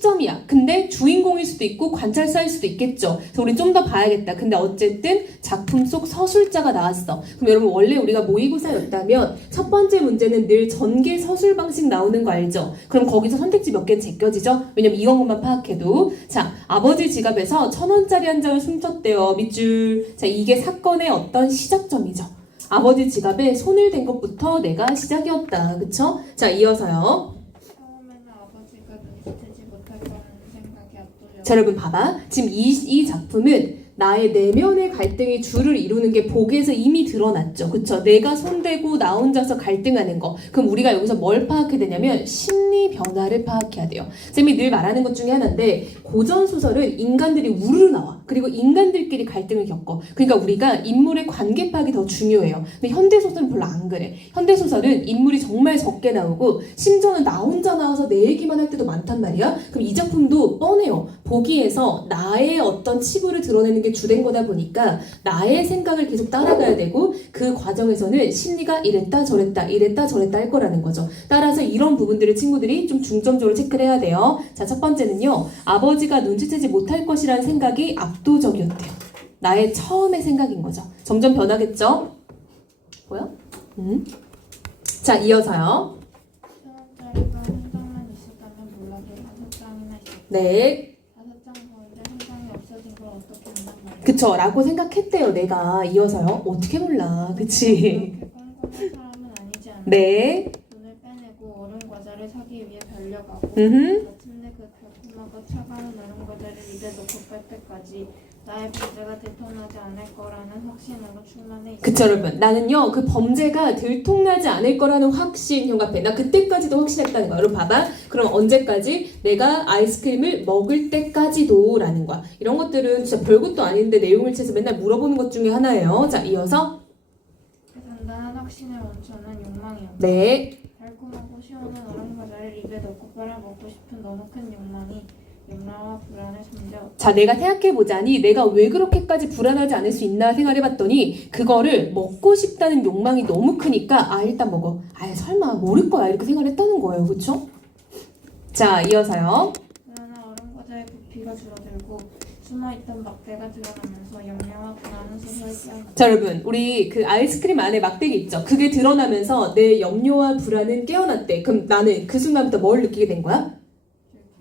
시점이야. 근데 주인공일 수도 있고 관찰사일 수도 있겠죠. 그래서 우린 좀 더 봐야겠다. 근데 어쨌든 작품 속 서술자가 나왔어. 그럼 여러분 원래 우리가 모의고사였다면 첫 번째 문제는 늘 전개 서술 방식 나오는 거 알죠? 그럼 거기서 선택지 몇 개는 제껴지죠? 왜냐면 이런 것만 파악해도. 자, 아버지 지갑에서 1,000원짜리 한 장을 훔쳤대요. 밑줄. 자, 이게 사건의 어떤 시작점이죠. 아버지 지갑에 손을 댄 것부터 내가 시작이었다. 그쵸? 자, 이어서요. 처음에는 아버지가 눈치채지 못할 거라는 생각이 압도적. 자, 여러분 봐봐. 지금 이 작품은 나의 내면의 갈등이 주를 이루는 게 보기에서 이미 드러났죠. 그쵸? 내가 손대고 나 혼자서 갈등하는 거. 그럼 우리가 여기서 뭘 파악해야 되냐면 심리 변화를 파악해야 돼요. 쌤이 늘 말하는 것 중에 하나인데 고전 소설은 인간들이 우르르 나와. 그리고 인간들끼리 갈등을 겪어. 그러니까 우리가 인물의 관계 파악이 더 중요해요. 근데 현대소설은 별로 안 그래. 현대소설은 인물이 정말 적게 나오고 심지어는 나 혼자 나와서 내 얘기만 할 때도 많단 말이야. 그럼 이 작품도 뻔해요. 보기에서 나의 어떤 치부를 드러내는 게 주된 거다 보니까 나의 생각을 계속 따라가야 되고 그 과정에서는 심리가 이랬다 저랬다 할 거라는 거죠. 따라서 이런 부분들을 친구들이 좀 중점적으로 체크를 해야 돼요. 자, 첫 번째는요. 아버지가 눈치채지 못할 것이라는 생각이 압도적이었대요. 나의 처음의 생각인 거죠. 점점 변하겠죠? 뭐야? 자, 이어서요. 1,000원짜리가 한 장만 있었다면 몰라도 5장이나 있었다. 네. 5장 가운데 한 장이 없어진 걸 어떻게 안단 말이야. 그쵸. 라고 생각했대요. 내가. 이어서요. 어떻게 몰라. 그치. 그렇게 꼼꼼한 사람은 아니지 않아. 네. 돈을 빼내고 얼음 과자를 사기 위해 달려가고 마침내 그 달콤하고 차가운 얼음 과자를 입에 넣고 뺄 때까지 나의 범죄가 들통나지 않을 거라는 확신으로 충만해 있어. 그쵸, 여러분. 나는요, 그 범죄가 들통나지 않을 거라는 확신, 형같아. 나 그때까지도 확신했다는 거야. 여러분, 봐봐. 그럼 언제까지? 내가 아이스크림을 먹을 때까지도 라는 거야. 이런 것들은 진짜 별것도 아닌데 내용을 채서 맨날 물어보는 것 중에 하나예요. 자, 이어서. 그 단단한 확신의 원천은 욕망이었다. 네. 달콤하고 시원한 얼음 과자를 입에 넣고 빨아먹고 싶은 너무 큰 욕망이 염라와 불안을 잠재웠다. 자, 내가 생각해보자니 내가 왜 그렇게까지 불안하지 않을 수 있나 생각해봤더니 그거를 먹고 싶다는 욕망이 너무 크니까 일단 먹어. 설마 모를 거야 이렇게 생각했다는 거예요. 그쵸? 자, 이어서요. 그러나 얼음 과자의 부피가 줄어들고 숨어있던 막대가 드러나면서 염려와 불안은 서서히 깨어났다. 자, 여러분, 우리 그 아이스크림 안에 막대기 있죠? 그게 드러나면서 내 염려와 불안은 깨어났대. 그럼 나는 그 순간부터 뭘 느끼게 된 거야?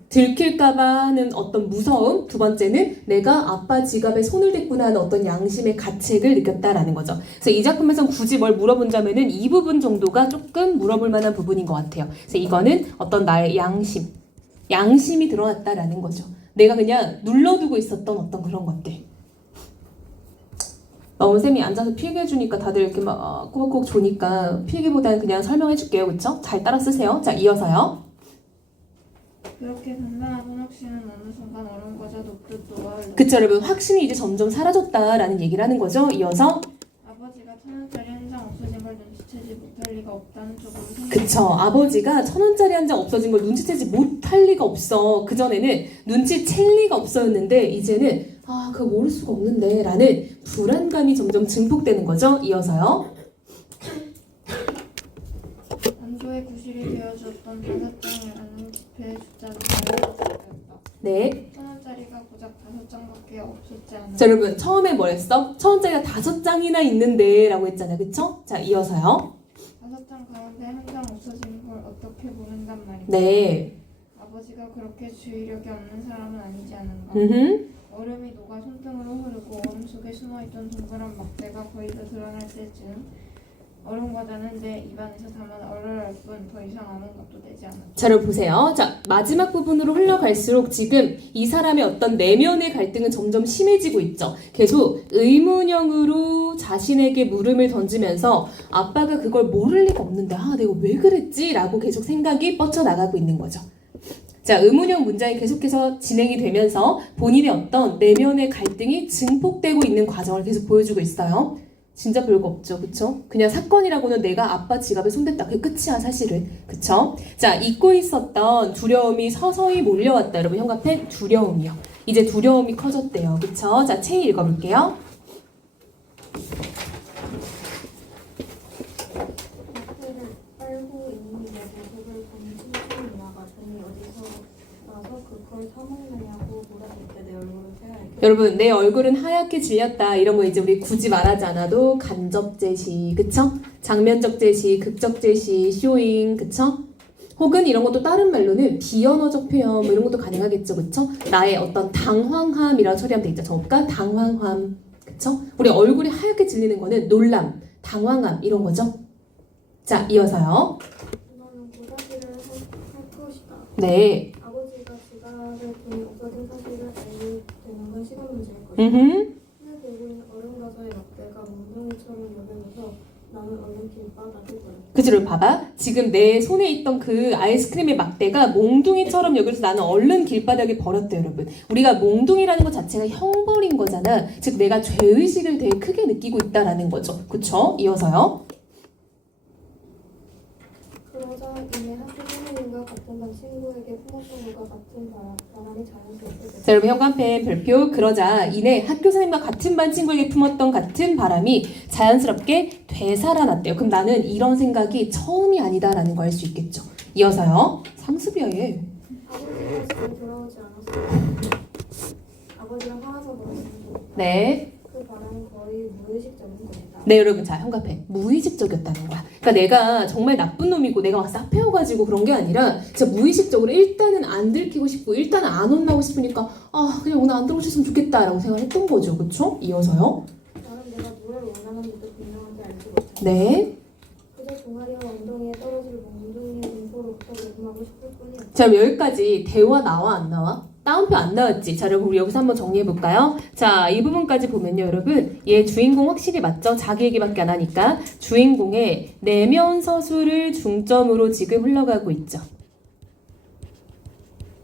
들킬까봐 하는 어떤 무서움. 두 번째는 내가 아빠 지갑에 손을 댔구나 하는 어떤 양심의 가책을 느꼈다라는 거죠. 그래서 이 작품에서 굳이 뭘 물어본다면은 이 부분 정도가 조금 물어볼 만한 부분인 것 같아요. 그래서 이거는 어떤 나의 양심이 드러났다라는 거죠. 내가 그냥 눌러두고 있었던 어떤 그런 것들. 너무 쌤이 앉아서 필기해주니까 다들 이렇게 막 꼬박꼬박 조니까 필기보다는 그냥 설명해줄게요. 그쵸? 잘 따라 쓰세요. 자, 이어서요. 그렇게 단단하고 확신은 어느 순간 얼음 과자 녹듯 녹아흘렀다. 그쵸, 여러분. 확신이 이제 점점 사라졌다라는 얘기를 하는 거죠. 이어서. 아버지가 1,000원짜리 한 장 없어진 걸 눈치채지 못할 리가 없다는 쪽으로 그쵸. 아버지가 1,000원짜리 한 장 없어진 걸 눈치채지 못할 리가 없어. 그전에는 눈치챌 리가 없었는데 이제는 그거 모를 수가 없는데 라는 불안감이 점점 증폭되는 거죠. 이어서요. 안도의 구실이 되어줬던 5장이라는 지폐의 숫자는 잘못되었다. 네. 1,000원짜리가 고작 5장밖에 없었지 않아. 자, 여러분. 처음에 뭐 했어? 1,000원짜리가 5장이나 있는데 라고 했잖아. 그쵸? 자, 이어서요. 5장 가운데 한 장 없어진 걸 어떻게 모른단 말이야. 네. 아버지가 그렇게 주의력이 없는 사람은 아니지 않은가. 얼음이 녹아 손등으로 흐르고 얼음 속에 숨어있던 동그란 막대가 거의 다 드러날 때쯤 얼음 과자는 내 입안에서 다만 얼얼할 뿐 더 이상 아무것도 되지 않았다. 자, 여러분 보세요. 자, 마지막 부분으로 흘러갈수록 지금 이 사람의 어떤 내면의 갈등은 점점 심해지고 있죠. 계속 의문형으로 자신에게 물음을 던지면서 아빠가 그걸 모를 리가 없는데 내가 왜 그랬지? 라고 계속 생각이 뻗쳐나가고 있는 거죠. 자, 의문형 문장이 계속해서 진행이 되면서 본인의 어떤 내면의 갈등이 증폭되고 있는 과정을 계속 보여주고 있어요. 진짜 별거 없죠. 그쵸? 그냥 사건이라고는 내가 아빠 지갑에 손댔다. 그게 끝이야, 사실은. 그쵸? 자, 잊고 있었던 두려움이 서서히 몰려왔다. 여러분, 형광펜 두려움이요. 이제 두려움이 커졌대요. 그쵸? 자, 체이 읽어볼게요. 막대를 빨고 있는 내 모습을 본 친구는 나갔더니 어디서 와서 그걸 사먹느냐고 물어볼 때 내 얼굴을 새하얗게. 여러분, 내 얼굴은 하얗게 질렸다. 이런 거 이제 우리 굳이 말하지 않아도 간접 제시, 그쵸? 장면적 제시, 극적 제시, 쇼잉, 그쵸? 혹은 이런 것도 다른 말로는 비언어적 표현 뭐 이런 것도 가능하겠죠, 그쵸? 나의 어떤 당황함이라고 처리하면 되겠죠. 적어볼까? 당황함, 그쵸? 우리 얼굴이 하얗게 질리는 거는 놀람, 당황함 이런 거죠. 자, 이어서요. 너는 고사질을 할 것이다. 네. 아버지가 지갑에 돈이 없어진 사실을 알게 되는 건 시간 문제일 것이다. 음흠. 손에 들고 있는 얼음 가서의 막대가 몽둥이처럼 여겨져서 나는 얼른 길바닥을 걸었다. 그치를 봐봐. 지금 내 손에 있던 그 아이스크림의 막대가 몽둥이처럼 여기서 나는 얼른 길바닥에 버렸대, 여러분. 우리가 몽둥이라는 것 자체가 형벌인 거잖아. 즉 내가 죄의식을 되게 크게 느끼고 있다라는 거죠. 그쵸? 이어서요. 그러자 이내 학교 선생님과 같은 반 친구에게 품었던 것과 같은 바람이 자연스럽게 됐다. 자, 여러분 현관펜 별표. 그러자 이내 학교 선생님과 같은 반 친구에게 품었던 같은 바람이 자연스럽게 되살아났대요. 그럼 나는 이런 생각이 처음이 아니다라는 거 알 수 있겠죠. 이어서요. 상습이야 얘. 아버지가 집에 돌아오지 않았습니다. 아버지랑 살아서 그렇습니다. 네. 그 바람은 거의 무의식적인 것이다. 네, 여러분, 자, 현관펜. 무의식적이었다는 거야. 그러니까 내가 정말 나쁜 놈이고 내가 막 싹패여가지고 그런 게 아니라 진짜 무의식적으로 일단은 안 들키고 싶고 일단은 안 혼나고 싶으니까 아, 그냥 오늘 안 들어오셨으면 좋겠다라고 생각했던 거죠. 그쵸? 이어서요. 나는 내가 뭘 원하는지도 분명하게 알지 못한다. 네. 그저 종아리와 엉덩이에 떨어질 몽둥이의 공포로부터 녹음하고 싶을 뿐이었다. 자, 그럼 여기까지 대화 나와 안 나와? 따옴표 안 나왔지? 자, 여러분 우리 여기서 한번 정리해볼까요? 자, 이 부분까지 보면요, 여러분 얘 주인공 확실히 맞죠? 자기 얘기밖에 안 하니까 주인공의 내면 서술을 중점으로 지금 흘러가고 있죠.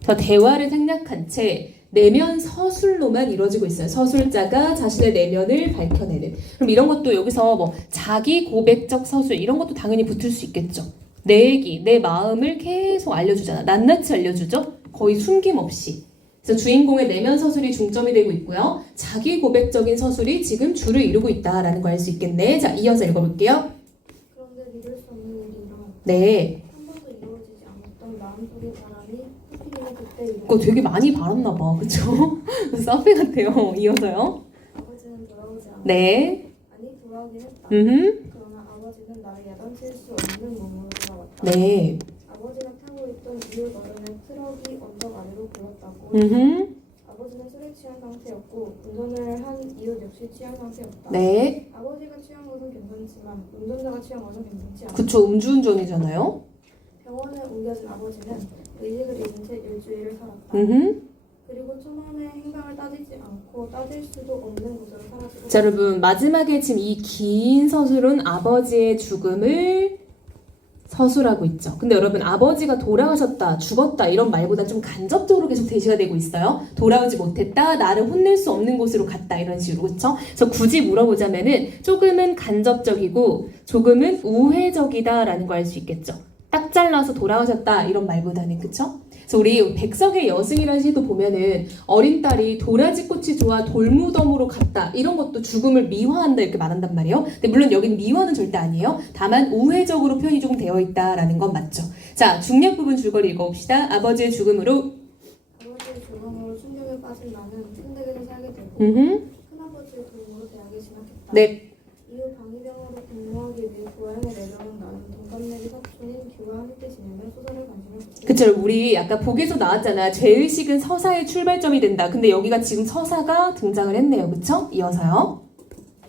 자, 대화를 생략한 채 내면 서술로만 이루어지고 있어요. 서술자가 자신의 내면을 밝혀내는. 그럼 이런 것도 여기서 뭐 자기 고백적 서술 이런 것도 당연히 붙을 수 있겠죠. 내 얘기, 내 마음을 계속 알려주잖아. 낱낱이 알려주죠. 거의 숨김없이. 그래서 주인공의 내면 서술이 중점이 되고 있고요. 자기 고백적인 서술이 지금 주를 이루고 있다라는 걸 알 수 있겠네. 자, 이어서 읽어볼게요. 그런데 믿을 수 없는 일이 일어났다. 네. 한 번도 이루어지지 않았던 마음속의 바람이 하필이면 그때 일어났다. 그거 되게 많이 바랐나 봐. 그쵸? 사페 같아요. 이어서요. 아버지는 돌아오지 않았다. 네. 아니 돌아오긴 했다. 그러나 아버지는 나를 야단칠 수 없는 몸으로 돌아왔다. 네. 아버지가 타고 있던 이웃 어른의 트럭이 언덕 아래로 굴렀다고. 아버지는 술에 취한 상태였고 운전을 한 이웃 역시 취한 상태였다. 네. 아버지가 취한 것은 괜찮지만 운전자가 취한 것은 괜찮지 않다. 그쵸. 음주운전이잖아요. 병원에 옮겨진 아버지는 의식을 잃은 채 일주일을 살았다. 그리고 천원의 행방을 따지지 않고 따질 수도 없는 곳으로 사라지고. 자, 여러분 마지막에 지금 이 긴 서술은 아버지의 죽음을 서술하고 있죠. 근데 여러분 아버지가 돌아가셨다, 죽었다 이런 말보다 좀 간접적으로 계속 대시가 되고 있어요. 돌아오지 못했다, 나를 혼낼 수 없는 곳으로 갔다 이런 식으로. 그쵸? 그래서 굳이 물어보자면은 조금은 간접적이고 조금은 우회적이다라는 거 알 수 있겠죠. 딱 잘라서 돌아가셨다 이런 말보다는. 그쵸? 그래서 우리 백석의 여승이라는 시도 보면은 어린 딸이 도라지 꽃이 좋아 돌무덤으로 갔다 이런 것도 죽음을 미화한다 이렇게 말한단 말이에요. 근데 물론 여기는 미화는 절대 아니에요. 다만 우회적으로 표현이 조금 되어 있다라는 건 맞죠. 자, 중략 부분 줄거리 읽어봅시다. 아버지의 죽음으로 아버지의 죽음으로 충격에 빠진 나는 큰 댁에서 살게 되고 큰아버지의 도움으로 대학에 진학했다. 네. 이후 방위병으로 근무하기 위해 고향에 내려온 나는 동갑내기 사촌인 규와 함께 지내며 소설에 관심을 갖고. 그쵸. 우리 약간 복에서 나왔잖아. 죄의식은 서사의 출발점이 된다. 근데 여기가 지금 서사가 등장을 했네요. 그쵸? 이어서요.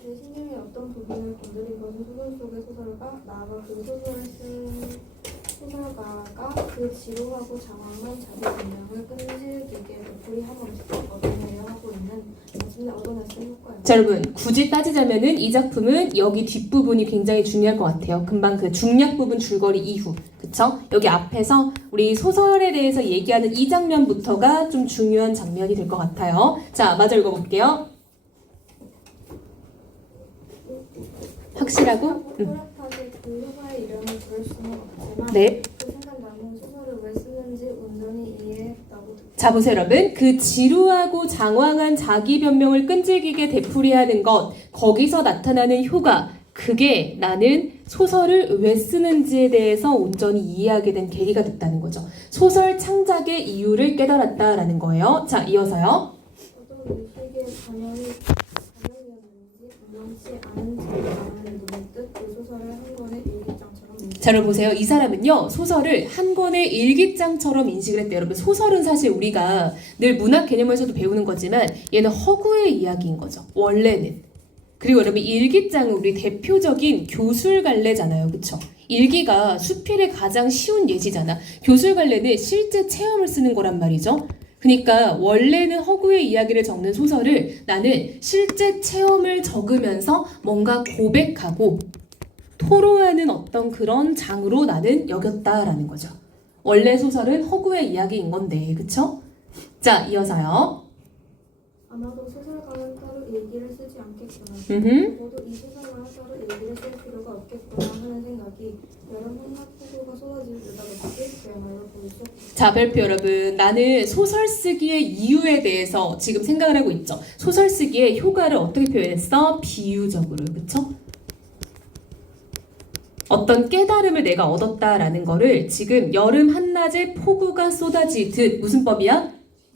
내 신경의 어떤 부분을 건드린 것은 소설 속의 소설가, 나아가 그 소설을 쓴 소설가가 그 지루하고 장황한 자기 변명을 끈질기게 되풀이 함없이 얻어내려 하고 있는 마침내 얻어낼 수 있는 효과예요. 자, 여러분 굳이 따지자면은 이 작품은 여기 뒷부분이 굉장히 중요할 것 같아요. 금방 그 중략 부분 줄거리 이후. 그쵸? 여기 앞에서 우리 소설에 대해서 얘기하는 이 장면부터가 좀 중요한 장면이 될 것 같아요. 자, 마저 읽어볼게요. 확실하고? 또렷하게 그 효과의 이름을 부를 수는 없지만 네. 그 순간 나는 소설을 왜 쓰는지 온전히 이해했다고 듣고. 자, 보세요, 여러분. 그 지루하고 장황한 자기 변명을 끈질기게 되풀이하는 것, 거기서 나타나는 효과, 그게 나는 소설을 왜 쓰는지에 대해서 온전히 이해하게 된 계기가 됐다는 거죠. 소설 창작의 이유를 깨달았다라는 거예요. 자, 이어서요. 저도 이 시기에 반영이었는지 분명치 않은 제 마음을 문득 그 소설을 한 권의 일기장처럼 자, 여러분 보세요. 이 사람은요, 소설을 한 권의 일기장처럼 인식을 했대요. 여러분, 소설은 사실 우리가 늘 문학 개념에서도 배우는 거지만 얘는 허구의 이야기인 거죠. 원래는. 그리고 여러분, 일기장은 우리 대표적인 교술갈래잖아요. 그쵸? 일기가 수필의 가장 쉬운 예시잖아. 교술갈래는 실제 체험을 쓰는 거란 말이죠. 그러니까 원래는 허구의 이야기를 적는 소설을 나는 실제 체험을 적으면서 뭔가 고백하고 토로하는 어떤 그런 장으로 나는 여겼다라는 거죠. 원래 소설은 허구의 이야기인 건데, 그쵸? 자, 이어서요. 아마도 소설가는 따로 일기를 쓰지 않겠구나. 모두 이 소설가는 따로 일기를 쓸 필요가 없겠구나 하는 생각이 여름 한낮 폭우가 쏟아질 느닷없이 그야말로 보이죠. 자, 별표 여러분, 나는 소설 쓰기의 이유에 대해서 지금 생각을 하고 있죠. 소설 쓰기의 효과를 어떻게 표현했어? 비유적으로, 그쵸? 어떤 깨달음을 내가 얻었다라는 거를 지금 여름 한낮에 폭우가 쏟아지듯 무슨 법이야?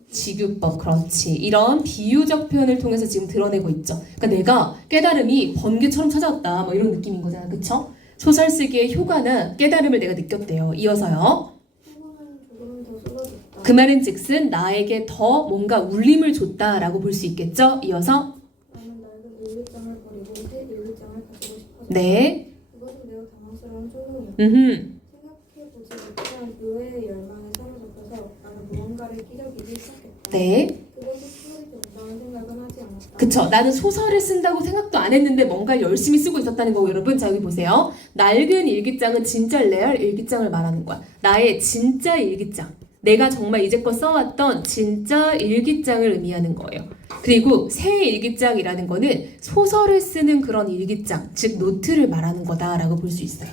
지규법, 그렇지. 이런 비유적 표현을 통해서 지금 드러내고 있죠. 그러니까 내가 깨달음이 번개처럼 찾아왔다, 뭐 이런 느낌인 거잖아, 그쵸? 소설 쓰기의 효과나 깨달음을 내가 느꼈대요. 이어서요. 폭우는 조금 더 쏟아졌다. 그 말은 즉슨 나에게 더 뭔가 울림을 줬다라고 볼 수 있겠죠? 이어서. 나는 낡은 일기장을 버리고 새 일기장을 가지고 싶어졌다. 네. 그것은 매우 당황스러운 충동이었다. 생각해보지 못한 의외의 열망에 사로잡혀서 나는 무언가를 끼적이기 시작했다. 네. 그것이 소설이 된다는 생각은 하지 않았다. 그쵸. 나는 소설을 쓴다고 생각도 안 했는데 뭔가 열심히 쓰고 있었다는 거고, 여러분. 자, 여기 보세요. 낡은 일기장은 진짜 레알 일기장을 말하는 거야. 나의 진짜 일기장. 내가 정말 이제껏 써왔던 진짜 일기장을 의미하는 거예요. 그리고 새 일기장이라는 거는 소설을 쓰는 그런 일기장, 즉 노트를 말하는 거다라고 볼 수 있어요.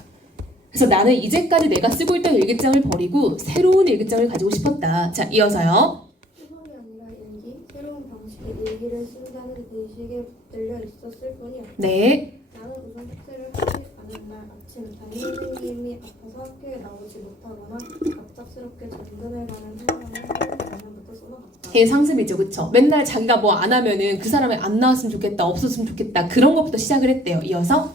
그래서 나는 이제까지 내가 쓰고 있던 일기장을 버리고 새로운 일기장을 가지고 싶었다. 자, 이어서요. 소설이 아니라 일기, 새로운 방식의 일기를 쓴다는 의식에 들려 있었을 뿐이었다. 네. 나는 우선 숙제를 하지 않은 날 아침 담임 선생님이 아파서 학교에 나오지 못하거나 갑작스럽게 전근을 가는 상황을 작년부터 써나갔다. 걔 상습이죠, 그쵸? 맨날 자기가 뭐 안 하면은 그 사람이 안 나왔으면 좋겠다, 없었으면 좋겠다, 그런 것부터 시작을 했대요. 이어서.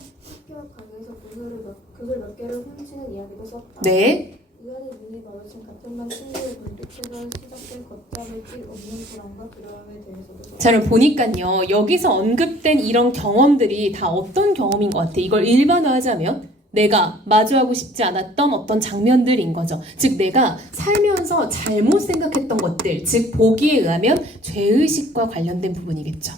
학교 앞 가게에서 구슬 몇 개를 훔치는 이야기도 썼다. 네. 우연히 눈이 마주친 같은 반 친구의 눈빛에서 시작된 걷잡을 길 없는 불안과 두려움에 대해서도 썼다. 자, 그럼 보니까요, 여기서 언급된 이런 경험들이 다 어떤 경험인 것 같아? 이걸 일반화하자면 내가 마주하고 싶지 않았던 어떤 장면들인 거죠. 즉 내가 살면서 잘못 생각했던 것들, 즉 보기에 의하면 죄의식과 관련된 부분이겠죠.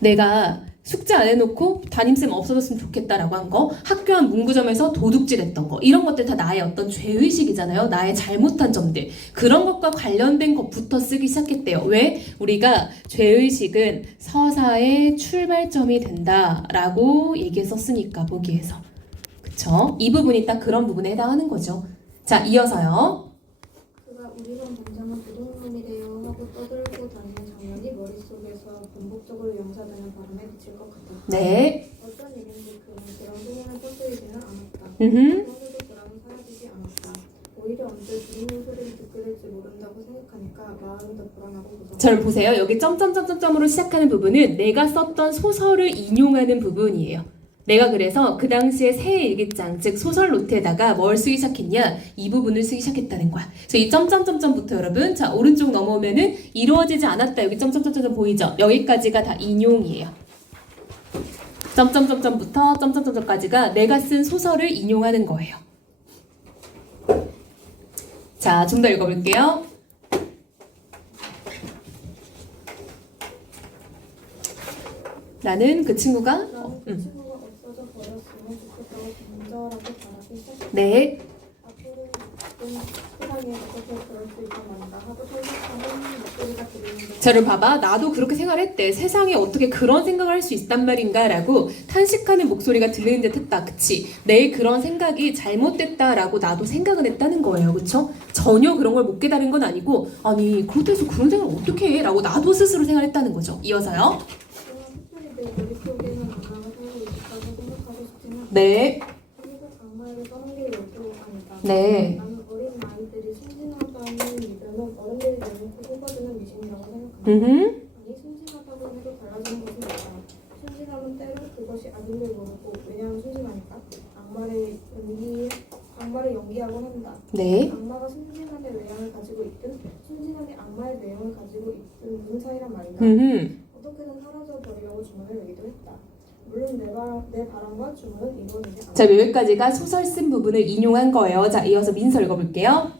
내가 숙제 안 해놓고 담임쌤 없어졌으면 좋겠다라고 한 거, 학교 앞 문구점에서 도둑질했던 거, 이런 것들 다 나의 어떤 죄의식이잖아요. 나의 잘못한 점들, 그런 것과 관련된 것부터 쓰기 시작했대요. 왜? 우리가 죄의식은 서사의 출발점이 된다라고 얘기했었으니까, 보기에서. 그쵸? 이 부분이 딱 그런 부분에 해당하는 거죠. 자, 이어서요. 그가 우리 반 반장은 부동산이래요 하고 떠들고 다니는 장면이 머릿속에서 반복적으로 영사되는 바람에 비칠 것 같다. 네. 어떤 일인지 그는 그런 소문을 퍼뜨리지는 않았다. 음흠. 그런데도 불안은 사라지지 않았다. 오히려 언제 부르는 소리를 듣게 될지 모른다고 생각하니까 마음이 더 불안하고 무서워. 저를 보세요. 여기 점점점점점으로 시작하는 부분은 내가 썼던 소설을 인용하는 부분이에요. 내가 그래서 그 당시에 새 일기장, 즉 소설 노트에다가 뭘 쓰기 시작했냐? 이 부분을 쓰기 시작했다는 거야. 그래서 이 점점점점부터 여러분, 자 오른쪽 넘어오면은 이루어지지 않았다. 여기 점점점점 보이죠? 여기까지가 다 인용이에요. 점점점점부터 점점점점까지가 내가 쓴 소설을 인용하는 거예요. 자, 좀 더 읽어볼게요. 나는 그 친구가 나는 그 친구가 없어져 버렸으면 좋겠다고 간절하게 바라기 시작했다. 네. 앞으로는 세상에 어떻게 그럴 수 있겠는가 하고 생각하는 목소리가 들리는데 저를 봐봐. 나도 그렇게 생각했대. 세상에 어떻게 그런 생각을 할 수 있단 말인가 라고 탄식하는 목소리가 들리는 듯 했다. 그치? 내 그런 생각이 잘못됐다라고 나도 생각을 했다는 거예요. 그쵸? 전혀 그런 걸 못 깨달은 건 아니고 아니 그렇다고 해서 그런 생각을 어떻게 해? 라고 나도 스스로 생각을 했다는 거죠. 이어서요. 그런 특별히 내 머릿속에는 안나가 살고 있다고 생각하고 네. 그리고 악마에게 떠넘기를 엿보고 합니다. 네. 나는 어린 아이들이 순진하다는 믿음은 어른들이 내놓고 속아주는 미신이라고 생각합니다. 아니 순진하다고 해도 달라지는 것은 없다. 순진함은 때로 그것이 아닌줄 모르고 왜냐하면 순진하니까 악마를 연기하곤 한다. 네. 악마가 순진함의 외양을 가지고 있든 순진함이 악마의 내용을 가지고 있든 무슨 차이란 말이다. 어떻게든 사라져 버리려고 주문을 외기도 했다. 물론 내 바람과 주문은 이루어지지 않았다. 자, 여기까지가 소설 쓴 부분을 인용한 거예요. 자, 이어서 민서 읽어볼게요.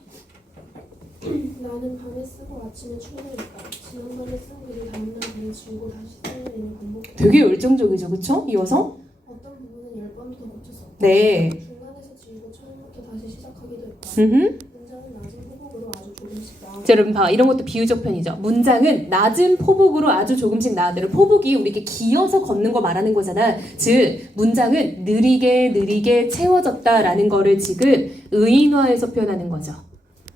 나는 밤에 쓰고 아침에 출근했다. 지난번에 쓴 글을 다음날 밤에 지우고 다시 쓰는 일을 반복했다. 되게 열정적이죠, 그쵸? 이어서 어떤 부분은 10번 더 고쳤었다. 네. 중간에서 지우고 처음부터 다시 시작하기도 했다. 문장은 낮은 호흡으로 아주 조금씩 나아. 자, 여러분 봐. 이런 것도 비유적 편이죠. 문장은 낮은 포복으로 아주 조금씩 나아들어. 포복이 우리 이렇게 기어서 걷는 거 말하는 거잖아. 즉, 문장은 느리게 채워졌다라는 거를 지금 의인화해서 표현하는 거죠.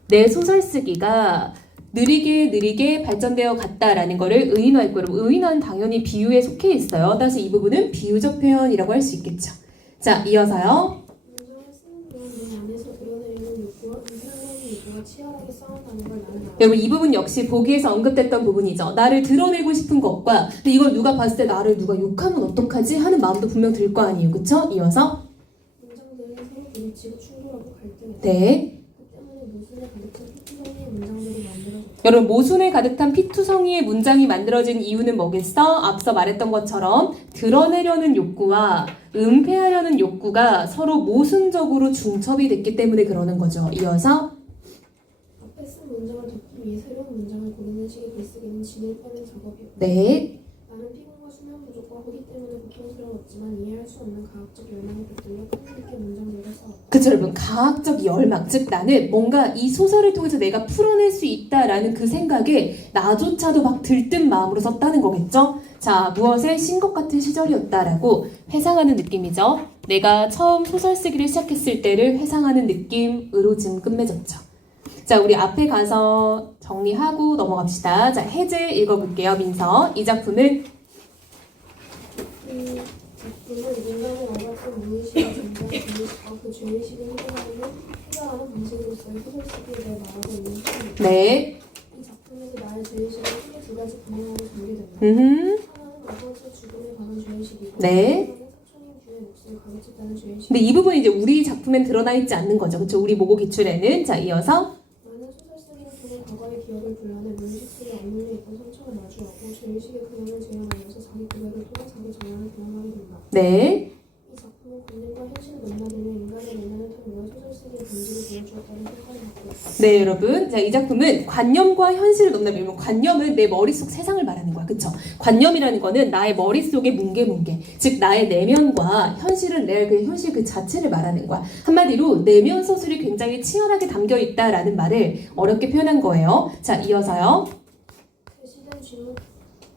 내 소설 쓰기가 느리게 발전되어 갔다라는 거를 의인화했고, 여러분 의인화는 당연히 비유에 속해 있어요. 따라서 이 부분은 비유적 표현이라고 할 수 있겠죠. 자, 이어서요. 문장을 쓰는 동안 내 안에서 드러내려는 욕구와 은폐하려는 욕구가 치열하게 싸운다는 걸 나는 알아. 여러분 이 부분 역시 보기에서 언급됐던 부분이죠. 나를 드러내고 싶은 것과 근데 이걸 누가 봤을 때 나를 누가 욕하면 어떡하지 하는 마음도 분명 들 거 아니에요. 그쵸? 이어서 문장들은 서로 부딪히고 충돌하고 갈등했다. 네. 그 때문에 모순에 가득 찬 피투성이의 문장들이 만들어졌다. 여러분 모순에 가득한 피투성이의 문장이 만들어진 이유는 뭐겠어? 앞서 말했던 것처럼 드러내려는 욕구와 은폐하려는 욕구가 서로 모순적으로 중첩이 됐기 때문에 그러는 거죠. 이어서 앞에 쓴 문장을 덮기 위해 새로운 문장을 고르는 식의 글쓰기는 진을 빼는 작업이었다. 네. 나는 피곤과 수면 부족과 허기 때문에 고통스러웠지만 이해할 수 없는 과학적 열망에 붙들려 끈질기게 문장들을 써왔다. 그쵸 여러분 과학적 열망 즉 나는 뭔가 이 소설을 통해서 내가 풀어낼 수 있다라는 그 생각에 나조차도 막 들뜬 마음으로 썼다는 거겠죠. 자 무엇에 신 것 같은 시절이었다라고 회상하는 느낌이죠. 내가 처음 소설 쓰기를 시작했을 때를 회상하는 느낌으로 지금 끝맺었죠. 자 우리 앞에 가서 정리하고 넘어갑시다. 자 해제 읽어볼게요. 민서 이 작품은 작품은 인간의 어렸던 무의식과 존재한 무의식과 그 죄의식을 해결하는 방식으로서의 소설 쓰기에 대해 말하고 있는 시입니다. 네. 이 작품에서 나의 죄의식은 크게 두 가지 방향으로 전개된다. 하나는 아버지의 죽음에 관한 죄의식이고 네. 사촌인 뒤에 몫을 가르쳤다는 죄의식. 근데 이 부분이 이제 우리 작품엔 드러나 있지 않는 거죠. 그렇죠? 우리 모고 기출에는 자 이어서 나는 소설 쓰기를 통해 과거의 기억을 불러내 무의식 속에 억눌려 있던 상처를 마주하고 죄의식의 근원을 제어하면서 자기 고백을 통해 자기 전환을 경험하게 된다. 네. 이 작품은 관념과 현실을 넘나들며 인간의 내면을 통해 소설 쓰기의 본질을 보여주었다는 평가를 받고 있다. 네, 여러분. 자, 이 작품은 관념과 현실을 넘나들면 관념은 내 머릿속 세상을 말하는 거야. 그쵸? 관념이라는 거는 나의 머릿속의 뭉게. 즉, 나의 내면과 현실은 내 그 현실 그 자체를 말하는 거야. 한마디로 내면 서술이 굉장히 치열하게 담겨 있다라는 말을 어렵게 표현한 거예요. 자, 이어서요. 제시된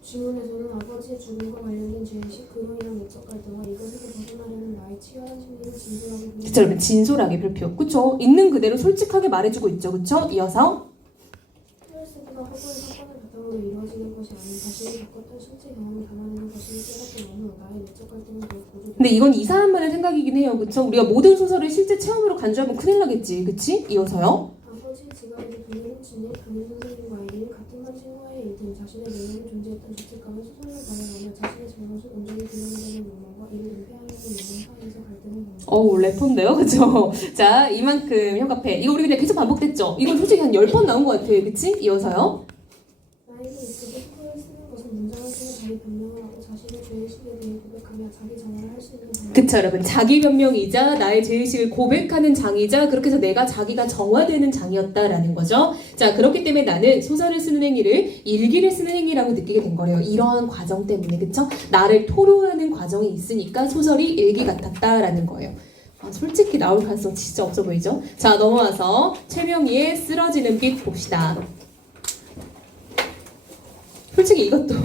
지문에서는 아버지의 죽음과 관련된 죄의식, 그로 인한 내적 갈등과 이것에서 벗어나려는 나의 치열한 심리를 진솔하게 보는 그쵸, 여러분. 진솔하게 별표. 그쵸? 있는 그대로 솔직하게 말해주고 있죠. 그쵸? 이어서. 소설 쓰기가 허구의 사건을 바탕으로 이루어지는 것이 아닌 자신이 겪었던 실제 경험을 담아내는 것임을 깨닫게 너무 나의 내적 갈등은 더욱 고조된다. 근데 이건 이 사람만의 생각이긴 해요. 그쵸? 우리가 모든 소설을 실제 체험으로 간주하면 큰일 나겠지. 그치? 이어서요. 아버지의 지갑에서 돈을 훔친 일, 담임 선생님과의 일, 같은 반 친구와의 일 등 자신의 내면에 존재했던 죄책감을 소설로 발현하며 자신의 잘못을 온전히 드러내려는 욕망과 이를 은폐하려는 욕망 사이에서 갈등을 겪는다. 어우 래퍼인데요? 그쵸? 자 이만큼 혀카페 이거 우리 그냥 계속 반복됐죠? 이건 솔직히 한 10번 나온 것 같아요. 그치? 이어서요. 나에게 익숙해 소설을 쓰는 것은 문장을 통해 자기 변명을 하고 자신의 죄의식에 대해 고백하며 자기 전환을 할 수 있는 방법. 그쵸 여러분 자기 변명이자 나의 죄의식을 고백하는 장이자 그렇게 해서 내가 자기가 정화되는 장이었다라는 거죠. 자 그렇기 때문에 나는 소설을 쓰는 행위를 일기를 쓰는 행위라고 느끼게 된 거래요. 이러한 과정 때문에 그쵸? 나를 토로하는 과정이 있으니까 소설이 일기 같았다라는 거예요. 아, 솔직히 나올 가능성 진짜 없어 보이죠? 자 넘어와서 최명희의 쓰러지는 빛 봅시다. 솔직히 이것도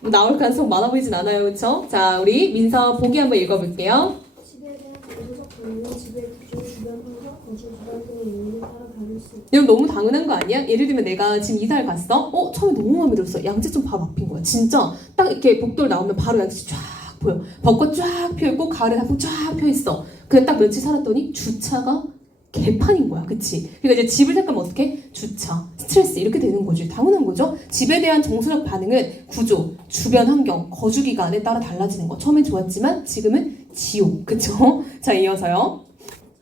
뭐 나올 가능성 많아 보이진 않아요. 그쵸? 자 우리 민서 보기 한번 읽어볼게요. 집에 대한 정서적 관념은 집의 구조, 주변 환경, 거주 기간 등의 요인에 따라 다를 수 있다. 이건 너무 당연한 거 아니야? 예를 들면 내가 지금 이사를 갔어? 처음에 너무 마음에 들었어. 양재 좀 바로 앞인 거야. 진짜 딱 이렇게 복도를 나오면 바로 양재 쫙 보여. 벚꽃 쫙 펴있고 가을에 단풍 쫙 펴있어. 그냥 딱 며칠 살았더니 주차가 개판인 거야. 그치? 그러니까 이제 집을 생각하면 어떻게? 주차, 스트레스 이렇게 되는 거지. 당연한 거죠. 집에 대한 정서적 반응은 구조, 주변 환경, 거주 기간에 따라 달라지는 거. 처음엔 좋았지만 지금은 지옥. 그쵸? 자, 이어서요.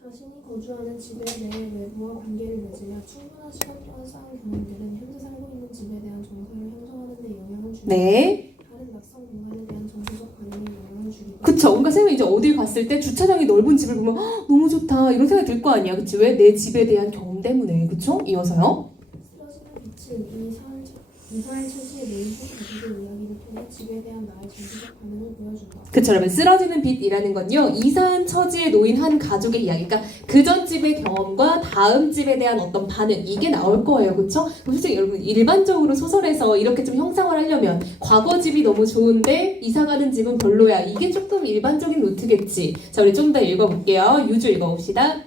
자신이 거주하는 집에 대해 외부와 관계를 맺으며 충분한 시간 동안 쌓은 경험들은 현재 살고 있는 집에 대한 정서를 형성하는 데 영향을 주고 네. 다른 낯선 공간에 대한 정서적 반응에 영향을 주기도 그쵸. 그러니까 쌤은 이제 어딜 갔을 때 주차장이 넓은 집을 보면 "헉, 너무 좋다. 이런 생각이 들 거 아니야. 그치? 왜? 내 집에 대한 경험 때문에. 그쵸? 이어서요. 쓰러지는 빛은 이사할 처지에 놓인 한 가족의 이야기를 통해 집에 대한 나의 정서적 반응을 보여준다. 그쵸, 여러분. 쓰러지는 빛이라는 건요, 이사한 처지에 놓인 한 가족의 이야기. 그러니까 그전 집의 경험과 다음 집에 대한 어떤 반응, 이게 나올 거예요. 그쵸? 솔직히 여러분, 일반적으로 소설에서 이렇게 좀 형상을 하려면 과거 집이 너무 좋은데 이사가는 집은 별로야. 이게 조금 일반적인 루트겠지. 자, 우리 좀 더 읽어볼게요. 유주 읽어봅시다.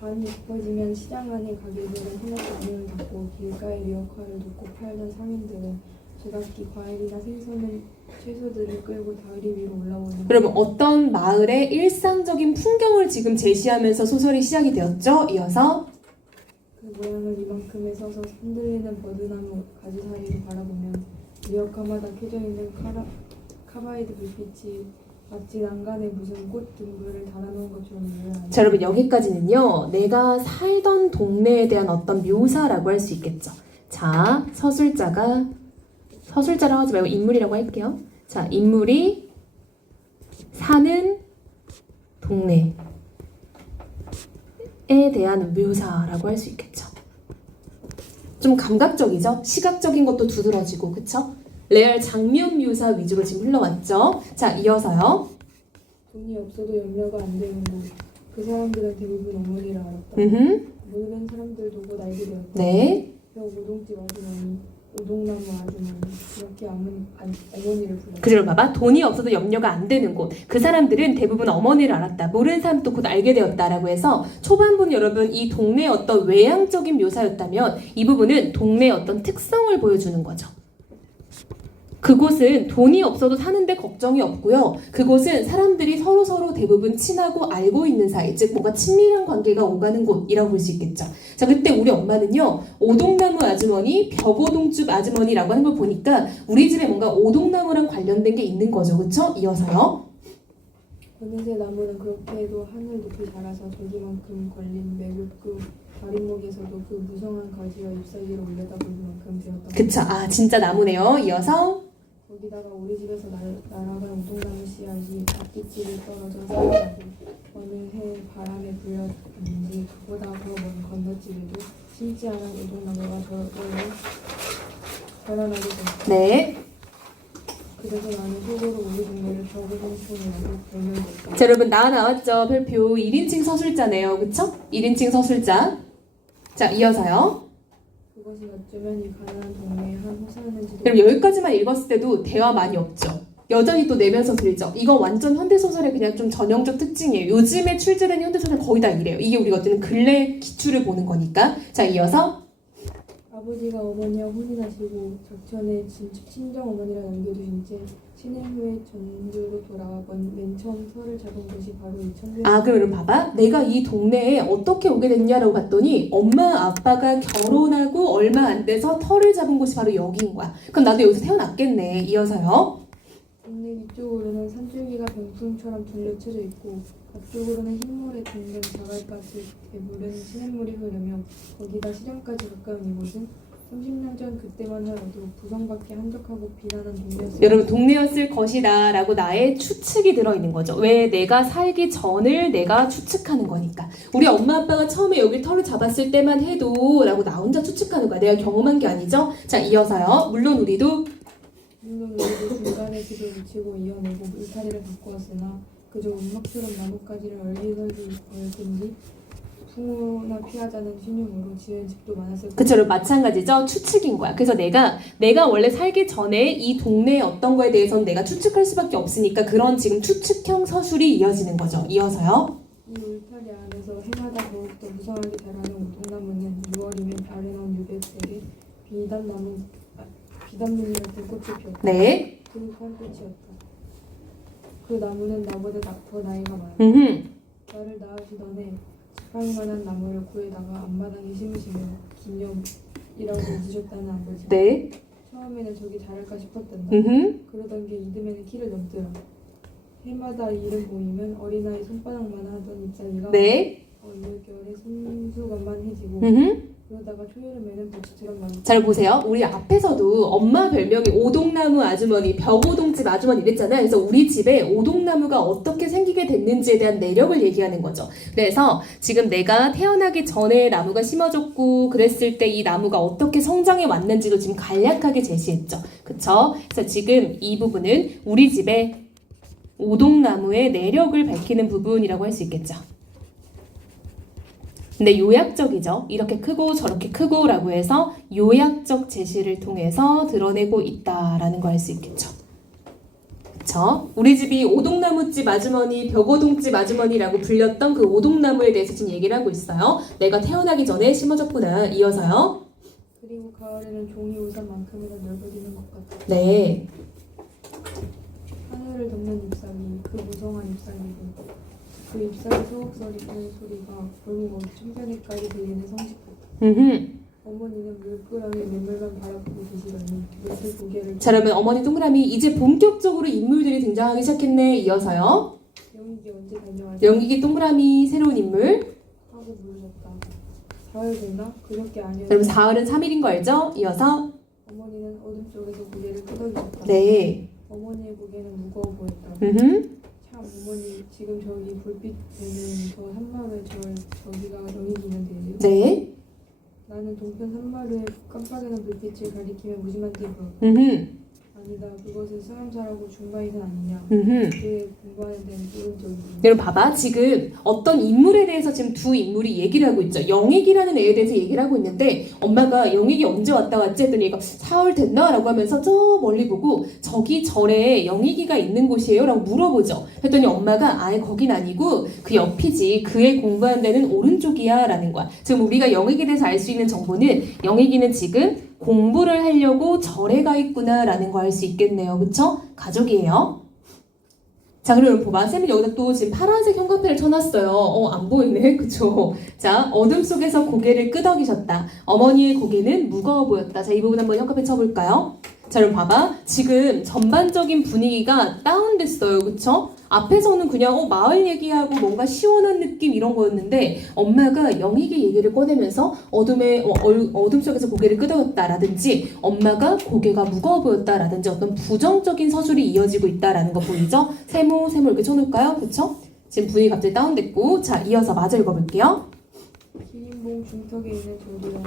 밤이 깊어지면 시장 안의 가게들은 하나씩 문을 닫고 길가에 리어카를 놓고 팔던 상인들은 제각기 과일이나 생선을 채소들을 끌고 다리 위로 올라오는 여러분, 어떤 마을의 일상적인 풍경을 지금 제시하면서 소설이 시작이 되었죠? 이어서 그 모양을 이만큼에 서서 흔들리는 버드나무 가지 사이를 바라보면 리어카마다 켜져 있는 카바이드 불빛이 마치 난간에 무슨 꽃 등불을 달아놓은 것처럼 보여요. 자, 여러분, 여기까지는요, 내가 살던 동네에 대한 어떤 묘사라고 할 수 있겠죠. 자, 서술자라고 하지 말고 인물이라고 할게요. 자, 인물이 사는 동네에 대한 묘사라고 할 수 있겠죠. 좀 감각적이죠? 시각적인 것도 두드러지고, 그쵸? 레알 장면 묘사 위주로 지금 흘러왔죠. 자, 이어서요. 돈이 없어도 염려가 안 되는 곳. 그 사람들은 대부분 어머니를 알았다. 모르는 사람들도 곧 알게 되었다. 네. 벼 오동집 아주머니, 오동나무 아주머니 이렇게 어머니를 불렀다. 그대로 봐봐. 돈이 없어도 염려가 안 되는 곳. 그 사람들은 대부분 어머니를 알았다. 모르는 사람도 곧 알게 되었다라고 해서 초반부는 여러분 이 동네의 어떤 외향적인 묘사였다면 이 부분은 동네의 어떤 특성을 보여주는 거죠. 그곳은 돈이 없어도 사는데 걱정이 없고요. 그곳은 사람들이 서로서로 대부분 친하고 알고 있는 사이, 즉 뭔가 친밀한 관계가 오가는 곳이라고 볼 수 있겠죠. 자, 그때 우리 엄마는요, 오동나무 아주머니, 벽오동집 아주머니라고 하는 걸 보니까 우리 집에 뭔가 오동나무랑 관련된 게 있는 거죠. 그쵸? 이어서요. 어느새 나무는 그렇게도 하늘 높이 자라서 저기만큼 걸린 매국구 다리목에서도 그 무성한 가지와 잎사귀를 올려다볼 만큼 되었다. 그쵸. 아, 진짜 나무네요. 이어서. 거기다가 우리 집에서 날아간 우동나무 씨앗이 밭깃집에 떨어져 살아나고 어느 해 바람에 불렸는지 그보다 더 먼 건너집에도 심지 않은 우동나무가 저절로 자라나게 됐다. 네. 그래서 나는 속으로 우리 동네를 벽오동촌이라고 별명했다. 자, 여러분 나왔죠. 별표 1인칭 서술자네요. 그쵸? 1인칭 서술자. 자, 이어서요. 그것이 어쩌면 이 가난한 동네의 한 호사였는지도. 그럼 여기까지만 읽었을 때도 대화 많이 없죠. 여전히 또 내면서 들죠. 이거 완전 현대소설의 그냥 좀 전형적 특징이에요. 요즘에 출제된 현대소설 거의 다 이래요. 이게 우리가 어쨌든 근래 기출을 보는 거니까. 자, 이어서. 아버지가 어머니와 혼인하시고 작천에 친정 어머니를 남겨두신 채 신행 후에 전주로 돌아와 맨 처음 터를 잡은 곳이 바로 이 천주. 아, 그럼 봐봐. 내가 이 동네에 어떻게 오게 됐냐라고 봤더니 엄마 아빠가 결혼하고 얼마 안 돼서 터를 잡은 곳이 바로 여기인 거야. 그럼 나도 여기서 태어났겠네. 이어서요. 동네 위쪽으로는 산줄기가 병풍처럼 둘러쳐져 있고 앞쪽으로는 흰물에 둥근 자갈밭을 배부른 시냇물이 흐르며 거기다 시장까지 가까운 이곳은 30년 전 그때만 하여도 부성밖에 한적하고 비난한 동네였어요. 여러분, 동네였을 것이다 라고 나의 추측이 들어있는 거죠. 왜? 내가 살기 전을 내가 추측하는 거니까. 우리 엄마 아빠가 처음에 여기 터를 잡았을 때만 해도 라고 나 혼자 추측하는 거야. 내가 경험한 게 아니죠. 자, 이어서요. 물론 우리도 중간에 집을 붙이고 이어내고 울타리를 바꾸었으나 그저 운막스런 나뭇가지를 얼리설기 얼든지 풍우나 피하자는 신용으로 지은 집도 많았을 그처럼 마찬가지죠. 추측인 거야. 그래서 내가 원래 살기 전에 이 동네의 어떤 거에 대해서는 내가 추측할 수밖에 없으니까 그런 지금 추측형 서술이 이어지는 거죠. 이어서요. 이 울타리 안에서 해마다 더욱더 무성하게 자라는 우동나무는 6월이면 아래놓은 600세계 비단무늬 같은 꽃이 피었다. 네. 그윽한 꽃이었다. 그 나무는 나보다 더 나이가 많아. 나를 낳으시 전에 지팡이만한 나무를 구해다가 앞마당에 심으시며 기념이라고 잊으셨다는 아버지. 네. 처음에는 저기 자랄까 싶었단다. 그러던 게 이듬해는 키를 넘더라. 해마다 이름 보이면 어린아이 손바닥만 하던 잎사귀가 네. 올겨울에 손수건만 해지고 그러다가 초여름에는 벽지처럼 말랐다. 잘 보세요. 우리 앞에서도 엄마 별명이 오동나무 아주머니, 벽오동집 아주머니 이랬잖아요. 그래서 우리 집에 오동나무가 어떻게 생기게 됐는지에 대한 내력을 얘기하는 거죠. 그래서 지금 내가 태어나기 전에 나무가 심어졌고 그랬을 때 이 나무가 어떻게 성장해 왔는지도 지금 간략하게 제시했죠. 그쵸? 그래서 지금 이 부분은 우리 집에 오동나무의 내력을 밝히는 부분이라고 할 수 있겠죠. 근데 요약적이죠. 이렇게 크고 저렇게 크고라고 해서 요약적 제시를 통해서 드러내고 있다라는 걸 알 수 있겠죠. 그쵸? 우리 집이 오동나무집 아주머니, 벽오동집 아주머니라고 불렸던 그 오동나무에 대해서 지금 얘기를 하고 있어요. 내가 태어나기 전에 심어졌구나. 이어서요. 그리고 가을에는 종이 우산만큼이나 넓어지는 것 같다. 네. 하늘을 덮는 잎사귀, 그 무성한 잎사귀고 그 잎사귀 소옥소리 하는 소리가 결국 어디 천변에까지 들리는 성식같다. 어머니는 물끄러미 민물만 바라보고 계시더니 물들 고개를 자, 그러면 어머니 동그라미 이제 본격적으로 인물들이 등장하기 시작했네. 이어서요. 영익이 언제 다녀왔지? 연기기 동그라미 새로운 인물. 하고 물으셨다. 사흘 됐나? 그렇게 아니었다. 그럼 사흘은 3일인 거 알죠? 이어서. 어머니는 어둠 속에서 고개를 끄덕였다. 네. 어머니의 고개는 무거워 보였다. 참 어머니 지금 저기 불빛에는 저 산마루에 저기가 영익이 있는데요. 네. 나는 동편 산마루에 깜빡이는 불빛을 가리키며 무심한 듯 물었다. 아니다. 그것은 사람사라고 준바이는 아니냐. 그의 공부하는 데는 오른쪽이다. 여러분 봐봐. 지금 어떤 인물에 대해서 지금 두 인물이 얘기를 하고 있죠. 영익이라는 애에 대해서 얘기를 하고 있는데 엄마가 영익이 언제 왔다 갔지 했더니 얘가 사흘 됐나? 라고 하면서 저 멀리 보고 저기 절에 영익이가 있는 곳이에요? 라고 물어보죠. 했더니 엄마가 아예 거긴 아니고 그 옆이지. 그의 공부하는 데는 오른쪽이야 라는 거야. 지금 우리가 영익에 대해서 알 수 있는 정보는 영익이는 지금 공부를 하려고 절에 가 있구나 라는 거 알 수 있겠네요. 그쵸? 가족이에요. 자, 그럼 봐봐. 쌤이 여기다 또 지금 파란색 형광펜을 쳐놨어요. 안 보이네. 그쵸? 자, 어둠 속에서 고개를 끄덕이셨다. 어머니의 고개는 무거워 보였다. 자, 이 부분 한번 형광펜 쳐볼까요? 자, 그럼 봐봐. 지금 전반적인 분위기가 다운됐어요. 그쵸? 앞에서는 그냥 마을 얘기하고 뭔가 시원한 느낌 이런 거였는데 엄마가 영익의 얘기를 꺼내면서 어둠 속에서 고개를 끄덕였다라든지 엄마가 고개가 무거워 보였다라든지 어떤 부정적인 서술이 이어지고 있다라는 거 보이죠? 세모 이렇게 쳐놓을까요? 그쵸? 지금 분위기 갑자기 다운됐고 자 이어서 마저 읽어볼게요. 기인봉 중턱에 있는 저기가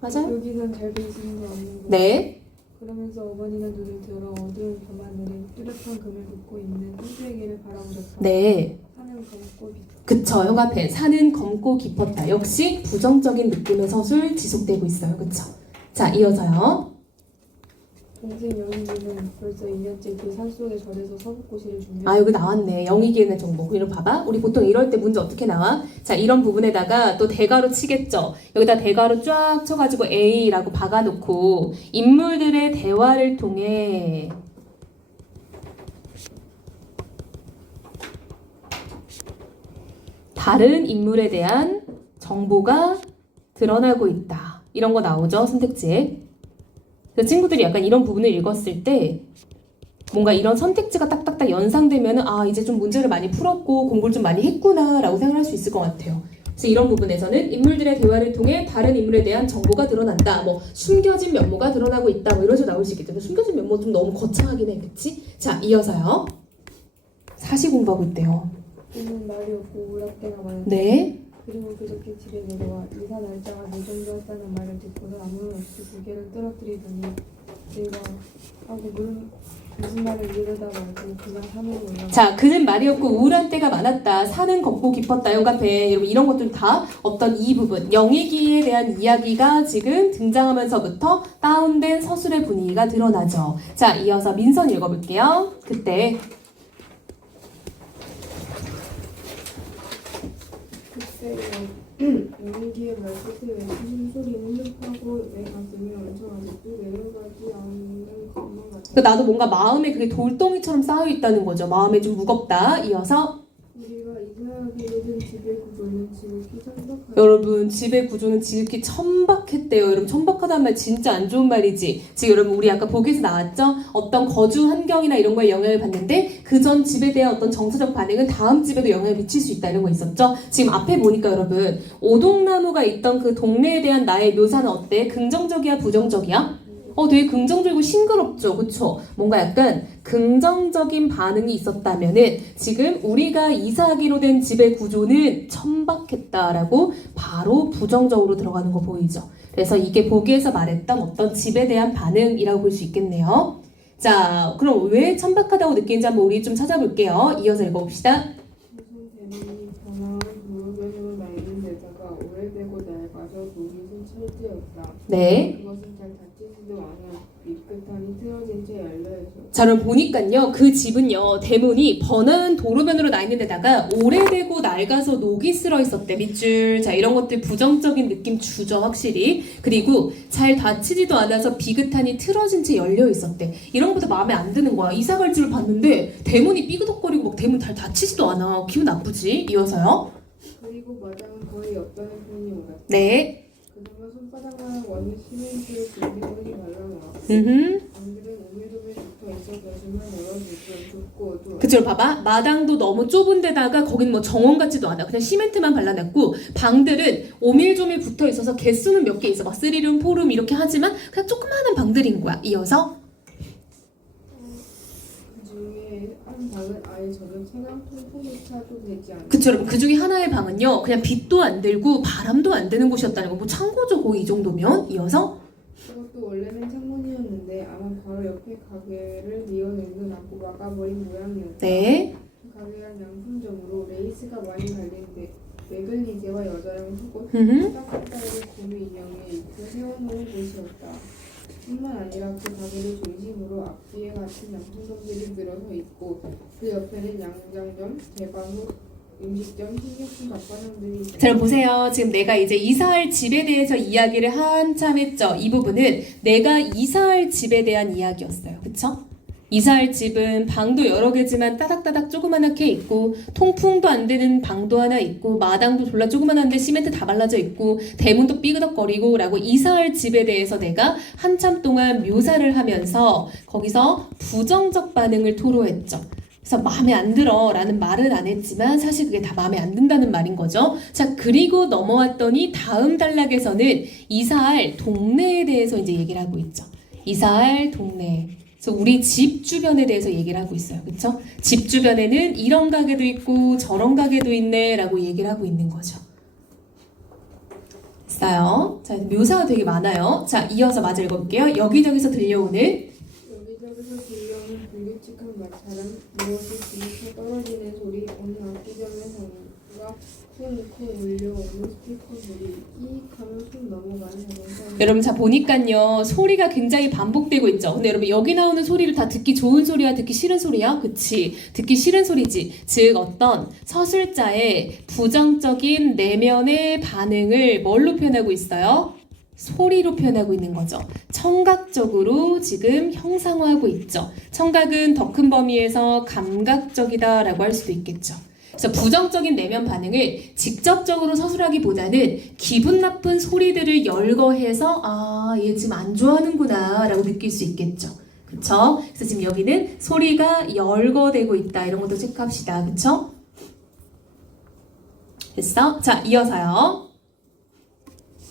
맞아요? 여기는 잘 보이시는 거 없는 거. 네. 그러면서 어머니는 눈을 들어 어두운 밤하늘에 뚜렷한 금을 긋고 있는 홍수에게를 바라보셨다. 네. 산은 검고 빛. 그쵸. 형광펜. 산은 검고 깊었다. 역시 부정적인 느낌의 서술 지속되고 있어요. 그쵸. 자 이어서요. 동생 영희는 벌써 2년째 그 산속의 절에서 서북고시를 준비하고 아 여기 나왔네. 영익이는 정보. 이거 봐봐. 우리 보통 이럴 때 문제 어떻게 나와? 자 이런 부분에다가 또 대괄호 치겠죠. 여기다 대괄호 쫙 쳐가지고 A라고 박아놓고 인물들의 대화를 통해 다른 인물에 대한 정보가 드러나고 있다. 이런 거 나오죠. 선택지에. 그래서 친구들이 약간 이런 부분을 읽었을 때 뭔가 이런 선택지가 딱딱딱 연상되면은 아 이제 좀 문제를 많이 풀었고 공부를 좀 많이 했구나 라고 생각할 수 있을 것 같아요. 그래서 이런 부분에서는 인물들의 대화를 통해 다른 인물에 대한 정보가 드러난다. 뭐 숨겨진 면모가 드러나고 있다. 뭐 이런 식으로 나올 수 있겠죠. 숨겨진 면모 좀 너무 거창하긴 해. 그치? 자 이어서요. 사시 공부하고 있대요. 그는 말이 없고 우락대가 많았다. 네. 그리고 그저께 집에 내려와 이사 날짜가 내정되었다는 말을 듣고는 아무런 없이 고개를 떨어뜨리더니 내가 하고 무슨 말을 이르다 말고 그냥 하늘로 올라가. 자, 그는 말이 없고 우울한 때가 많았다. 산은 걷고 깊었다. 영감펜. 여러분 이런 것들 다 어떤 이 부분 영익이에 대한 이야기가 지금 등장하면서부터 다운된 서술의 분위기가 드러나죠. 자, 이어서 민선 읽어볼게요. 그때 용기의 말끝에 외치는 소리는 흡하고 내 가슴이 엄청 아직도 내려가지 않는 것만 같아. 그러니까 나도 뭔가 마음에 그게 돌덩이처럼 쌓여 있다는 거죠. 마음에 좀 무겁다. 이어서 우리가 이사하게 된 집의 구조는 지극히 천박하다. 여러분 집의 구조는 지극히 천박했대요. 여러분 천박하다는 말 진짜 안 좋은 말이지. 지금 여러분 우리 아까 보기에서 나왔죠? 어떤 거주 환경이나 이런 거에 영향을 받는데 그 전 집에 대한 어떤 정서적 반응은 다음 집에도 영향을 미칠 수 있다 이런 거 있었죠? 지금 앞에 보니까 여러분 오동나무가 있던 그 동네에 대한 나의 묘사는 어때? 긍정적이야 부정적이야? 되게 긍정적이고 싱그럽죠. 그쵸? 뭔가 약간 긍정적인 반응이 있었다면은 지금 우리가 이사하기로 된 집의 구조는 천박했다라고 바로 부정적으로 들어가는 거 보이죠? 그래서 이게 보기에서 말했던 어떤 집에 대한 반응이라고 볼 수 있겠네요. 자, 그럼 왜 천박하다고 느끼는지 한번 우리 좀 찾아볼게요. 이어서 읽어봅시다. 무슨 대문이 번화한 도로변으로 낡은 데다가 오래되고 낡아서 녹이는 철제였다. 네. 그것은 잘 닫히지도 않아 삐끗하니 틀어진 채 열려있어. 자, 그럼 보니까요, 그 집은요, 대문이 번화한 도로변으로 나 있는 데다가 오래되고 낡아서 녹이 쓸어 있었대, 밑줄. 자, 이런 것들 부정적인 느낌 주죠, 확실히. 그리고 잘 닫히지도 않아서 비긋하니 틀어진 채 열려 있었대. 이런 것보다 마음에 안 드는 거야. 이사 갈 집을 봤는데 대문이 삐그덕거리고 막 대문 잘 닫히지도 않아. 기분 나쁘지? 이어서요. 그리고 마당은 거의 없다는 표현이 오다. 네. 그동안 손바닥만한 원이 시멘트를 빈기둥이 발라놓아. 방들은 오밀조밀 붙어있어 거실만 열어주고 좁고 어두워. 그쵸, 봐봐. 마당도 너무 좁은 데다가 거긴 뭐 정원 같지도 않아. 그냥 시멘트만 발라놨고 방들은 오밀조밀 붙어 있어서 개수는 몇 개 있어. 막 3룸, 4룸 이렇게 하지만 그냥 조그마한 방들인 거야. 이어서 그 중에 한 방은 아예 전혀 채광 통풍조차도 되지 않아. 그쵸, 여러분. 그 중에 하나의 방은요, 그냥 빛도 안 들고 바람도 안 드는 곳이었다는 거. 뭐 창고죠, 거의 이 정도면. 이어서 그것도 원래는 창문이었는데 아마 바로 옆에 가게를 이어내는 않고 막아버린 모양이었다. 네. 그 가게란 양품점으로 레이스가 많이 달린데 네글리제와 여자용 속옷, 음. 딱딱하게 고무 인형에 입혀 세워놓은 곳이었다. 뿐만 아니라 그 가게를 중심으로 앞뒤에 같은 양품점들이 늘어서 있고 그 옆에는 양장점, 대방호, 음식점, 식료품 갑판점들이 있다. 자, 여러분 보세요. 지금 내가 이제 이사할 집에 대해서 이야기를 한참 했죠. 이 부분은 내가 이사할 집에 대한 이야기였어요. 그쵸? 이사할 집은 방도 여러 개지만 따닥따닥 조그만하게 있고 통풍도 안 되는 방도 하나 있고 마당도 졸라 조그만한데 시멘트 다 발라져 있고 대문도 삐그덕거리고 라고 이사할 집에 대해서 내가 한참 동안 묘사를 하면서 거기서 부정적 반응을 토로했죠. 그래서 마음에 안 들어 라는 말은 안 했지만 사실 그게 다 마음에 안 든다는 말인 거죠. 자, 그리고 넘어왔더니 다음 단락에서는 이사할 동네에 대해서 이제 얘기를 하고 있죠. 이사할 동네. 그래서 우리 집 주변에 대해서 얘기를 하고 있어요. 그렇죠? 집 주변에는 이런 가게도 있고 저런 가게도 있네 라고 얘기를 하고 있는 거죠. 됐어요. 자, 묘사가 되게 많아요. 자, 이어서 마저 읽어볼게요. 여기저기서 들려오는 여기저기서 들려오는 불규칙한 마찰은 무엇이 부딪혀 떨어지는 소리, 어느 악기점의 성과 쿵쿵 울려오는 스피커 소리, 끼익하면 손 넘어가는 자동차. 여러분 자 보니까요 소리가 굉장히 반복되고 있죠. 근데 여러분 여기 나오는 소리를 다 듣기 좋은 소리야 듣기 싫은 소리야? 그치, 듣기 싫은 소리지. 즉 어떤 서술자의 부정적인 내면의 반응을 뭘로 표현하고 있어요? 소리로 표현하고 있는 거죠. 청각적으로 지금 형상화하고 있죠. 청각은 더 큰 범위에서 감각적이다라고 할 수도 있겠죠. 그래서 부정적인 내면 반응을 직접적으로 서술하기보다는 기분 나쁜 소리들을 열거해서 얘 지금 안 좋아하는구나 라고 느낄 수 있겠죠. 그쵸? 그래서 지금 여기는 소리가 열거되고 있다 이런 것도 체크합시다. 그쵸? 됐어? 자, 이어서요.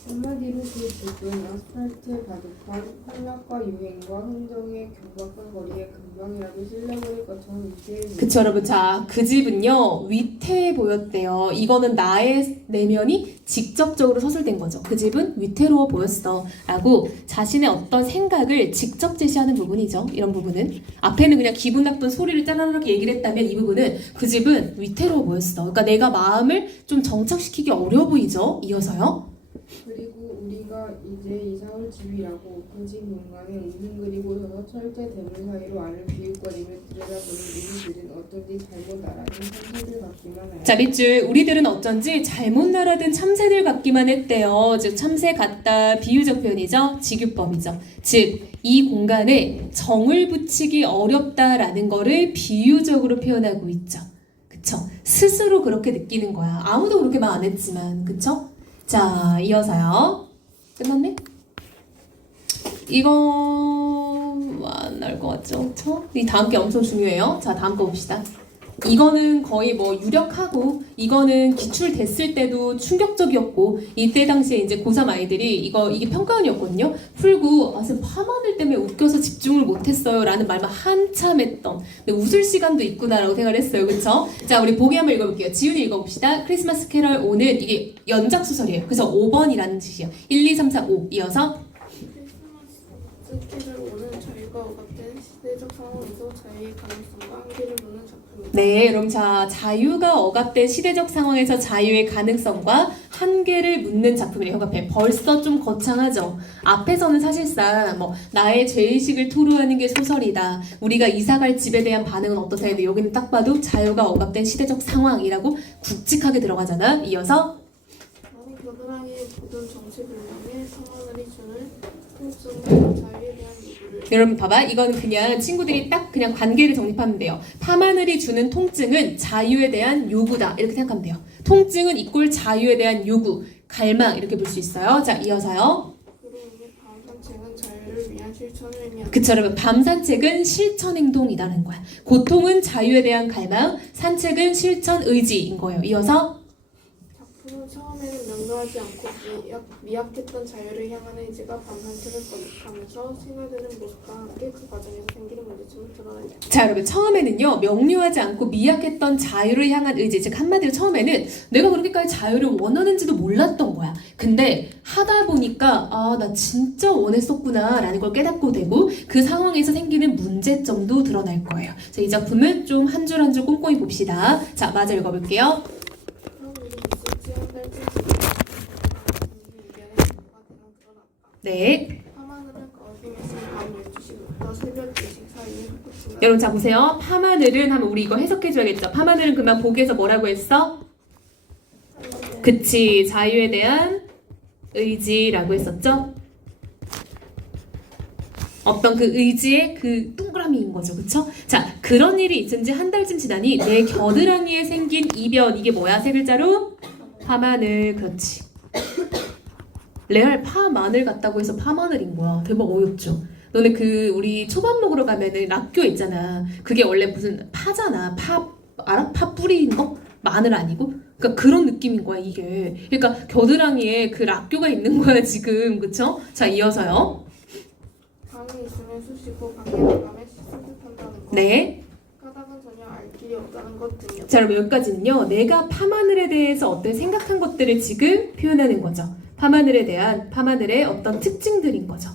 한마디로 그 집은 아스팔트의 바둑판, 활락과 유행과 흥정의 경박한 거리에 금방이라도 실려버릴 것처럼 위태해 보인다. 그쵸 여러분. 자, 그 집은요 위태해 보였대요. 이거는 나의 내면이 직접적으로 서술된 거죠. 그 집은 위태로워 보였어 라고 자신의 어떤 생각을 직접 제시하는 부분이죠. 이런 부분은 앞에는 그냥 기분 나쁜 소리를 짜라라게 얘기를 했다면 이 부분은 그 집은 위태로워 보였어. 그러니까 내가 마음을 좀 정착시키기 어려워 보이죠. 이어서요. 그리고 우리가 이제 이사 올 집이라고 빈진 공간에 웅덩그리고 서서 철제 대문 사이로 알을 비웃거리며 들여다보는 우리들은 어쩐지 잘못 알아든 참새들 같기만 해요. 자, 밑줄 우리들은 어쩐지 잘못 날아든 참새들 같기만 했대요. 즉 참새 같다 비유적 표현이죠. 직유법이죠. 즉 이 공간에 정을 붙이기 어렵다라는 거를 비유적으로 표현하고 있죠. 그쵸? 스스로 그렇게 느끼는 거야. 아무도 그렇게 말 안 했지만, 그쵸? 자, 이어서요. 끝났네? 이거 안 나올 것 같죠? 그쵸? 이 다음 게 엄청 중요해요. 자, 다음 거 봅시다. 이거는 거의 뭐 유력하고 이거는 기출됐을 때도 충격적이었고 이때 당시에 이제 고3 아이들이 이게 평가원이었거든요. 풀고 선 파마늘 때문에 웃겨서 집중을 못했어요 라는 말만 한참 했던 근데 웃을 시간도 있구나라고 생각을 했어요. 그쵸? 자, 우리 보기 한번 읽어볼게요. 지훈이 읽어봅시다. 크리스마스 캐럴 5는 이게 연작 수설이에요. 그래서 5번이라는 뜻이에요. 1, 2, 3, 4, 5 이어서 크리스마스 캐럴 5는 자유가 억압된 시대적 상황에서 자유의 가능성과 한계를 묻는 작품입니다. 네, 그럼 자, 자유가 억압된 시대적 상황에서 자유의 가능성과 한계를 묻는 작품이래요. 형 앞에 벌써 좀 거창하죠. 앞에서는 사실상 뭐 나의 죄의식을 토로하는 게 소설이다. 우리가 이사갈 집에 대한 반응은 어떠세요? 근데 여기는 딱 봐도 자유가 억압된 시대적 상황이라고 굵직하게 들어가잖아. 이어서 많은 겨드랑이의 모든 정치불명에 성원을 주는 통증과 자유에 대한 요구를 여러분 봐봐. 이건 그냥 친구들이 딱 그냥 관계를 정립하면 돼요. 밤하늘이 주는 통증은 자유에 대한 요구다. 이렇게 생각하면 돼요. 통증은 이꼴 자유에 대한 요구, 갈망 이렇게 볼 수 있어요. 자, 이어서요. 그로 인해 밤 산책은 자유를 위한 실천을 의미한다. 그쵸, 여러분. 밤 산책은 실천 행동이라는 거야. 고통은 자유에 대한 갈망, 산책은 실천 의지인 거예요. 이어서 작품은 처음에는 명료하지 않고 미약했던 자유를 향하는 의지가 밤 산책을 거듭하면서 생활되는 모습과 함께 그 과정에서 생기는 문제점을 드러낸다. 자, 여러분 처음에는요 명료하지 않고 미약했던 자유를 향한 의지, 즉 한마디로 처음에는 내가 그렇게까지 자유를 원하는지도 몰랐던 거야. 근데 하다 보니까 아, 나 진짜 원했었구나 라는 걸 깨닫고 되고 그 상황에서 생기는 문제점도 드러날 거예요. 자, 이 작품은 좀 한 줄 한 줄 꼼꼼히 봅시다. 자, 마저 읽어볼게요. 그럼 우리 있을지 한 달쯤 지나서 의견의 변화가 대강 드러났다. 네, 하마늘은 거울빙에서 밤 12시부터 새벽 2시 사이에 솟구치는 여러분 자 보세요. 파마늘은 하면 우리 이거 해석해줘야겠죠. 파마늘은 그만 보기에서 뭐라고 했어? 그치, 자유에 대한 의지라고 했었죠. 어떤 그 의지의 그 동그라미인 거죠. 그쵸? 자, 그런 일이 있은 지 한 달쯤 지나니 내 겨드랑이에 생긴 이변, 이게 뭐야? 세 글자로? 파마늘. 그렇지. 레알 파마늘 같다고 해서 파마늘인 거야. 대박 어이없죠? 너네 그 우리 초밥 먹으러 가면은 락교 있잖아. 그게 원래 무슨 파잖아. 알아? 파 뿌리인 거? 마늘 아니고? 그러니까 그런 느낌인 거야 이게. 그러니까 겨드랑이에 그 락교가 있는 거야 지금. 그쵸? 자, 이어서요. 방에 있으면 쑤시고 밖에 나가면 씻어듯한다는 것. 네. 까닭은 전혀 알 길이 없다는 것 등이었다. 자, 여러분 여기까지는요. 내가 밤하늘에 대해서 어떤 생각한 것들을 지금 표현하는 거죠. 밤하늘에 대한 밤하늘의 어떤 특징들인 거죠.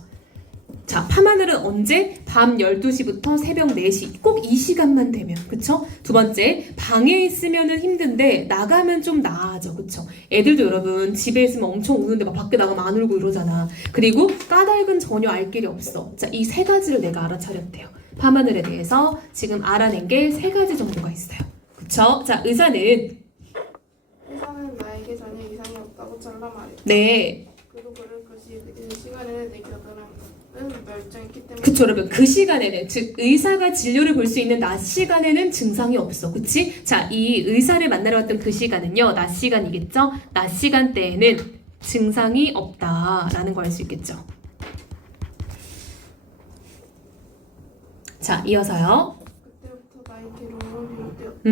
자, 밤하늘은 언제? 밤 12시부터 새벽 4시. 꼭 이 시간만 되면. 그쵸? 두 번째, 방에 있으면은 힘든데 나가면 좀 나아져. 그쵸? 애들도 여러분 집에 있으면 엄청 우는데 막 밖에 나가면 안 울고 이러잖아. 그리고 까닭은 전혀 알 길이 없어. 자, 이 세 가지를 내가 알아차렸대요. 밤하늘에 대해서 지금 알아낸 게 세 가지 정도가 있어요. 그쵸? 자, 의사는 회사는 나에게 전혀 이상이 없다고 잘라 말했다. 네. 그리고 그를 그 시간에는 내 겨드랑이는 멸종했기 때문에 그쵸, 여러분. 그 시간에는, 즉 의사가 진료를 볼 수 있는 낮 시간에는 증상이 없어. 그치? 자, 이 의사를 만나러 왔던 그 시간은요, 낮 시간이겠죠? 낮 시간대에는 증상이 없다라는 걸 알 수 있겠죠. 자, 이어서요. 그때부터 나의 괴로움은 비롯되었다.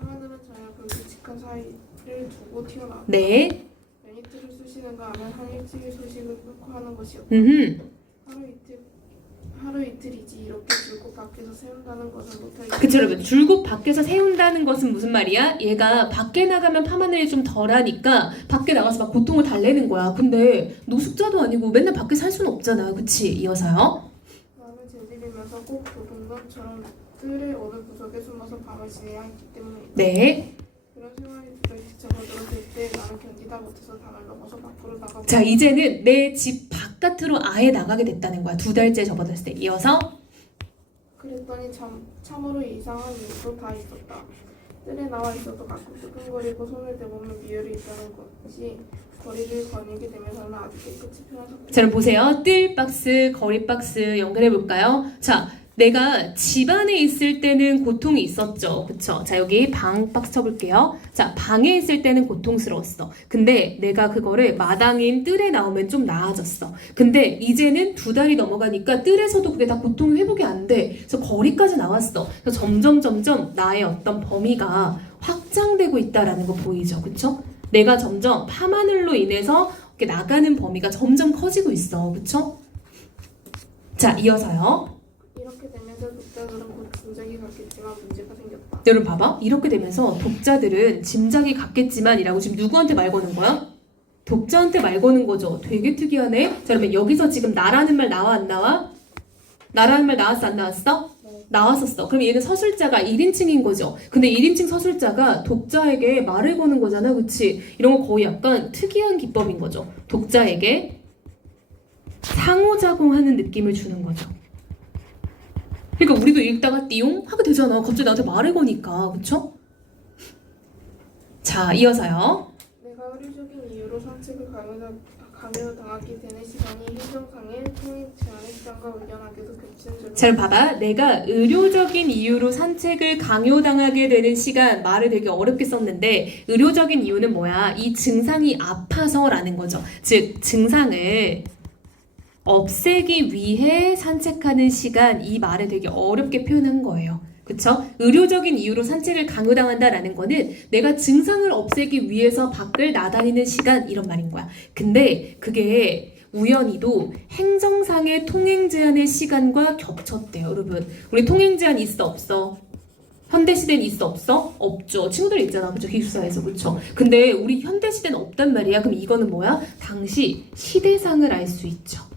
하마늘은 전혀 불규칙한 사이를 두고 튀어나왔다. 네. 매니트를 쑤시는가 하면 한 일찍의 소식을 끊고 하는 것이었다. 하루 이틀이지 이렇게 줄곧 밖에서 세운다는 것은 못하겠다. 그쵸, 여러분. 줄곧 밖에서 세운다는 것은 무슨 말이야? 얘가 밖에 나가면 파마늘이 좀 덜하니까 밖에 나가서 막 고통을 달래는 거야. 근데 노숙자도 아니고 맨날 밖에 살 수는 없잖아. 그치? 이어서요. 마음을 재질이면서 꼭 도둑놈처럼 뜰의 어느 구석에 숨어서 밤을 지내야 했기 때문이다. 네. 그런 생활이 두절씩 접어들어 때 나는 견디다 못해서 방을 넘어서 밖으로 나가고. 자, 이제는 내 집 바깥으로 아예 나가게 됐다는 거야. 2달째 접어들었을 때. 이어서 그랬더니 참으로 이상한 일도 다 있었다. 뜰에 나와 있어도 가끔 뜨끔거리고 손을 대보면 미열이 있다는 것이 거리를 거니게 되면서는 아주 깨끗이 표현하고. 자, 그럼 보세요. 뜰 박스, 거리 박스 연결해 볼까요? 자, 내가 집 안에 있을 때는 고통이 있었죠. 그쵸? 자, 여기 방 박스 쳐볼게요. 자, 방에 있을 때는 고통스러웠어. 근데 내가 그거를 마당인 뜰에 나오면 좀 나아졌어. 근데 이제는 2달이 넘어가니까 뜰에서도 그게 다 고통이 회복이 안 돼. 그래서 거리까지 나왔어. 그래서 점점 나의 어떤 범위가 확장되고 있다라는 거 보이죠. 그쵸? 내가 점점 밤하늘로 인해서 이렇게 나가는 범위가 점점 커지고 있어. 그쵸? 자, 이어서요. 이렇게 되면서 독자들은 곧 짐작이 갔겠지만 문제가 생겼다. 여러분 봐봐. 이렇게 되면서 독자들은 짐작이 갔겠지만이라고 지금 누구한테 말 거는 거야? 독자한테 말 거는 거죠. 되게 특이하네. 자, 그러면 여기서 지금 나라는 말 나와 안 나와? 나라는 말 나왔어 안 나왔어? 나왔었어. 그럼 얘는 서술자가 1인칭인 거죠. 근데 1인칭 서술자가 독자에게 말을 거는 거잖아. 그치? 이런 거 거의 약간 특이한 기법인 거죠. 독자에게 상호작용하는 느낌을 주는 거죠. 그러니까 우리도 읽다가 띠용 하게 되잖아. 갑자기 나한테 말을 거니까. 그쵸? 자, 이어서요. 내가 의료적인 이유로 산책을 강요당하게 되는 시간이 행정상의 통행 제한의 시간과 의견하게도 겹치는 점이. 자, 그럼 봐봐. 내가 의료적인 이유로 산책을 강요당하게 되는 시간, 말을 되게 어렵게 썼는데 의료적인 이유는 뭐야? 이 증상이 아파서라는 거죠. 즉, 증상을 없애기 위해 산책하는 시간, 이 말을 되게 어렵게 표현한 거예요. 그쵸? 의료적인 이유로 산책을 강요당한다라는 거는 내가 증상을 없애기 위해서 밖을 나다니는 시간, 이런 말인 거야. 근데 그게 우연히도 행정상의 통행 제한의 시간과 겹쳤대요. 여러분, 우리 통행 제한 있어 없어? 현대시대는 있어 없어? 없죠. 친구들 있잖아. 그쵸? 기숙사에서. 그쵸? 근데 우리 현대시대는 없단 말이야. 그럼 이거는 뭐야? 당시 시대상을 알 수 있죠.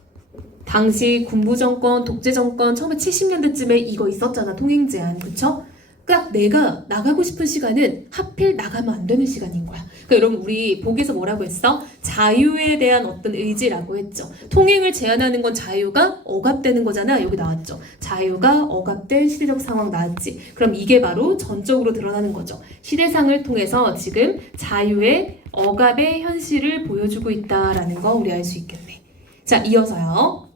당시 군부정권, 독재정권 1970년대쯤에 이거 있었잖아. 통행제한. 그쵸? 딱 내가 나가고 싶은 시간은 하필 나가면 안 되는 시간인 거야. 그러니까 여러분 우리 보기에서 뭐라고 했어? 자유에 대한 어떤 의지라고 했죠. 통행을 제한하는 건 자유가 억압되는 거잖아. 여기 나왔죠. 자유가 억압된 시대적 상황 나왔지. 그럼 이게 바로 전적으로 드러나는 거죠. 시대상을 통해서 지금 자유의 억압의 현실을 보여주고 있다라는 거 우리 알 수 있겠네. 자, 이어서요.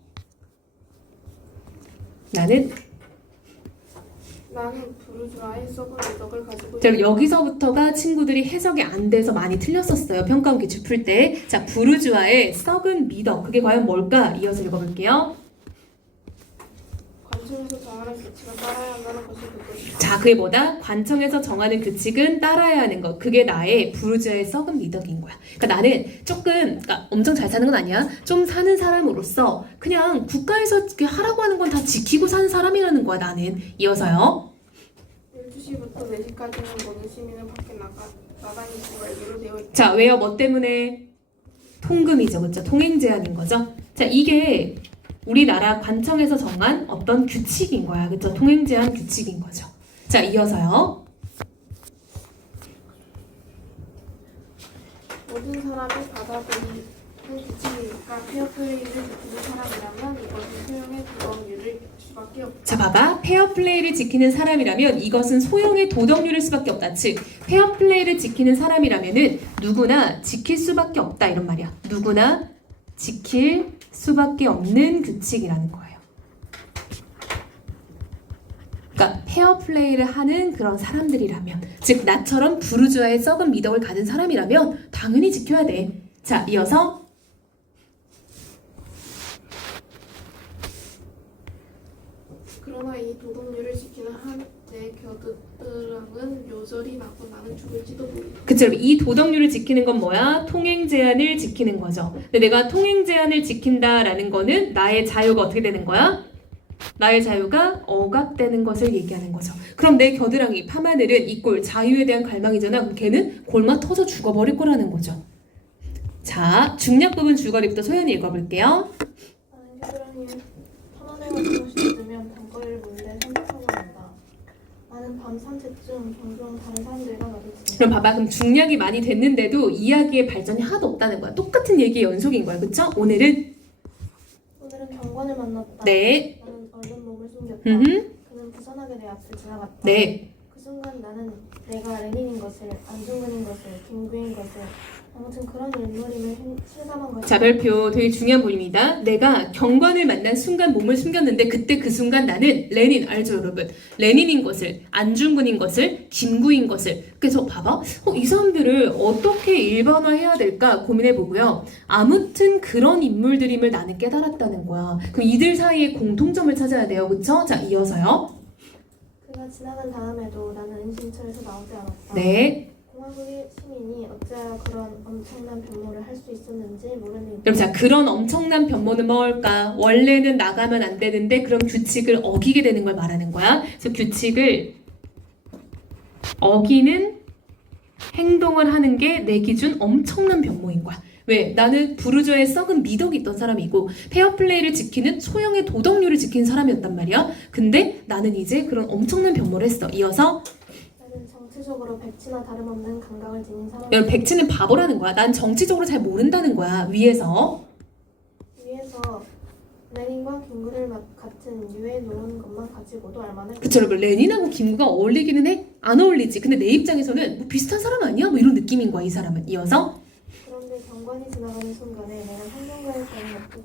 나는 부르주아의 썩은 미덕을 가지고 자, 여기서부터가 친구들이 해석이 안 돼서 많이 틀렸었어요. 평가원 기출 풀 때. 자, 부르주아의 썩은 미덕. 그게 과연 뭘까? 이어서 읽어볼게요. 관청에서 정하는 규칙을 따라야 한다는 것이 그것이다. 자, 그게 뭐다? 관청에서 정하는 규칙은 따라야 하는 것. 그게 나의 부르주아의 썩은 미덕인 거야. 그러니까 나는 조금, 그러니까 엄청 잘 사는 건 아니야. 좀 사는 사람으로서 그냥 국가에서 이렇게 하라고 하는 건 다 지키고 사는 사람이라는 거야, 나는. 이어서요. 12시부터 4시까지는 모든 시민은 밖에 나다닐 수가 있도록 되어 있다. 자, 왜요? 뭐 때문에? 통금이죠. 그렇죠? 통행 제한인 거죠. 자, 이게 우리나라 관청에서 정한 어떤 규칙인 거야. 그렇죠? 통행 제한 규칙인 거죠. 자, 이어서요. 모든 사람이 받아들이는 규칙이니까 페어플레이를 지키는 사람이라면 이것은 소용의 도덕률을 수밖에 없다. 자, 봐봐. 페어플레이를 지키는 사람이라면 이것은 소형의 도덕률일 수밖에 없다. 즉, 페어플레이를 지키는 사람이라면은 누구나 지킬 수밖에 없다. 이런 말이야. 누구나 지킬 수밖에 없는 규칙이라는 거예요. 그러니까 페어플레이를 하는 그런 사람들이라면, 즉 나처럼 부르주아의 썩은 미덕을 가진 사람이라면 당연히 지켜야 돼. 자, 이어서 그러나 이 도덕률을 지키는 한내 겨드랑은 요절이 나고 나는 죽을지도 모른다. 그쵸. 이 도덕률을 지키는 건 뭐야? 통행 제한을 지키는 거죠. 근데 내가 통행 제한을 지킨다라는 거는 나의 자유가 어떻게 되는 거야? 나의 자유가 억압되는 것을 얘기하는 거죠. 그럼 내 겨드랑이 밤하늘은 이 꼴 자유에 대한 갈망이잖아. 그럼 걔는 골마 터져 죽어버릴 거라는 거죠. 자, 중략 부분 줄거리부터 소연이 읽어볼게요. 나는 겨드랑이에 편안해가 들어오시 늦으면 밤거리를 몰래 산책하고 난다. 나는 나는 밤 산책 중 종종 다른 사람들과 마주치네. 그럼 봐봐. 그럼 중량이 많이 됐는데도 이야기의 발전이 하나도 없다는 거야. 똑같은 얘기의 연속인 거야. 그쵸? 오늘은 경관을 만났다. 네. 나는 얼른 몸을 숨겼다. 음흠. 그는 부산하게 내 앞을 지나갔다. 네. 그 순간 나는 내가 레닌인 것을, 안중근인 것을, 김구인 것을, 아무튼 그런 인물임을 실감한 것이다. 자, 별표 되게 중요한 부분입니다. 내가 경관을 만난 순간 몸을 숨겼는데 그때 그 순간 나는 레닌 알죠 여러분? 레닌인 것을, 안중근인 것을, 김구인 것을. 그래서 봐봐. 이 사람들을 어떻게 일반화해야 될까 고민해 보고요. 아무튼 그런 인물들임을 나는 깨달았다는 거야. 그럼 이들 사이에 공통점을 찾아야 돼요. 그쵸? 자, 이어서요. 그가 지나간 다음에도 나는 은신처에서 나오지 않았다. 네. 공화국의 시민이 어찌하여 그런 엄청난 변모를 할 수 있었는지 모르니. 그럼 자, 그런 엄청난 변모는 뭘까? 원래는 나가면 안 되는데 그런 규칙을 어기게 되는 걸 말하는 거야. 그래서 규칙을 어기는 행동을 하는 게 내 기준 엄청난 변모인 거야. 왜? 나는 부르주아의 썩은 미덕이 있던 사람이고 페어플레이를 지키는 소형의 도덕률을 지키는 사람이었단 말이야. 근데 나는 이제 그런 엄청난 변모를 했어. 이어서 나는 정치적으로 백치나 다름없는 감각을 지닌 사람. 여러분 백치는 바보라는 거야. 난 정치적으로 잘 모른다는 거야. 위에서 레닌과 김구를 같은 유해 놓은 것만 가지고도 알만해. 그쵸 여러분 레닌하고 김구가 어울리기는 해? 안 어울리지. 근데 내 입장에서는 뭐 비슷한 사람 아니야? 뭐 이런 느낌인 거야 이 사람은. 이어서 그런데 경관이 지나가는 순간에 내가 상경과의 사이는 없고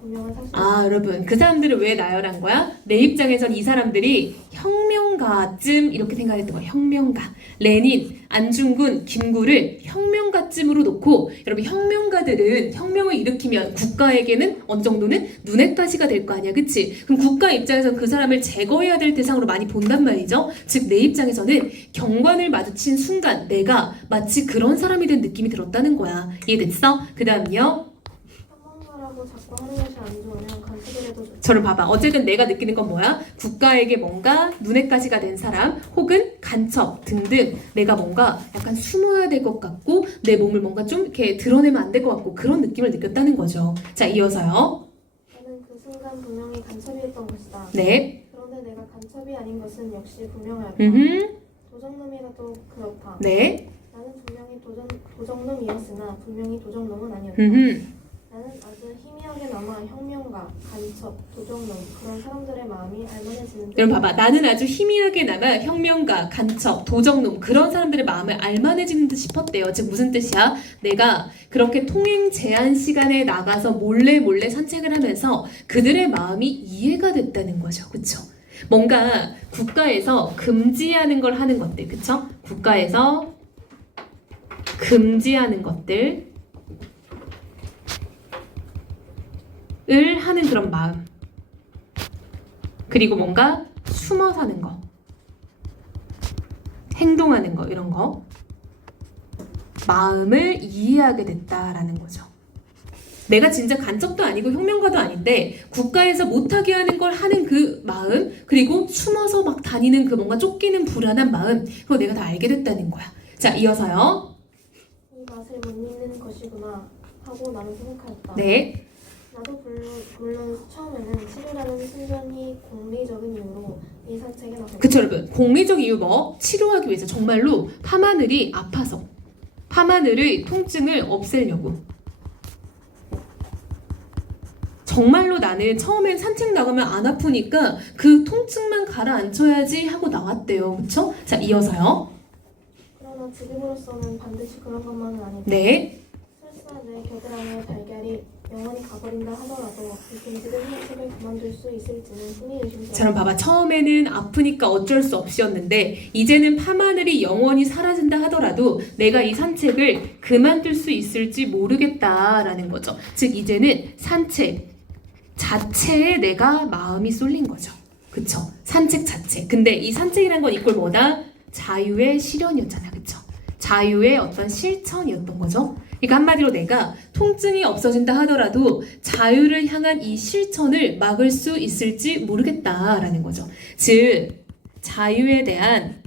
분명한 사실. 여러분 그 사람들을 왜 나열한 거야? 내 입장에선 이 사람들이 혁명가쯤 이렇게 생각했던 거야. 혁명가. 레닌, 안중근, 김구를 혁명가쯤으로 놓고 여러분 혁명가들은 혁명을 일으키면 국가에게는 어느 정도는 눈엣 가시가 될 거 아니야. 그치? 그럼 국가 입장에선 그 사람을 제거해야 될 대상으로 많이 본단 말이죠. 즉 내 입장에서는 경관을 마주친 순간 내가 마치 그런 사람이 된 느낌이 들었다는 거야. 이해됐어? 그 다음요. 혁명가라고 자꾸 하는 것이 안 좋으면 간섭을 해도 좋다. 저를 봐봐. 어쨌든 내가 느끼는 건 뭐야? 국가에게 뭔가 눈엣가시가 된 사람 혹은 간첩 등등 내가 뭔가 약간 숨어야 될 것 같고 내 몸을 뭔가 좀 이렇게 드러내면 안 될 것 같고 그런 느낌을 느꼈다는 거죠. 자, 이어서요. 나는 그 순간 분명히 간첩이었던 것이다. 네. 그런데 내가 간첩이 아닌 것은 역시 분명하였다. 도적놈이라도 그렇다. 네. 나는 분명히 도적놈이었으나 분명히 도적놈은 아니었다. 나는 아주 희미하게 남아 혁명가, 간첩, 도적놈 그런 사람들의 마음이 알만해지는 여러분 봐봐. 나는 아주 희미하게 남아 혁명가, 간첩, 도적놈 그런 사람들의 마음을 알만해지는 듯 싶었대요. 즉 무슨 뜻이야? 내가 그렇게 통행 제한 시간에 나가서 몰래 산책을 하면서 그들의 마음이 이해가 됐다는 거죠. 그쵸? 뭔가 국가에서 금지하는 걸 하는 것들. 그쵸? 국가에서 금지하는 것들 을 하는 그런 마음. 그리고 뭔가 숨어 사는 거. 행동하는 거, 이런 거. 마음을 이해하게 됐다라는 거죠. 내가 진짜 간첩도 아니고 혁명가도 아닌데 국가에서 못하게 하는 걸 하는 그 마음, 그리고 숨어서 막 다니는 그 뭔가 쫓기는 불안한 마음, 그거 내가 다 알게 됐다는 거야. 자, 이어서요. 이 맛을 못 잊는 것이구나 하고 나는 생각하였다. 네. 나도 물론 처음에는 치료라는 순전히 공리적인 이유로 이 산책에 나섰다. 그쵸 여러분. 공리적 이유 뭐? 치료하기 위해서 정말로 파마늘이 아파서 파마늘의 통증을 없애려고 정말로 나는 처음엔 산책 나가면 안 아프니까 그 통증만 가라앉혀야지 하고 나왔대요. 그쵸? 자, 이어서요. 그러나 지금으로서는 반드시 그런 것만은 아니다. 네. 설사 내 겨드랑이의 달걀이 영원히 가버린다 하더라도 이 금지된 산책을 그만둘 수 있을지는 심히 의심스럽다. 자, 그럼 봐봐. 처음에는 아프니까 어쩔 수 없이였는데 이제는 파마늘이 영원히 사라진다 하더라도 내가 이 산책을 그만둘 수 있을지 모르겠다라는 거죠. 즉 이제는 산책 자체에 내가 마음이 쏠린 거죠. 그쵸? 산책 자체. 근데 이 산책이란 건 이꼴 뭐다? 자유의 실현이었잖아. 그쵸? 자유의 어떤 실천이었던 거죠. 그러니까 한마디로 내가 통증이 없어진다 하더라도 자유를 향한 이 실천을 막을 수 있을지 모르겠다라는 거죠. 즉 자유에 대한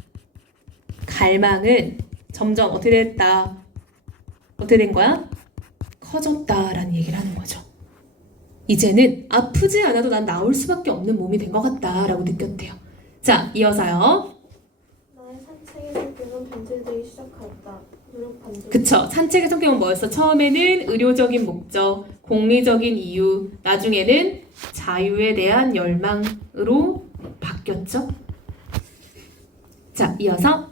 갈망은 점점 어떻게 됐다? 어떻게 된 거야? 커졌다라는 얘기를 하는 거죠. 이제는 아프지 않아도 난 나올 수밖에 없는 몸이 된 것 같다라고 느꼈대요. 자, 이어서요. 시작하였다. 노력 반증. 그쵸. 산책의 성격은 뭐였어? 처음에는 의료적인 목적, 공리적인 이유, 나중에는 자유에 대한 열망으로 바뀌었죠. 자, 이어서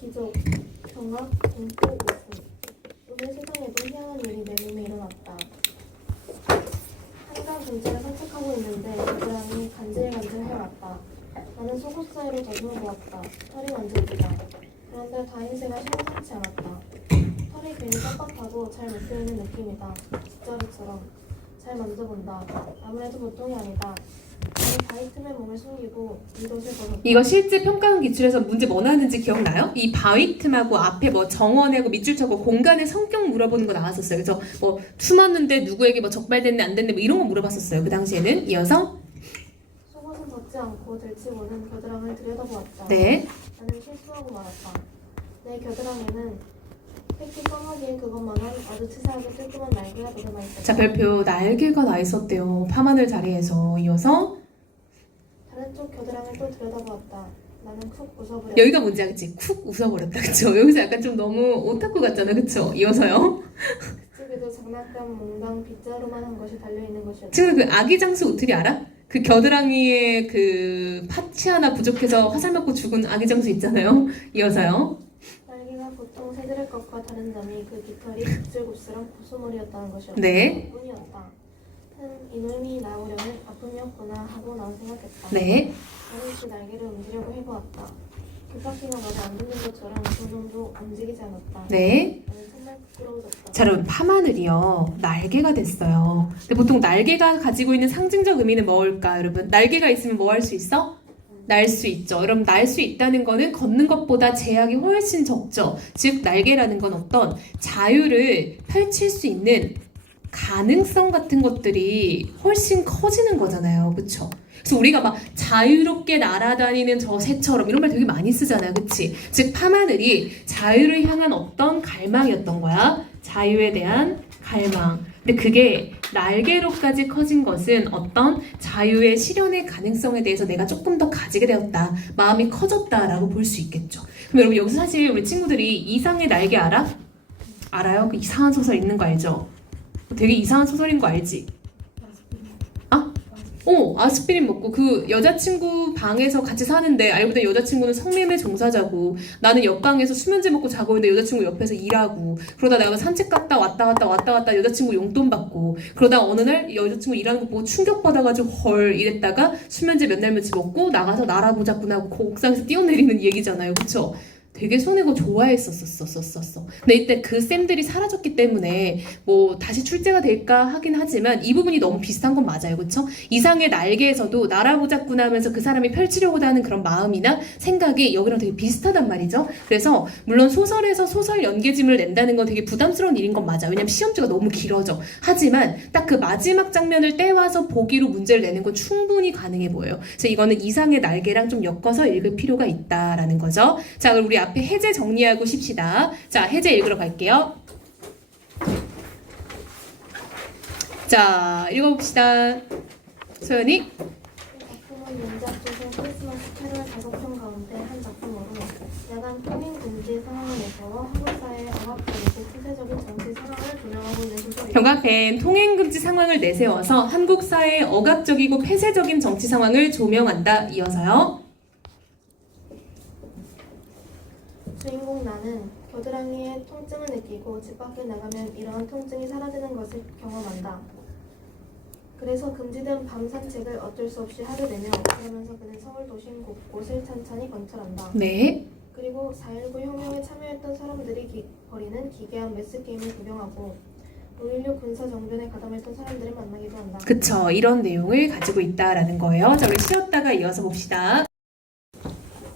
기적, 경악, 공포, 웃음. 오늘 세상에도 희한한 일이 내 몸에 일어났다. 한강 근처를 산책하고 있는데 겨드랑이 간질간질 해왔다. 나는 속옷 사이로 더듬어 보았다. 털이 만질기다. 그런데 다임새가 심상치 않았다. 털이 괜히 뻣뻣하고 잘 묶여있는 느낌이다. 빗자루처럼. 잘 만져본다. 아무래도 보통이 아니다. 나는 바이틈의 몸을 숨기고 이것을 벗었다. 이거 실제 평가원 기출에서 문제 뭐 나왔는지 기억나요? 이 바위틈하고 앞에 뭐 정원하고 밑줄 쳐고 공간의 성격 물어보는 거 나왔었어요. 그래서 뭐 숨었는데 누구에게 뭐 적발됐네 안 됐네 뭐 이런 거 물어봤었어요. 그 당시에는. 이어서 속옷은 벗지 않고 들치고는 겨드랑이를 들여다보았다. 네. 나는 실수하고 말았다. 내 겨드랑이는 새끼 까마귀인 그것만한 아주 치사하게 뚫끔한 날개가 돋아나 있었다. 자, 별표 날개가 나 있었대요. 밤하늘 자리에서. 이어서 다른 쪽 겨드랑이를 또 들여다보았다. 나는 쿡 웃어버렸다. 여기가 뭔지 알겠지? 쿡 웃어버렸다. 그쵸? 여기서 약간 좀 너무 오타쿠 같잖아. 그쵸? 이어서요. 그쪽에도 장난감, 몽당, 빗자루만 한 것이 달려있는 것이었다. 지금 그 아기 장수 우틀이 알아? 그 겨드랑이에 그 파츠 하나 부족해서 화살 맞고 죽은 아기 장수 있잖아요. 이어서요. 날개가 보통 새들의 것과 다른 점이 그 깃털이 곱슬곱슬한 보소머리였다는 것이었다. 네. 뿐이었다. 이놈이 나오려면 아픔이었구나 하고 나는 생각했다. 네. 나는 그 날개를 움직이려고 해보았다. 귓바퀴가 마저 안 붙는 것처럼 점점도 움직이지 않았다. 네. 나는 정말 부끄러워졌다. 자, 여러분 파마늘이요. 날개가 됐어요. 근데 보통 날개가 가지고 있는 상징적 의미는 뭘까, 여러분? 날개가 있으면 뭐 할 수 있어? 날 수 있죠. 여러분 날 수 있다는 거는 걷는 것보다 제약이 훨씬 적죠. 즉 날개라는 건 어떤 자유를 펼칠 수 있는 가능성 같은 것들이 훨씬 커지는 거잖아요. 그쵸? 그래서 우리가 막 자유롭게 날아다니는 저 새처럼 이런 말 되게 많이 쓰잖아요. 그치? 즉 파마늘이 자유를 향한 어떤 갈망이었던 거야. 자유에 대한 갈망. 근데 그게 날개로까지 커진 것은 어떤 자유의 실현의 가능성에 대해서 내가 조금 더 가지게 되었다. 마음이 커졌다라고 볼 수 있겠죠. 그럼 여러분 여기서 사실 우리 친구들이 이상의 날개 알아? 알아요? 그 이상한 소설 읽는 거 알죠? 되게 이상한 소설인 거 알지? 아? 아스피린 먹고 그 여자친구 방에서 같이 사는데 알고 보니 여자친구는 성매매 종사자고 나는 옆방에서 수면제 먹고 자고 있는데 여자친구 옆에서 일하고 그러다 내가 산책 갔다 왔다 여자친구 용돈 받고 그러다 어느 날 여자친구 일하는 거 보고 충격받아가지고 헐 이랬다가 수면제 몇 날 며칠 먹고 나가서 날아보자꾸나 하고 그 옥상에서 뛰어내리는 얘기잖아요. 그쵸? 되게 손해고 좋아했었어. 근데 이때 그 쌤들이 사라졌기 때문에 뭐 다시 출제가 될까 하긴 하지만 이 부분이 너무 비슷한 건 맞아요. 그쵸? 이상의 날개에서도 날아보자꾸나 하면서 그 사람이 펼치려고 하는 그런 마음이나 생각이 여기랑 되게 비슷하단 말이죠. 그래서 물론 소설에서 소설 연계짐을 낸다는 건 되게 부담스러운 일인 건 맞아. 왜냐면 시험지가 너무 길어져. 하지만 딱 그 마지막 장면을 떼와서 보기로 문제를 내는 건 충분히 가능해 보여요. 그래서 이거는 이상의 날개랑 좀 엮어서 읽을 필요가 있다라는 거죠. 자, 그럼 우리 앞에 해제 정리하고 쉽시다. 자, 해제 읽으러 갈게요. 자, 읽어봅시다. 소연이. 작품은 연작 조선 크리스마스 캐롤 5편 가운데 한 작품으로 야간 통행 금지 상황을 내세워 한국 사회의 억압적이고 폐쇄적인 정치 상황을 조명하고 있는 소설입니다. 경각팬 통행금지 상황을 내세워서 한국 사회의 억압적이고 폐쇄적인 정치 상황을 조명한다. 이어서요. 주인공 나는 겨드랑이에 통증을 느끼고 집 밖에 나가면 이러한 통증이 사라지는 것을 경험한다. 그래서 금지된 밤 산책을 어쩔 수 없이 하게 되며 그러면서 그는 서울 도심 곳곳을 찬찬히 관찰한다. 네. 그리고 4.19 혁명에 참여했던 사람들이 벌이는 기괴한 매스게임을 구경하고 5.16 군사정변에 가담했던 사람들을 만나기도 한다. 그쵸. 이런 내용을 가지고 있다라는 거예요. 자, 우리 쉬었다가 이어서 봅시다.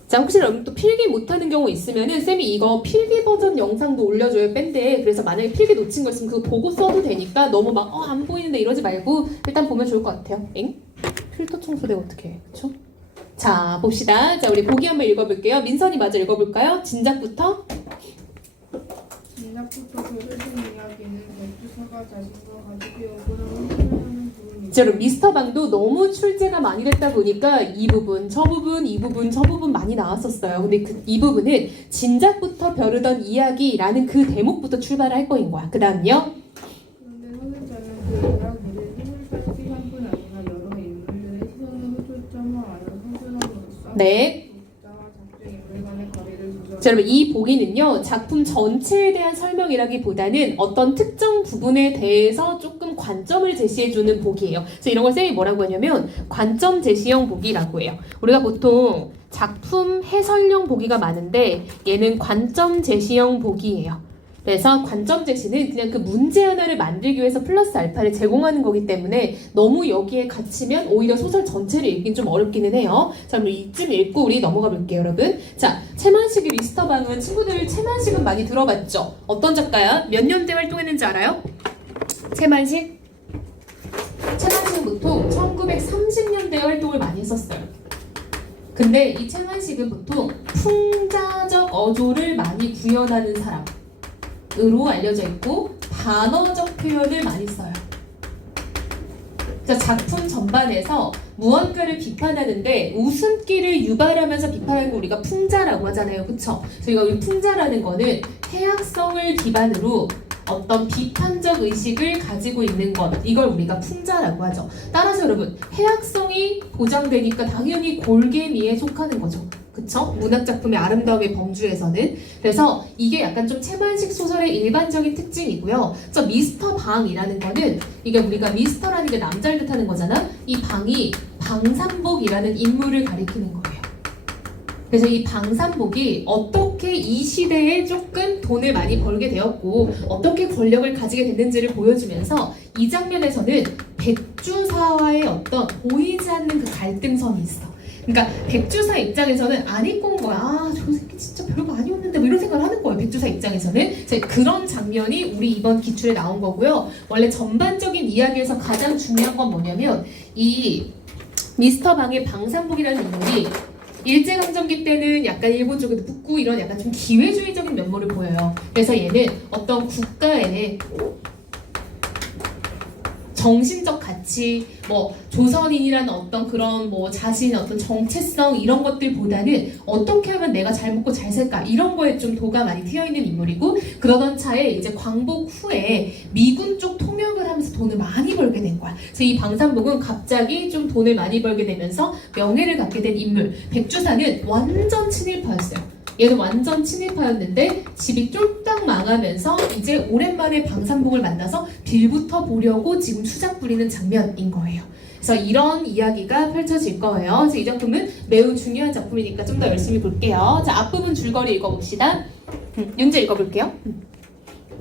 자, 혹시 여러분 또 필기 못하는 경우 있으면은 쌤이 이거 필기 버전 영상도 올려줘요, 밴드에. 그래서 만약에 필기 놓친 거 있으면 그거 보고 써도 되니까 너무 막 안 보이는데 이러지 말고 일단 보면 좋을 것 같아요. 엥? 필터 청소 내가 어떻게 해? 그쵸? 자, 봅시다. 자, 우리 보기 한번 읽어볼게요. 민선이 맞아 읽어볼까요? 진작부터. 진작부터 소설된 이야기는 백두사가 자신과 가족의 억울함을 표현하는 부분이다. 자, 여러분 미스터 방도 너무 출제가 많이 됐다 보니까 이 부분, 저 부분, 이 부분, 저 부분 많이 나왔었어요. 근데 이 부분은 진작부터 벼르던 이야기라는 그 대목부터 출발할 거인 거야. 그 다음요. 그런데 소설자는 그 이야기를 소설가 시간뿐 아니라 여러 인물들의 시선으로 초점화하여 성순함으로써 네. 독자와 작중 인물 간의 거리를 조절. 자, 여러분 이 보기는요 작품 전체에 대한 설명이라기보다는 어떤 특정 부분에 대해서 조금 관점을 제시해주는 보기예요. 그래서 이런 걸 쌤이 뭐라고 하냐면 관점 제시형 보기라고 해요. 우리가 보통 작품 해설형 보기가 많은데 얘는 관점 제시형 보기예요. 그래서 관점 제시는 그냥 그 문제 하나를 만들기 위해서 플러스 알파를 제공하는 거기 때문에 너무 여기에 갇히면 오히려 소설 전체를 읽긴 좀 어렵기는 해요. 자, 그럼 이쯤 읽고 우리 넘어가 볼게요, 여러분. 자, 채만식의 미스터 방은 친구들 채만식은 많이 들어봤죠? 어떤 작가야? 몇 년대 활동했는지 알아요? 채만식은 보통 1930년대에 활동을 많이 했었어요. 근데 이 채만식은 보통 풍자적 어조를 많이 구현하는 사람으로 알려져 있고 반어적 표현을 많이 써요. 자, 작품 전반에서 무언가를 비판하는데 웃음기를 유발하면서 비판하는 거 우리가 풍자라고 하잖아요. 그쵸? 저희가 우리 풍자라는 거는 해학성을 기반으로 어떤 비판적 의식을 가지고 있는 것, 이걸 우리가 풍자라고 하죠. 따라서 여러분 해학성이 보장되니까 당연히 골개미에 속하는 거죠. 그쵸? 문학작품의 아름다움의 범주에서는. 그래서 이게 약간 좀 채만식 소설의 일반적인 특징이고요. 저 미스터 방이라는 거는 이게 우리가 미스터라는 게 남자를 뜻하는 거잖아. 이 방이 방산복이라는 인물을 가리키는 거예요. 그래서 이 방산복이 어떻게 이 시대에 조금 돈을 많이 벌게 되었고 어떻게 권력을 가지게 됐는지를 보여주면서 이 장면에서는 백주사와의 어떤 보이지 않는 그 갈등선이 있어. 그러니까 백주사 입장에서는 안 입고 온 거야. 아, 저 새끼 진짜 별거 아니었는데 뭐 이런 생각을 하는 거예요. 백주사 입장에서는. 그런 장면이 우리 이번 기출에 나온 거고요. 원래 전반적인 이야기에서 가장 중요한 건 뭐냐면 이 미스터 방의 방산복이라는 인물이 일제강점기 때는 약간 일본 쪽에도 붙고 이런 약간 좀 기회주의적인 면모를 보여요. 그래서 얘는 어떤 국가의 정신적 가치, 뭐 조선인이라는 어떤 그런 뭐 자신의 어떤 정체성 이런 것들보다는 어떻게 하면 내가 잘 먹고 잘 살까 이런 거에 좀 도가 많이 튀어 있는 인물이고, 그러던 차에 이제 광복 후에 미군 쪽 통역을 하면서 돈을 많이 벌게 된 거야. 그래서 이 방산복은 갑자기 좀 돈을 많이 벌게 되면서 명예를 갖게 된 인물. 백주사는 완전 친일파였어요. 얘는 완전 친일파였는데 집이 쫄딱 망하면서 이제 오랜만에 방산복을 만나서 빌부터 보려고 지금 수작 부리는 장면인 거예요. 그래서 이런 이야기가 펼쳐질 거예요. 그래서 이 작품은 매우 중요한 작품이니까 좀 더 열심히 볼게요. 자, 앞부분 줄거리 읽어봅시다. 윤재 읽어볼게요.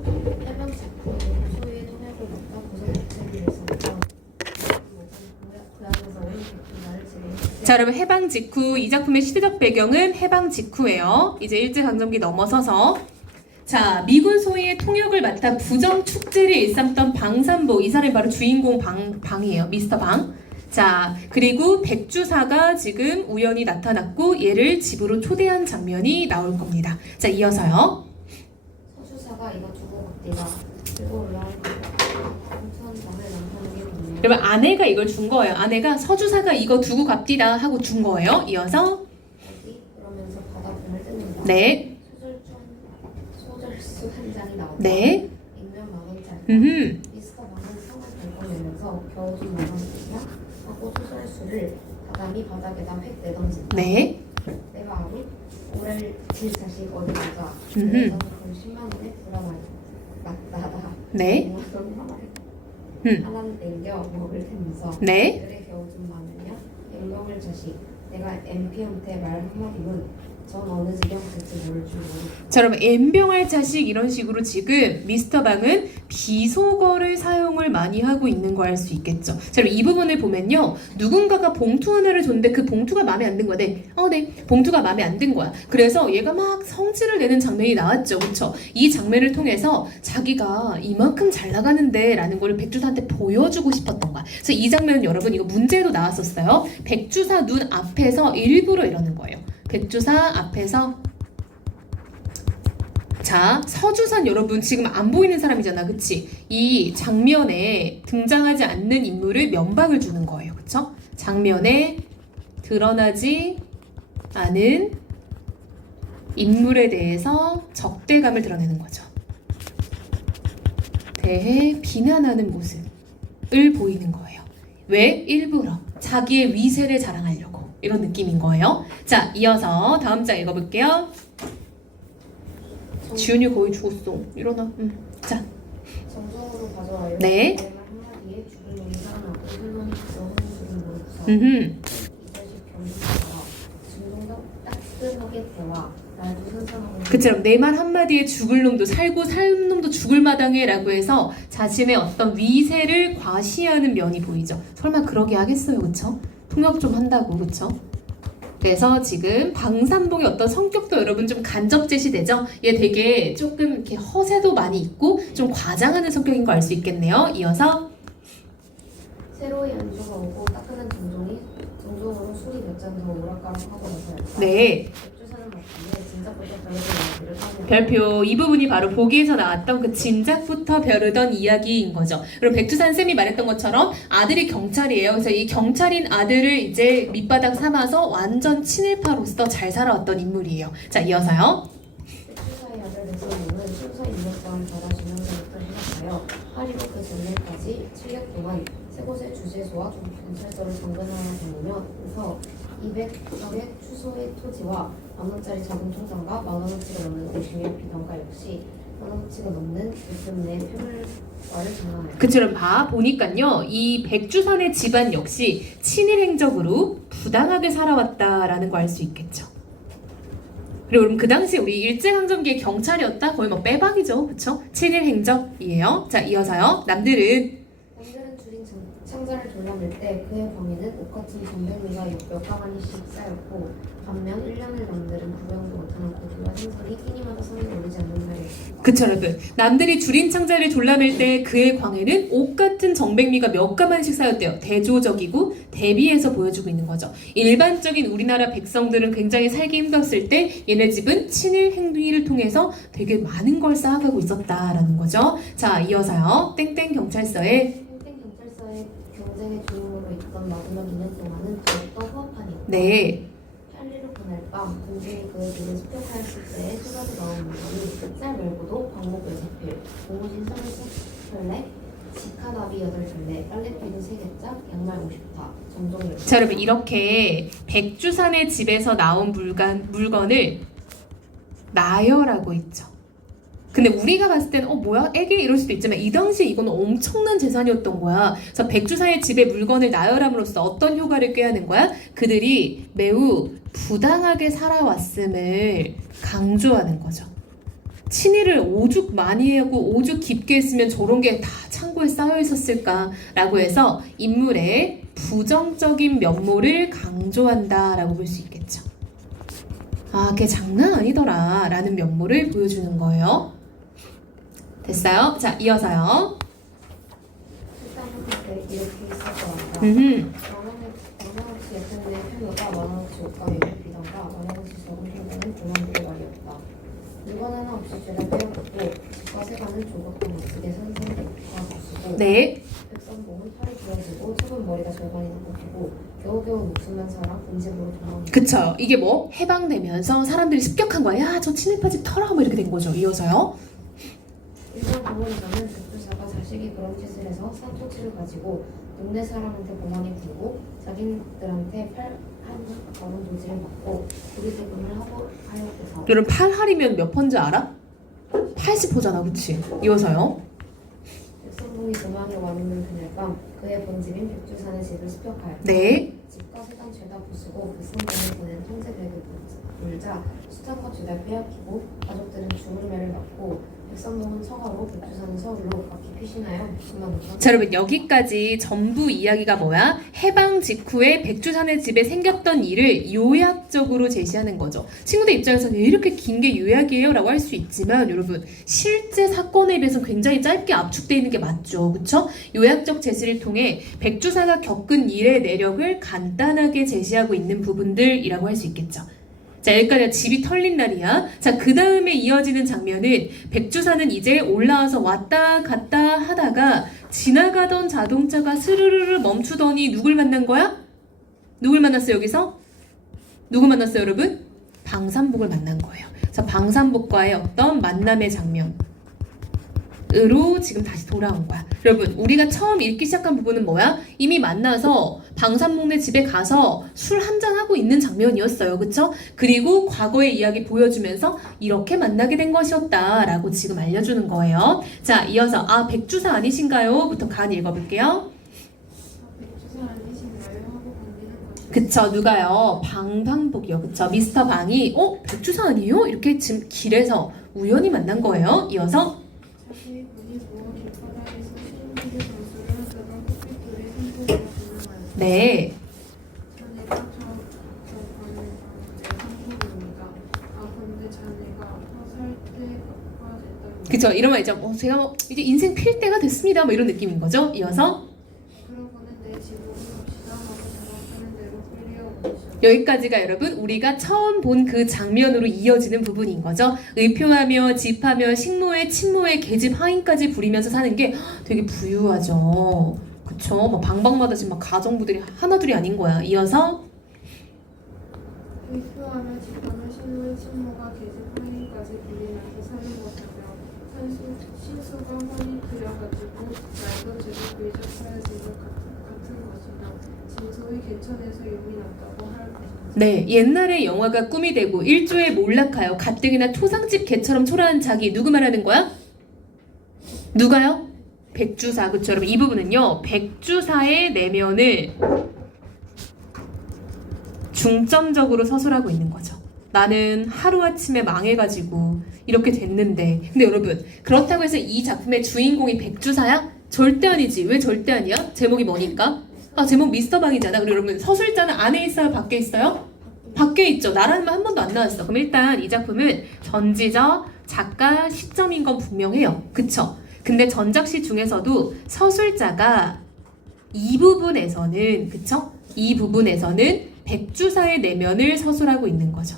해방 직후 소위의 통역을 맡아 고성국책을 내세웠다. 그 안에서 오랜 백두나를 지내는 자, 여러분 해방 직후, 이 작품의 시대적 배경은 해방 직후예요. 이제 일제강점기 넘어서서 자, 미군 소위의 통역을 맡아 부정 축제를 일삼던 방산복, 이 사람이 바로 주인공 방이에요. 미스터 방. 자, 그리고 백주사가 지금 우연히 나타났고 얘를 집으로 초대한 장면이 나올 겁니다. 자, 이어서요. 서주사가 이거 두고 내가 들고 올라온 공천장을 남편에게 보내요. 여러분 아내가 이걸 준 거예요. 아내가 서주사가 이거 두고 갑디다 하고 준 거예요. 이어서 어디? 그러면서 바닥을 뜯는다. 네. 소절수 한 장이 나온다. 네. 익명 마흔짤. 미스터 방은 성을 긁어내면서 겨우 좀 나가는구나 하고 소설수를 바닥이 바닥에다 획 내던진다. 네. 내가 아무 오랄 질 자식 어디 가자. 음흠. 그래서 그걸 10만 원에 불어만 맞다다. 네. 하나는 땡겨 먹을 테면서. 네. 그래 겨우 좀 많으냐? 액명을 자식. 내가 MP한테 말 한마디면 전 어느 지경 될지 모를 줄 모르고. 자, 여러분 N병할 자식 이런 식으로 지금 미스터 방은 비속어를 사용을 많이 하고 있는 거 알 수 있겠죠. 자, 여러분 이 부분을 보면요, 누군가가 봉투 하나를 줬는데 그 봉투가 마음에 안 든 거야. 네, 봉투가 마음에 안 든 거야. 그래서 얘가 막 성질을 내는 장면이 나왔죠, 그렇죠? 이 장면을 통해서 자기가 이만큼 잘 나가는데 라는 걸 백주사한테 보여주고 싶었던 거야. 그래서 이 장면은 여러분 이거 문제도 나왔었어요. 백주사 눈 앞에서 일부러 이러는 거예요. 백주사 앞에서 자, 서주산 여러분 지금 안 보이는 사람이잖아, 그치? 이 장면에 등장하지 않는 인물을 면박을 주는 거예요, 그쵸? 장면에 드러나지 않은 인물에 대해서 적대감을 드러내는 거죠. 대해 비난하는 모습을 보이는 거예요. 왜? 일부러 자기의 위세를 자랑하려고 이런 느낌인 거예요. 자, 이어서 다음 장 읽어볼게요. 지훈이 거의 죽었어. 일어나. 자, 정성으로 가져와요. 네. 내말 한마디에 죽을 놈이 살아나고 설명이 있어 하는 소리 모르고서 음흠. 이 자식 경비사라 증동도 따뜻하게 대화 날도 선선하고 그처럼 내 말 한마디에 죽을 놈도 살고 살 놈도 죽을 마당에 라고 해서 자신의 어떤 위세를 과시하는 면이 보이죠. 설마 그러게 하겠어요, 그쵸? 통역 좀 한다고, 그쵸? 그래서 지금 방산봉의 어떤 성격도 여러분 좀 간접 제시되죠? 얘 되게 조금 이렇게 허세도 많이 있고 좀 과장하는 성격인 거 알 수 있겠네요. 이어서 새로이 안주가 오고 따끈한 정종으로 술이 몇 잔 더 오락가락하고 나서였다. 네, 백주사는 맞기에 진작부터 별의별 이야기를 하며 별표 이 부분이 바로 보기에서 나왔던 그 진작부터 벼르던 이야기인 거죠. 그럼 백두산 쌤이 말했던 것처럼 아들이 경찰이에요. 그래서 이 경찰인 아들을 이제 밑바닥 삼아서 완전 친일파로서 잘 살아왔던 인물이에요. 자, 이어서요. 백주사의 아들 백성룡은 순서 인력상을 받아주면서부터 시작하여 하리로 그 전날까지 7년 동안 세 곳의 주재소와 경찰서를 정근하여 다니면서 200 추소의 토지와 만원짜리 자금 통장과 만원어치가 넘는 대중의 비단가 역시 만원어치가 넘는 예쁜 내 표물과를 장악하였다. 그처럼 보니까요. 이 백주산의 집안 역시 친일 행적으로 부당하게 살아왔다라는 거 알 수 있겠죠. 그리고 그럼 그 당시 우리 일제강점기의 경찰이었다? 거의 뭐 빼박이죠. 그쵸? 친일 행적이에요. 자, 이어서요. 남들은 줄인 창자를 졸라맬 때 그의 광해는 옷같은 전백미가 몇 가마니씩 쌓였고 반면 1년을 남들은 구경도 못하는 고기와 생선이 끼니마다 손에 올리지 않는 날이었다. 그쵸, 여러분. 남들이 줄인 창자를 졸라맬 때 그의 광해는 옷 같은 정백미가 몇 가마씩 쌓였대요. 대조적이고 대비해서 보여주고 있는 거죠. 일반적인 우리나라 백성들은 굉장히 살기 힘들었을 때 얘네 집은 친일 행위를 통해서 되게 많은 걸 쌓아가고 있었다라는 거죠. 자, 이어서요. 땡땡 경찰서에 경찰서의 경쟁의 주인으로 있던 마지막 2년 동안은 더욱더 후합하니 네. 편리로 보낼 밤 군중이 그의 길을 습격하였을 때에 쏟아져 나온 물건이 쌀 말고도 광목 6필, 고무신 33켤레, 지카나비 8켤레, 빨래피는 3개짝, 양말 50타, 정종 10타. 자, 여러분 이렇게 백주산의 집에서 나온 물건을 나열하고 있죠. 근데 우리가 봤을 때는 뭐야? 애기 이럴 수도 있지만 이 당시에 이건 엄청난 재산이었던 거야. 그래서 백주산의 집에 물건을 나열함으로써 어떤 효과를 꾀하는 거야? 그들이 매우 부당하게 살아왔음을 강조하는 거죠. 친일을 오죽 많이 하고 오죽 깊게 했으면 저런 게 다 창고에 쌓여 있었을까라고 해서 인물의 부정적인 면모를 강조한다라고 볼 수 있겠죠. 아, 걔 장난 아니더라 라는 면모를 보여주는 거예요. 됐어요? 자, 이어서요. 식당을 때 이렇게 있을 것 같다. 만원어치 예쁜 내 표류가 만원어치 옷과 유리 비단과 만원어치 적은 통장은 조만두고 말이었다. 물건 하나 없이 죄다 빼어먹고 집과 세간을 조각도 못쓰게 선생과 부수고 네. 백성봉은 팔이 부러지고 좁은 머리가 절반이나 꺾이고 겨우겨우 목숨만 살아 군집으로 도망갔다. 그쵸. 이게 뭐 해방되면서 사람들이 습격한 거야. 야, 저 친일파 집 털어. 뭐 이렇게 된 거죠. 이어서요. 일반 병원에서는 백두사가 자식이 그런 짓을 해서 산 토지를 가지고 동네 사람한테 고만이 부르고 자기들한테 가까운 도지를 받고 고리세금을 하였대서 여러분 8할이면 몇 번지 알아? 80호잖아. 그치? 이어서요. 백성봉이 도망에 와있는 그날 밤 그의 본집인 백두산의 집을 습격하였다. 네. 집과 세상 죄다 부수고 백성봉을 보낸 형제들에게 물자 수장과 죄다 빼앗기고 가족들은 죽을 매를 맞고 백성봉은 서가로 백두산은 서울로 바퀴 피신하여 그만뒀다. 자, 여러분 여기까지 전부 이야기가 뭐야? 해방 직후에 백주산의 집에 생겼던 일을 요약적으로 제시하는 거죠. 친구들 입장에서는 이렇게 긴 게 요약이에요? 라고 할 수 있지만 여러분 실제 사건에 비해서 굉장히 짧게 압축되어 있는 게 맞죠. 그쵸? 요약적 제시를 통해 백주사가 겪은 일의 내력을 간단하게 제시하고 있는 부분들이라고 할 수 있겠죠. 자, 여기까지 집이 털린 날이야. 자, 그 다음에 이어지는 장면은 백주사는 이제 올라와서 왔다 갔다 하다가 지나가던 자동차가 스르르르 멈추더니 누굴 만난 거야? 누굴 만났어요, 여기서? 누구 만났어요, 여러분? 방산복을 만난 거예요. 그래서 방산복과의 어떤 만남의 장면으로 지금 다시 돌아온 거야. 여러분, 우리가 처음 읽기 시작한 부분은 뭐야? 이미 만나서 방산복네 집에 가서 술 한잔하고 있는 장면이었어요. 그쵸? 그리고 과거의 이야기 보여주면서 이렇게 만나게 된 것이었다라고 지금 알려주는 거예요. 자, 이어서 백주사 아니신가요? 부터 간 읽어볼게요. 백주사 아니신가요? 하고 건드는 거죠. 그쵸, 누가요? 방방복이요. 그쵸? 미스터 방이 백주사 아니에요? 이렇게 지금 길에서 우연히 만난 거예요. 이어서 자신이 분이 모아 길바닥에서 시인들이 점수를 하다가 햇빛돌이 산속으로 도망하였다. 네. 자네가 저 관을 내 상속입니다. 근데 자네가 살 때가 됐다. 그쵸, 이런 말 있죠. 제가 뭐 이제 인생 필 때가 됐습니다. 뭐 이런 느낌인 거죠. 이어서 그러고는 내 집으로 갑시다 하고 작업하는 대로 끌려 오시오. 여기까지가 여러분 우리가 처음 본 그 장면으로 이어지는 부분인 거죠. 의표하며 집하며 식모에 침모에 계집 하인까지 부리면서 사는 게 되게 부유하죠. 그쵸? 막 방방마다 지금 막 가정부들이 하나둘이 아닌 거야. 이어서 의표하며 집하며 신우의 친모가 계집 하인까지 불리면서 사는 것이며 신수가 혼이 들여가지고 날도 제도 밀접하여진 것 같은 것이며 진소의 개천에서 용이 났다고 할 것입니다. 네, 옛날에 영화가 꿈이 되고 일조에 몰락하여 가뜩이나 초상집 개처럼 초라한 자기 누구 말하는 거야? 누가요? 백주사. 그쵸 여러분, 이 부분은요 백주사의 내면을 중점적으로 서술하고 있는 거죠. 나는 하루아침에 망해가지고 이렇게 됐는데, 근데 여러분 그렇다고 해서 이 작품의 주인공이 백주사야? 절대 아니지. 왜 절대 아니야? 제목이 뭐니까? 제목 미스터 방이잖아. 그리고 여러분 서술자는 안에 있어요? 밖에 있어요? 밖에 있죠. 나라는 말 한 번도 안 나왔어. 그럼 일단 이 작품은 전지적, 작가, 시점인 건 분명해요. 그쵸? 근데 전작시 중에서도 서술자가 이 부분에서는, 그쵸? 이 부분에서는 백주사의 내면을 서술하고 있는 거죠.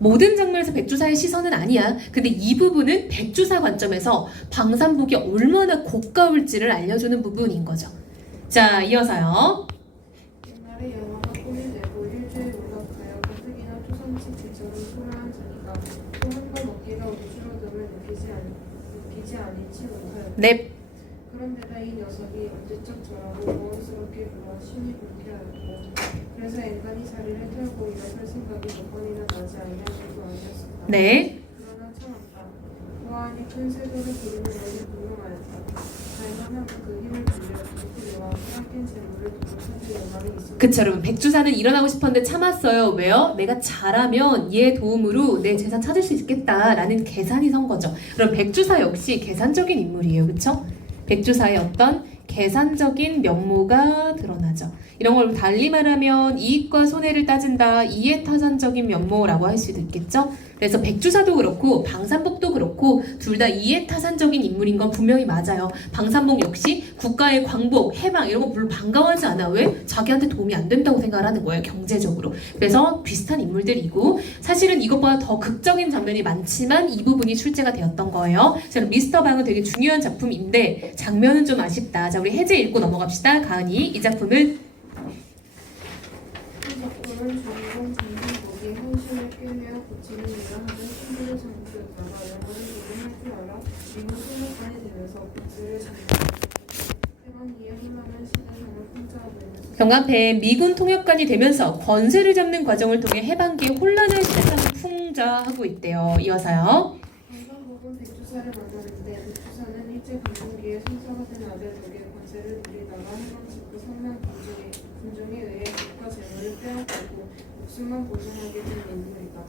모든 장면에서 백주사의 시선은 아니야. 근데 이 부분은 백주사 관점에서 방산복이 얼마나 고가울지를 알려주는 부분인 거죠. 자, 이어서요. 옛날에 영화가 꿈이 되고 일주에 올라가요. 가뜩이나 초상집 개처럼 초라한 자기가 또 한 번 먹기가 우주로됨을 느끼지 아니지 못하였다. 네. 그런데다 이 녀석이 언제적 저라고 모험스럽게 굴어 심히 불쾌하였고 그래서 앵간히 자리를 털고 일어설 생각이 몇 번이나 나지 않는 것도 아니었었다. 네. 그러나 참았다. 보아하니 큰 쇠돌을 부리는 것이 분명하였다. 다행하면 그 힘을 빌려 두고와 빼앗긴 재물을 도둑하실 영광이 있습니다. 그쵸 여러분, 백주사는 일어나고 싶었는데 참았어요. 왜요? 내가 잘하면 얘 도움으로 내 재산 찾을 수 있겠다라는 계산이 선 거죠. 그럼 백주사 역시 계산적인 인물이에요. 그쵸? 백주사의 어떤 계산적인 면모가 드러나죠. 이런 걸 달리 말하면 이익과 손해를 따진다, 이해타산적인 면모라고 할 수도 있겠죠. 그래서 백주사도 그렇고 방산복도 그렇고 둘 다 이해타산적인 인물인 건 분명히 맞아요. 방산복 역시 국가의 광복, 해방 이런 거 별로 반가워하지 않아. 왜? 자기한테 도움이 안 된다고 생각을 하는 거예요, 경제적으로. 그래서 비슷한 인물들이고, 사실은 이것보다 더 극적인 장면이 많지만 이 부분이 출제가 되었던 거예요. 자, 미스터 방은 되게 중요한 작품인데 장면은 좀 아쉽다. 자, 우리 해제 읽고 넘어갑시다. 가은이, 이 작품은 이 작품은 주인공 방산복이 헌신을 꿰매어 고치는 일을 하던 신부를 장수였다가 영어를 조금 할 줄 알아 미국 소녀관이 되면서 굿즈를 장수했다. 해방기에 희망을 시대상을 풍자하고 있는 경합해 미군 통역관이 되면서 권세를 잡는 과정을 통해 해방기에 혼란을 시대상을 풍자하고 있대요. 이어서요. 방산복은 백주사를 만나는데 백주사는 일제 강점기에 선사가 된 아들 덕에 권세를 누리다가 해방 직후 성난 군중에 의해 국가 재물을 빼앗기고 목숨만 보존하게 된 인물이다.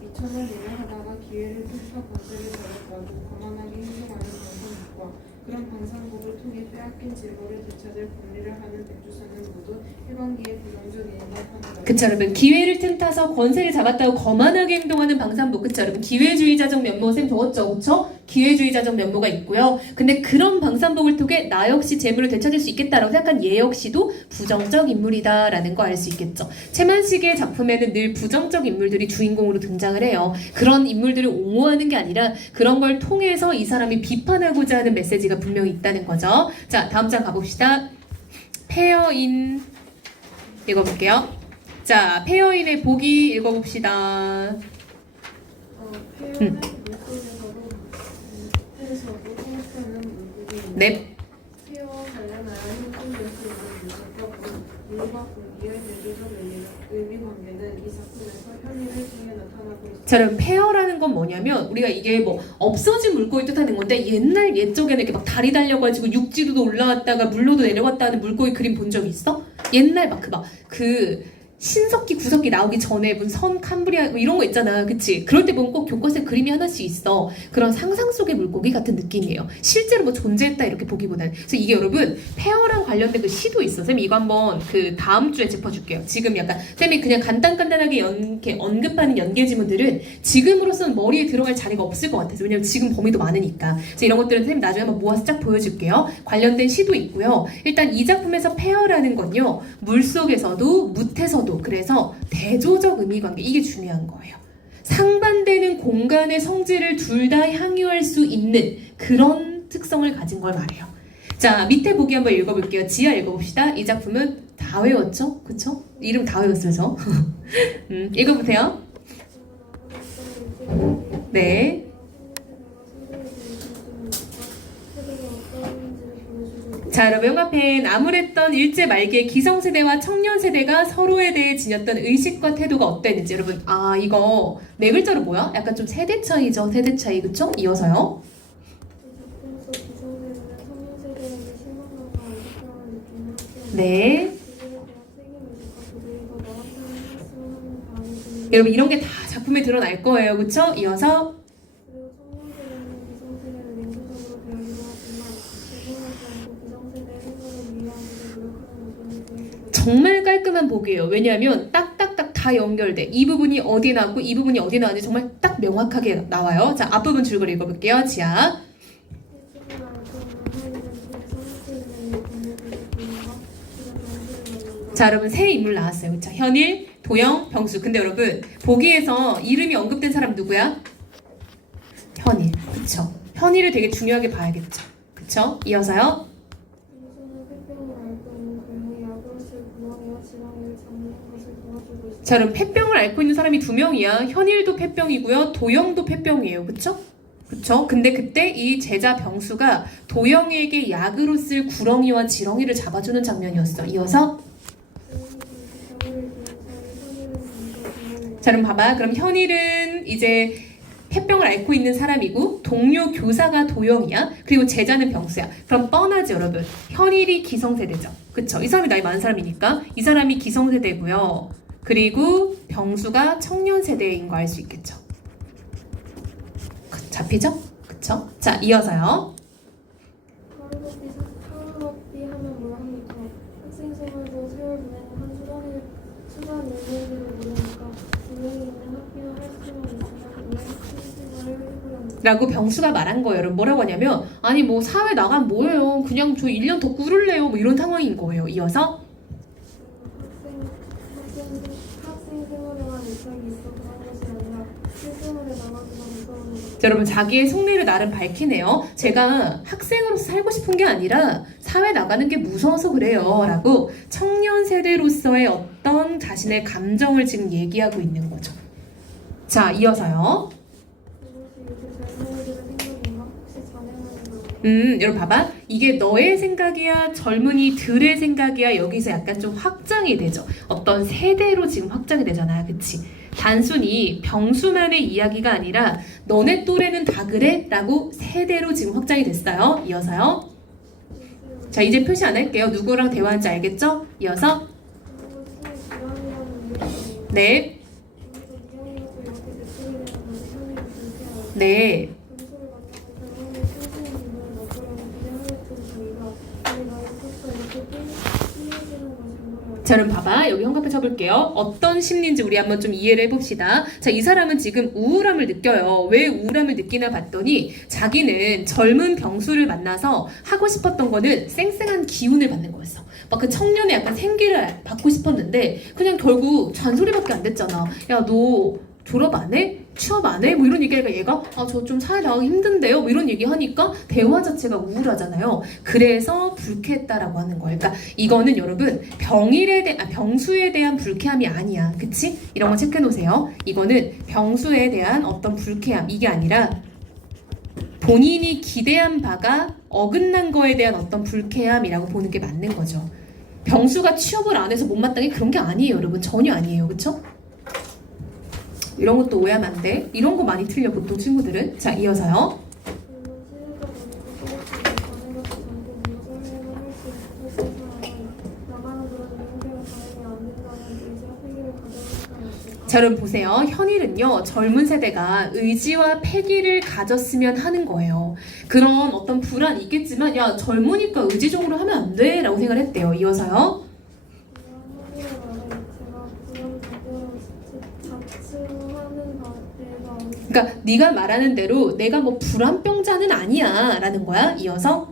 미천을 노래하다가 기회를 틈타 권세를 잡았다고 거만하게 행동하는 권선국과 그런 방상복을 통해 빼앗긴 재물을 되찾을 권리를 하는 백주사는 모두 일반기의 부정적인 일을 합니다. 그쵸 여러분 기회를 틈타서 권세를 잡았다고 거만하게 행동하는 방산복 그쵸 여러분 기회주의자적 면모 쌤 적었죠 그쵸? 기회주의자적 면모가 있고요 근데 그런 방산복을 통해 나 역시 재물을 되찾을 수 있겠다라고 생각한 얘 역시도 부정적 인물이다 라는 거 알 수 있겠죠 최만식의 작품에는 늘 부정적 인물들이 주인공으로 등장을 해요 그런 인물들을 옹호하는 게 아니라 그런 걸 통해서 이 사람이 비판하고자 하는 메시지가 분명히 있다는 거죠 자 다음 장 가봅시다 페어인 읽어볼게요 자, 페어인의 보기 읽어봅시다. 표현은 물속에서도 물에서도 생각하는 물고기입니다. 넵. 피어와 관련하여 형성될 수 있는 물질적 물과 공기의 내부적 의미 관계는 이 작품에서 현인을 통해 나타나고 있습니다. 자, 그럼 페어라는 건 뭐냐면 우리가 이게 뭐 없어진 물고기 뜻하는 건데 옛날 옛적에는 이렇게 막 다리 달려가지고 육지로도 올라왔다가 물로도 내려갔다 하는 물고기 그림 본 적 있어? 옛날 막 그 신석기 구석기 나오기 전에 무슨 선 캄브리아 뭐 이런 거 있잖아 그치 그럴 때 보면 꼭 교과서에 그림이 하나씩 있어 그런 상상 속의 물고기 같은 느낌이에요 실제로 뭐 존재했다 이렇게 보기보다는 그래서 이게 여러분 페어랑 관련된 그 시도 있어 쌤이 이거 한번 그 다음 주에 짚어줄게요 지금 약간 쌤이 그냥 간단하게 이렇게 언급하는 연계 지문들은 지금으로서는 머리에 들어갈 자리가 없을 것 같아서 왜냐면 지금 범위도 많으니까 그래서 이런 것들은 쌤이 나중에 한번 모아서 쫙 보여줄게요 관련된 시도 있고요 일단 이 작품에서 페어라는 건요 물속에서도 묻에서도 그래서 대조적 의미관계 이게 중요한 거예요. 상반되는 공간의 성질을 둘 다 향유할 수 있는 그런 특성을 가진 걸 말해요. 자 밑에 보기 한번 읽어볼게요. 지아 읽어봅시다. 이 작품은 다 외웠죠? 그쵸? 이름 다 외웠어요. 읽어보세요. 네. 자 여러분 영화펜 암울했던 일제 말기의 기성세대와 청년세대가 서로에 대해 지녔던 의식과 태도가 어땠는지 여러분 아 이거 네 글자로 뭐야? 약간 좀 세대 차이죠 세대 차이 그쵸? 이어서요 네 여러분 이런 게 다 작품에 드러날 거예요 그쵸? 이어서 정말 깔끔한 보기예요. 왜냐하면 딱딱딱 다 연결돼. 이 부분이 어디 나왔고 이 부분이 어디 나왔는지 정말 딱 명확하게 나와요. 자 앞부분 줄거리 읽어볼게요. 지아. 자 여러분 새 인물 나왔어요. 그쵸? 현일, 도영, 병수. 근데 여러분 보기에서 이름이 언급된 사람 누구야? 현일. 그쵸? 현일을 되게 중요하게 봐야겠죠. 그쵸? 이어서요. 자 그럼 폐병을 앓고 있는 사람이 두 명이야. 현일도 폐병이고요. 도영도 폐병이에요. 그쵸? 그쵸? 근데 그때 이 제자 병수가 도영에게 약으로 쓸 구렁이와 지렁이를 잡아주는 장면이었어. 이어서 자 그럼 봐봐. 그럼 현일은 이제 폐병을 앓고 있는 사람이고 동료 교사가 도영이야. 그리고 제자는 병수야. 그럼 뻔하지 여러분. 현일이 기성세대죠. 그쵸? 이 사람이 나이 많은 사람이니까 이 사람이 기성세대고요. 그리고 병수가 청년세대인 거 알 수 있겠죠. 잡히죠? 그쵸? 자 이어서요. 하루업비 하면 뭘 합니까? 학생 생활도 세월 보내는 한 수단 일들을 모르니까 분명히 있는 학비나 할 수만 있으면 왜 학생 생활을 해보려는 라고 병수가 말한 거예요. 여러분 뭐라고 하냐면 아니 뭐 사회 나가면 뭐예요. 그냥 저 1년 더 꾸를래요. 뭐 이런 상황인 거예요. 이어서 학생 생활에만 애착이 있어 그런 것이 아니라 실생활에 나가기가 무서운 거죠. 자, 여러분 자기의 속내를 나름 밝히네요. 제가 학생으로서 살고 싶은 게 아니라 사회 나가는 게 무서워서 그래요. 라고 청년 세대로서의 어떤 자신의 감정을 지금 얘기하고 있는 거죠. 자 이어서요. 그것이 요새 젊은이들의 생각인가? 혹시 자네만의 여러분 봐봐. 이게 너의 생각이야 젊은이들의 생각이야 여기서 약간 좀 확장이 되죠. 어떤 세대로 지금 확장이 되잖아. 그치? 단순히 병수만의 이야기가 아니라 너네 또래는 다 그래? 라고 세대로 지금 확장이 됐어요. 이어서요. 자 이제 표시 안 할게요. 누구랑 대화하는지 알겠죠? 이어서 네. 네. 자, 그럼 봐봐. 여기 형광펜 쳐볼게요. 어떤 심리인지 우리 한번 좀 이해를 해봅시다. 자, 이 사람은 지금 우울함을 느껴요. 왜 우울함을 느끼나 봤더니 자기는 젊은 병수를 만나서 하고 싶었던 거는 쌩쌩한 기운을 받는 거였어. 막 그 청년의 약간 생기를 받고 싶었는데 그냥 결국 잔소리밖에 안 됐잖아. 야, 너 졸업 안 해? 취업 안 해? 뭐 이런 얘기하니까 얘가 저 좀 사회 나가기 힘든데요? 뭐 이런 얘기하니까 대화 자체가 우울하잖아요. 그래서 불쾌했다라고 하는 거예요. 그러니까 이거는 여러분 병수에 대한 불쾌함이 아니야. 그치? 이런 거 체크해 놓으세요. 이거는 병수에 대한 어떤 불쾌함 이게 아니라 본인이 기대한 바가 어긋난 거에 대한 어떤 불쾌함이라고 보는 게 맞는 거죠. 병수가 취업을 안 해서 못마땅해 그런 게 아니에요, 여러분. 전혀 아니에요. 그쵸? 이런 것도 오해하면 안 돼. 이런 거 많이 틀려, 보통 친구들은. 자, 이어서요. 자, 여러분 보세요. 현일은요, 젊은 세대가 의지와 패기를 가졌으면 하는 거예요. 그런 어떤 불안이 있겠지만, 야, 젊으니까 의지적으로 하면 안 돼. 라고 생각을 했대요. 이어서요. 그러니까 네가 말하는 대로 내가 뭐 불안병자는 아니야. 라는 거야. 이어서.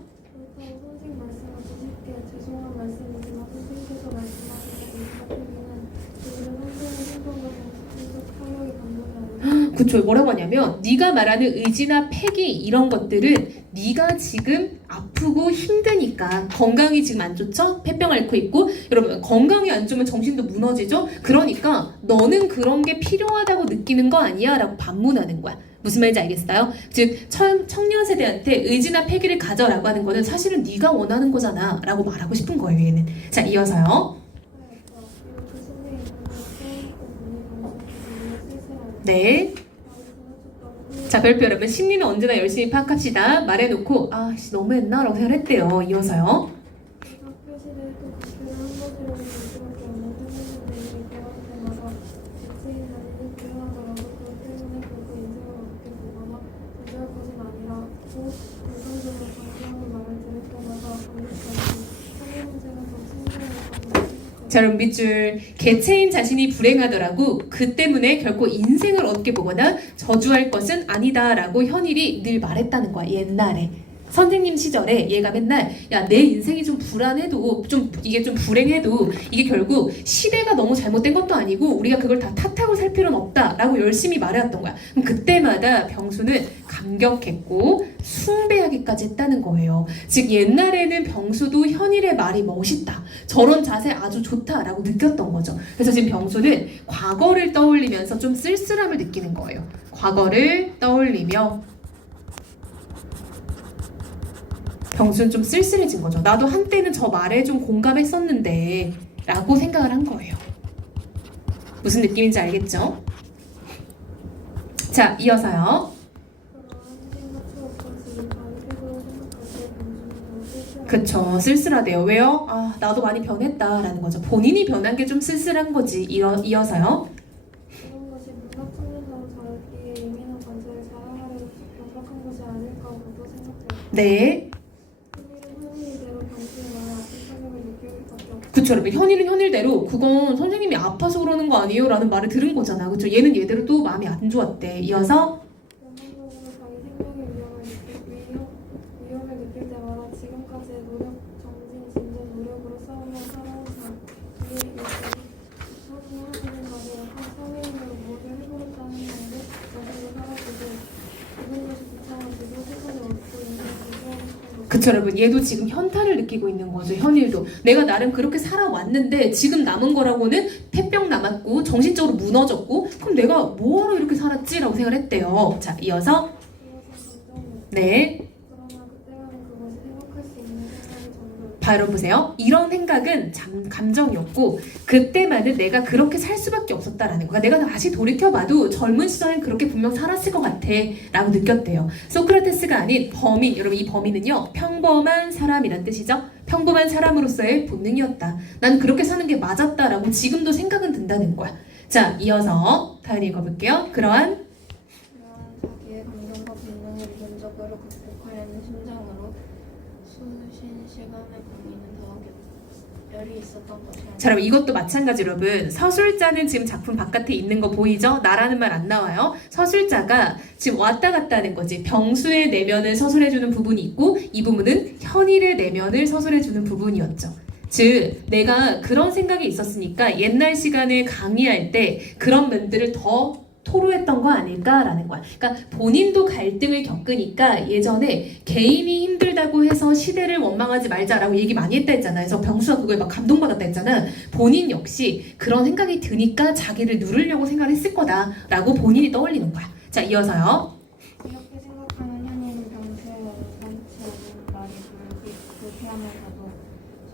그쵸. 뭐라고 하냐면 네가 말하는 의지나 패기 이런 것들은 네가 지금 아프고 힘드니까 건강이 지금 안 좋죠? 폐병 앓고 있고 여러분 건강이 안 좋으면 정신도 무너지죠? 그러니까 너는 그런 게 필요하다고 느끼는 거 아니야? 라고 반문하는 거야. 무슨 말인지 알겠어요? 즉 청년 세대한테 의지나 패기를 가져라고 하는 거는 사실은 네가 원하는 거잖아 라고 말하고 싶은 거예요. 얘는. 자, 이어서요. 네. 자, 별표 여러분 심리는 언제나 열심히 파악합시다. 말해놓고 너무했나? 라고 생각을 했대요. 이어서요. 자, 여러분 밑줄 개체인 자신이 불행하더라고 그 때문에 결코 인생을 어둡게 보거나 저주할 것은 아니다 라고 현일이 늘 말했다는 거야. 옛날에 선생님 시절에 얘가 맨날 야, 내 인생이 좀 불안해도 이게 좀 불행해도 이게 결국 시대가 너무 잘못된 것도 아니고 우리가 그걸 다 탓하고 살 필요는 없다 라고 열심히 말해왔던 거야. 그럼 그때마다 병수는 감격했고 숭배하기까지 했다는 거예요. 즉 옛날에는 병수도 현일의 말이 멋있다, 저런 자세 아주 좋다 라고 느꼈던 거죠. 그래서 지금 병수는 과거를 떠올리면서 좀 쓸쓸함을 느끼는 거예요. 과거를 떠올리며 병수는 좀 쓸쓸해진 거죠. 나도 한때는 저 말에 좀 공감했었는데 라고 생각을 한 거예요. 무슨 느낌인지 알겠죠? 자, 이어서요. 그쵸, 쓸쓸하대요. 왜요? 나도 많이 변했다 라는 거죠. 본인이 변한 게 좀 쓸쓸한 거지. 이어서요. 네. 그쵸, 여러분. 현일은 현일대로 그건 선생님이 아파서 그러는 거 아니에요? 라는 말을 들은 거잖아. 그쵸? 얘는 얘대로 또 마음이 안 좋았대. 이어서 위험을 느낄 때마다 지금까지의 노력, 정진, 진전, 노력으로 쌓아온 살아온 자기의 하시는 말이 약한 사회인으로 무엇을 해보겠다는 건데 자신도 살아주고 모든 것이 귀찮아지고 세상을 얻고 있는 고소하고 싶은 것. 그쵸, 여러분. 얘도 지금 현타를 느끼고 있는 거죠. 현일도. 내가 나름 그렇게 살아왔는데 지금 남은 거라고는 폐병 남았고 정신적으로 무너졌고 그럼 내가 뭐하러 이렇게 살았지? 라고 생각을 했대요. 자, 이어서 네. 여러분 보세요. 이런 생각은 감정이었고 그때만은 내가 그렇게 살 수밖에 없었다라는 거야. 내가 다시 돌이켜봐도 젊은 시절엔 그렇게 분명 살았을 것 같아 라고 느꼈대요. 소크라테스가 아닌 범인, 여러분 이 범인은요 평범한 사람이란 뜻이죠. 평범한 사람으로서의 본능이었다. 난 그렇게 사는 게 맞았다라고 지금도 생각은 든다는 거야. 자, 이어서 다음 읽어볼게요. 그러한 자기의 감정과 본능을 유전적으로 극복하려는 심정으로 수신 시간을 보내는 더하겠다. 열이 있었던 것이 아니라. 자, 여러분 이것도 마찬가지 여러분. 서술자는 지금 작품 바깥에 있는 거 보이죠? 나라는 말 안 나와요. 서술자가 지금 왔다 갔다 하는 거지. 병수의 내면을 서술해주는 부분이 있고 이 부분은 현일의 내면을 서술해주는 부분이었죠. 즉 내가 그런 생각이 있었으니까 옛날 시간에 강의할 때 그런 면들을 더 토로했던 거 아닐까라는 거야. 그러니까 본인도 갈등을 겪으니까 예전에 개인이 힘들다고 해서 시대를 원망하지 말자라고 얘기 많이 했다 했잖아. 그래서 병수가 그거에 막 감동받았다 했잖아. 본인 역시 그런 생각이 드니까 자기를 누르려고 생각을 했을 거다라고 본인이 떠올리는 거야. 자, 이어서요. 이렇게 생각하는 현인은 병수의 원산치 않은 말이 불쾌하면서도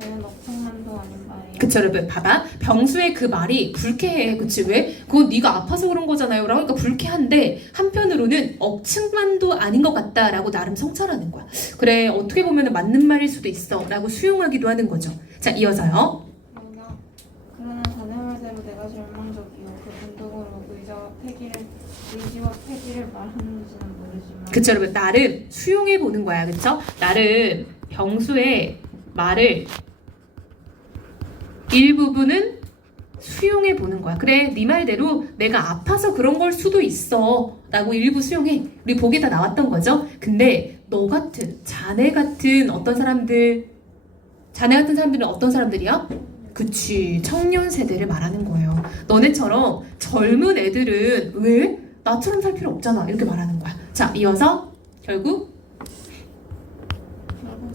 저는 억측만도 아닌 말이에요. 그쵸 여러분 봐봐. 병수의 그 말이 불쾌해. 그치 왜? 그건 네가 아파서 그런 거잖아요 라고. 그러니까 불쾌한데 한편으로는 억측만도 아닌 것 같다라고 나름 성찰하는 거야. 그래 어떻게 보면 맞는 말일 수도 있어 라고 수용하기도 하는 거죠. 자, 이어서요. 그러나 자네 말대로 내가 절망적이요. 그 분독으로 의지와 폐기를 말하는지는 모르지만. 그쵸 여러분 나름 수용해 보는 거야. 그쵸? 나름 병수의 말을 일부분은 수용해 보는 거야. 그래 네 말대로 내가 아파서 그런 걸 수도 있어 라고 일부 수용해. 우리 보기에 다 나왔던 거죠. 근데 너 같은 자네 같은 어떤 사람들, 자네 같은 사람들은 어떤 사람들이야? 그치 청년 세대를 말하는 거예요. 너네처럼 젊은 애들은 왜? 나처럼 살 필요 없잖아 이렇게 말하는 거야. 자, 이어서 결국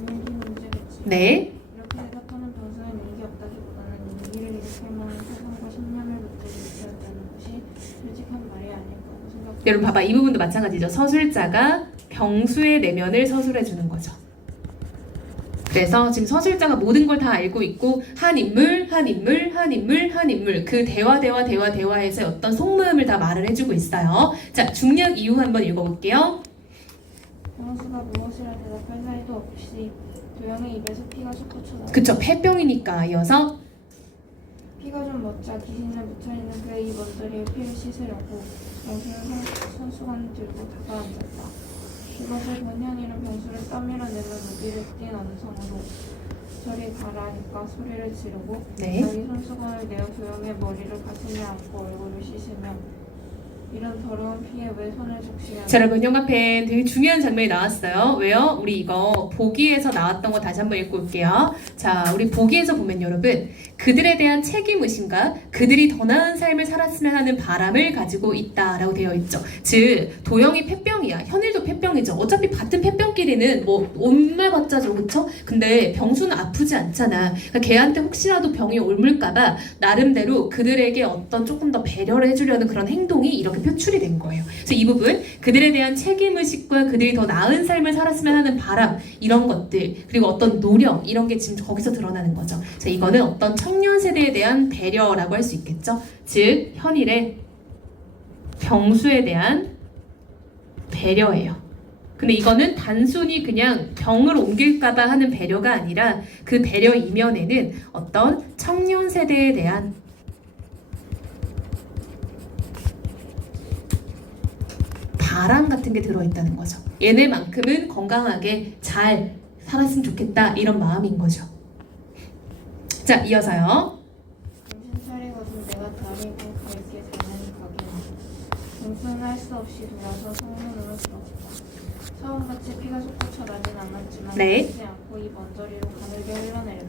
민기 문제겠지. 네 이렇게 생각하는 병수는 민기 없다기보다는 민기를 일으킬 만한 사상과 신념을 붙들고 있었다는 것이 솔직한 말이 아닐까고 생각합니다. 여러분 봐봐 이 부분도 마찬가지죠. 서술자가 병수의 내면을 서술해 주는 거죠. 그래서 지금 서술자가 모든 걸 다 알고 있고 한 인물 그 대화에서 어떤 속마음을 다 말을 해주고 있어요. 자, 중략 이후 한번 읽어볼게요. 병수가 무엇이라 대답할 사이도 없이 도영의 입에서 피가 솟구쳐 나와. 그쵸 폐병이니까. 이어서 피가 좀 멎자 기신을 묻혀있는 그의 입 언저리에 피를 씻으려고 병수는 손수건을 들고 다가앉았다. 이것을 본 현이는 병수를 떠밀어내는 우디를 띤 언성으로 저리 가라니까 소리를 지르고 네. 자기 손수건을 내어 도영의 머리를 가슴에 안고 얼굴을 씻으며 이런 더러운 피에 왜 손을 적시냐. 자, 여러분 영화팬 되게 중요한 장면이 나왔어요. 왜요? 우리 이거 보기에서 나왔던 거 다시 한번 읽고 올게요. 자, 우리 보기에서 보면 여러분 그들에 대한 책임의식과 그들이 더 나은 삶을 살았으면 하는 바람을 가지고 있다라고 되어 있죠. 즉 도영이 폐병이야. 현일도 폐병이죠. 어차피 같은 폐병끼리는 뭐 옮말받자죠. 그쵸? 근데 병수는 아프지 않잖아. 그러니까 걔한테 혹시라도 병이 옮을까봐 나름대로 그들에게 어떤 조금 더 배려를 해주려는 그런 행동이 이렇게 표출이 된 거예요. 그래서 이 부분 그들에 대한 책임의식과 그들이 더 나은 삶을 살았으면 하는 바람 이런 것들 그리고 어떤 노력 이런 게 지금 거기서 드러나는 거죠. 자, 이거는 어떤 청년 세대에 대한 배려라고 할 수 있겠죠. 즉 현일의 병수에 대한 배려예요. 근데 이거는 단순히 그냥 병을 옮길까봐 하는 배려가 아니라 그 배려 이면에는 어떤 청년 세대에 대한 바람 같은 게 들어있다는 거죠. 얘네만큼은 건강하게 잘 살았으면 좋겠다 이런 마음인 거죠. 자, 이어서요. 정신 차리거든 내가 다리고 갈게 자네는 가게나. 병수는 할 수 없이 돌아서 성문으로 들어갔다. 처음같이 피가 솟구쳐 나진 않았지만 네. 지 않고 입 언저리로 가늘게 흘러내렸다.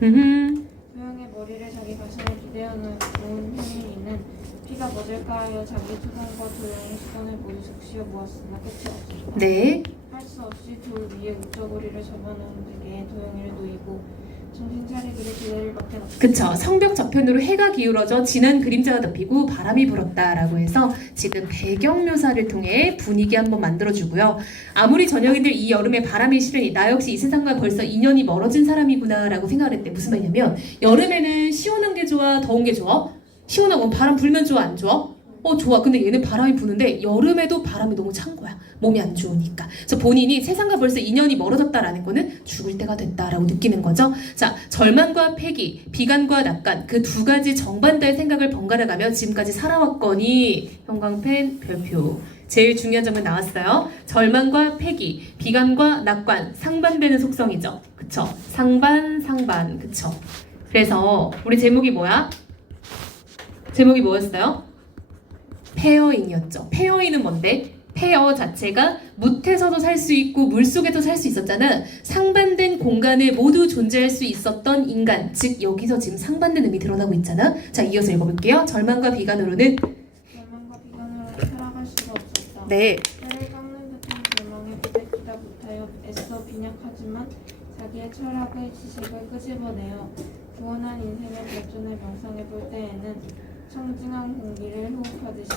도영의 머리를 자기 가슴에 기대어놓은 현일이는 피가 멎을까 하여 자기 수건과 도영의 수건을 모두 적시어 모았으나 끝이 없었다. 네. 할 수 없이 돌 위에 우저고리를 접어놓은 베개에 도영이를 놓이고 정신 차리기를 기다릴 밖에 없었다. 그쵸. 성벽 저편으로 해가 기울어져 진한 그림자가 덮이고 바람이 불었다라고 해서 지금 배경 묘사를 통해 분위기 한번 만들어주고요. 아무리 저녁이들 이 여름에 바람이 싫으니 나 역시 이 세상과 벌써 인연이 멀어진 사람이구나 라고 생각을 했대. 무슨 말이냐면 여름에는 시원한 게 좋아 더운 게 좋아? 시원하고 바람 불면 좋아 안 좋아? 좋아. 근데 얘는 바람이 부는데 여름에도 바람이 너무 찬 거야. 몸이 안 좋으니까. 그래서 본인이 세상과 벌써 인연이 멀어졌다라는 거는 죽을 때가 됐다라고 느끼는 거죠. 자, 절망과 패기, 비관과 낙관 그 두 가지 정반대의 생각을 번갈아가며 지금까지 살아왔거니 형광펜 별표. 제일 중요한 점은 나왔어요. 절망과 패기, 비관과 낙관 상반되는 속성이죠. 그쵸? 상반, 그쵸? 그래서 우리 제목이 뭐야? 제목이 뭐였어요? 페어인이었죠. 페어인은 뭔데? 페어 자체가 무태서도 살 수 있고 물속에도 살 수 있었잖아. 상반된 공간에 모두 존재할 수 있었던 인간. 즉 여기서 지금 상반된 의미 드러나고 있잖아. 자, 이어서 읽어볼게요. 절망과 비관으로는 절망과 비관으로 살아갈 수가 없었다. 네, 때를 깎는 듯한 절망에 부대끼다 못하여 애써 빈약하지만 자기의 철학의 지식을 끄집어내어 구원한 인생의 발전을 명상해 볼 때에는 청증한 공기를 호흡하듯이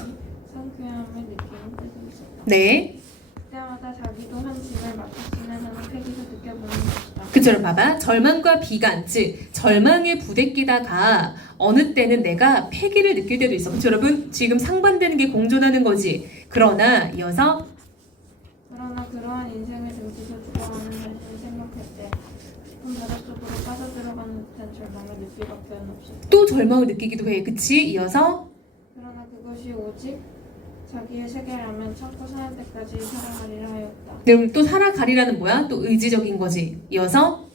상쾌함을 느끼는 때도 있었다. 네. 그때마다 자기도 한 짐을 맡았으면 하는 패기도 느껴보는 것이다. 그처럼 봐봐. 절망과 비관, 즉 절망에 부대끼다가 어느 때는 내가 패기를 느낄 때도 있어. 그쵸 여러분? 지금 상반되는 게 공존하는 거지. 그러나 이어서 그러나 그러한 인생을 등지고 죽어가는 자신을 생각할 때 깊은 바다 속으로 빠져들어가는 듯한 절망을 느낄 밖에 없었다. 또 절망을 느끼기도 해. 그치? 이어서 그러나 그것이 오직 자기의 세계라면 참고 사는 때까지 살아가리라 하였다. 그럼 또 살아가리라는 뭐야? 또 의지적인 거지. 이어서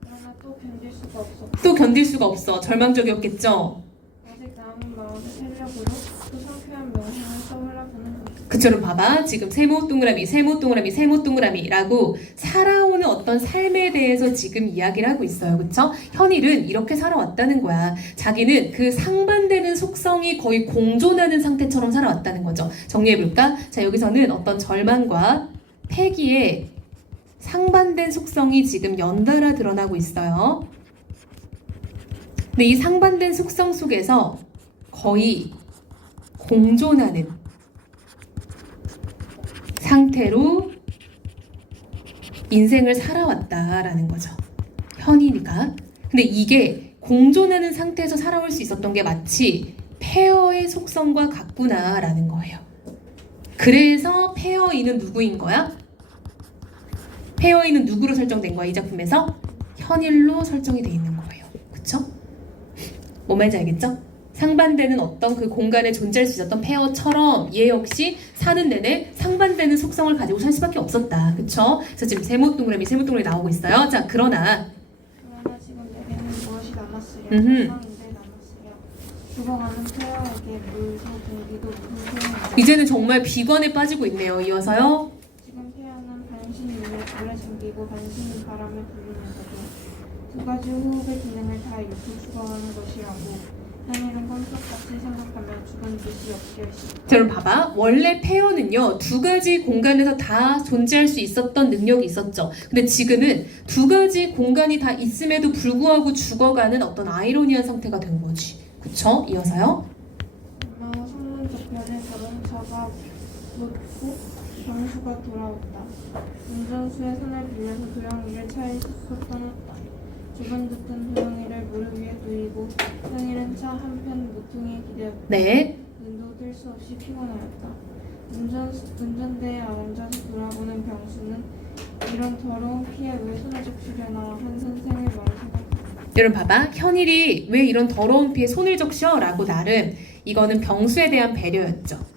그러나 또 견딜 수가 없었다. 또 견딜 수가 없어. 절망적이었겠죠? 아직 남은 마음의 탄력으로 또 상쾌한 명상을 떠올라보는 것이다. 그처럼 봐봐. 지금 세모 동그라미, 세모 동그라미, 세모 동그라미라고 살아오는 어떤 삶에 대해서 지금 이야기를 하고 있어요. 그쵸? 현일은 이렇게 살아왔다는 거야. 자기는 그 상반되는 속성이 거의 공존하는 상태처럼 살아왔다는 거죠. 정리해볼까? 자, 여기서는 어떤 절망과 패기의 상반된 속성이 지금 연달아 드러나고 있어요. 근데 이 상반된 속성 속에서 거의 공존하는 상태로 인생을 살아왔다라는 거죠. 현인이가. 근데 이게 공존하는 상태에서 살아올 수 있었던 게 마치 페어의 속성과 같구나라는 거예요. 그래서 페어인은 누구인 거야? 페어인은 누구로 설정된 거야? 이 작품에서 현일로 설정이 돼 있는 거예요. 그쵸? 뭔 말인지 알겠죠? 상반되는 어떤 그 공간에 존재할 수 있었던 페어처럼 얘 역시 사는 내내 상반되는 속성을 가지고 살 수밖에 없었다. 그쵸? 그래서 지금 세모 동그라미 나오고 있어요. 자, 그러나 지금 내게는 무엇이 남았으랴? 음흠. 상인데 남았으랴? 죽어가는 페어에게 물소 공기도 무슨 소용이다. 이제는 정말 비관에 빠지고 있네요. 이어서요. 지금 페어는 반신이 물에 잠기고 반신이 바람을 부르면서도 두 가지 호흡의 기능을 다 잃고 죽어가는 것이라고 현일은 꿈속같이 생각하며 죽은 듯이 엮일 수 있다. 자, 여러분 봐봐. 원래 페어는요, 두 가지 공간에서 다 존재할 수 있었던 능력이 있었죠. 근데 지금은 두 가지 공간이 다 있음에도 불구하고 죽어가는 어떤 아이러니한 상태가 된 거지. 그쵸? 이어서요. 엄마와 성문 저편에 자동차가 묻고 병수가 돌아왔다. 운전수의 손을 빌려서 도영이를 차에 싣고 떠났다. 죽은 듯한 도영이를 무릎 위에 두이고 현일은 차 한편 모퉁이에 기대었다. 네. 눈도 뜰 수 없이 피곤하였다. 운전대에 앉아서 돌아보는 병수는 이런 더러운 피에 왜 손을 적시려나 한 선생을 많이 생각했다. 여러분 봐봐. 현일이 왜 이런 더러운 피에 손을 적셔? 라고 나름 이거는 병수에 대한 배려였죠.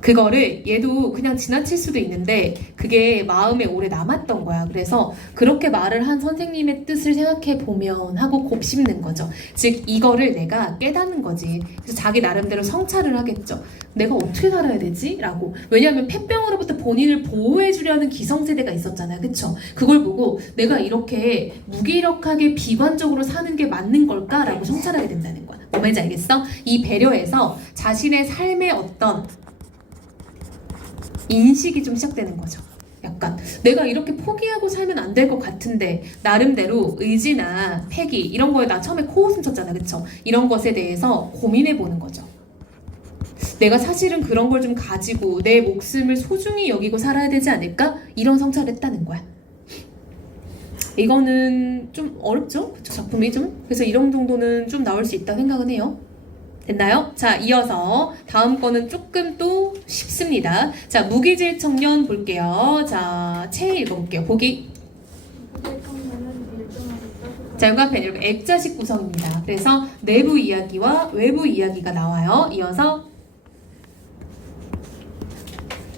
그거를 얘도 그냥 지나칠 수도 있는데 그게 마음에 오래 남았던 거야. 그래서 그렇게 말을 한 선생님의 뜻을 생각해 보면 하고 곱씹는 거죠. 즉 이거를 내가 깨닫는 거지. 그래서 자기 나름대로 성찰을 하겠죠. 내가 어떻게 살아야 되지? 라고. 왜냐하면 폐병으로부터 본인을 보호해 주려는 기성세대가 있었잖아요. 그쵸? 그걸 보고 내가 이렇게 무기력하게 비관적으로 사는 게 맞는 걸까? 라고 성찰하게 된다는 거야. 뭔 말인지 알겠어? 이 배려에서 자신의 삶의 어떤 인식이 좀 시작되는 거죠. 약간 내가 이렇게 포기하고 살면 안 될 것 같은데 나름대로 의지나 패기 이런 거에 나 처음에 코웃음 쳤잖아. 그쵸? 이런 것에 대해서 고민해 보는 거죠. 내가 사실은 그런 걸 좀 가지고 내 목숨을 소중히 여기고 살아야 되지 않을까? 이런 성찰을 했다는 거야. 이거는 좀 어렵죠? 그쵸? 작품이 좀? 그래서 이런 정도는 좀 나올 수 있다 생각은 해요. 됐나요? 자, 이어서 다음 거는 조금 또 쉽습니다. 자, 무기질 청년 볼게요. 자, 체 읽어볼게요. 보기. 자, 연관펜 이렇게 액자식 구성입니다. 그래서 내부 이야기와 외부 이야기가 나와요. 이어서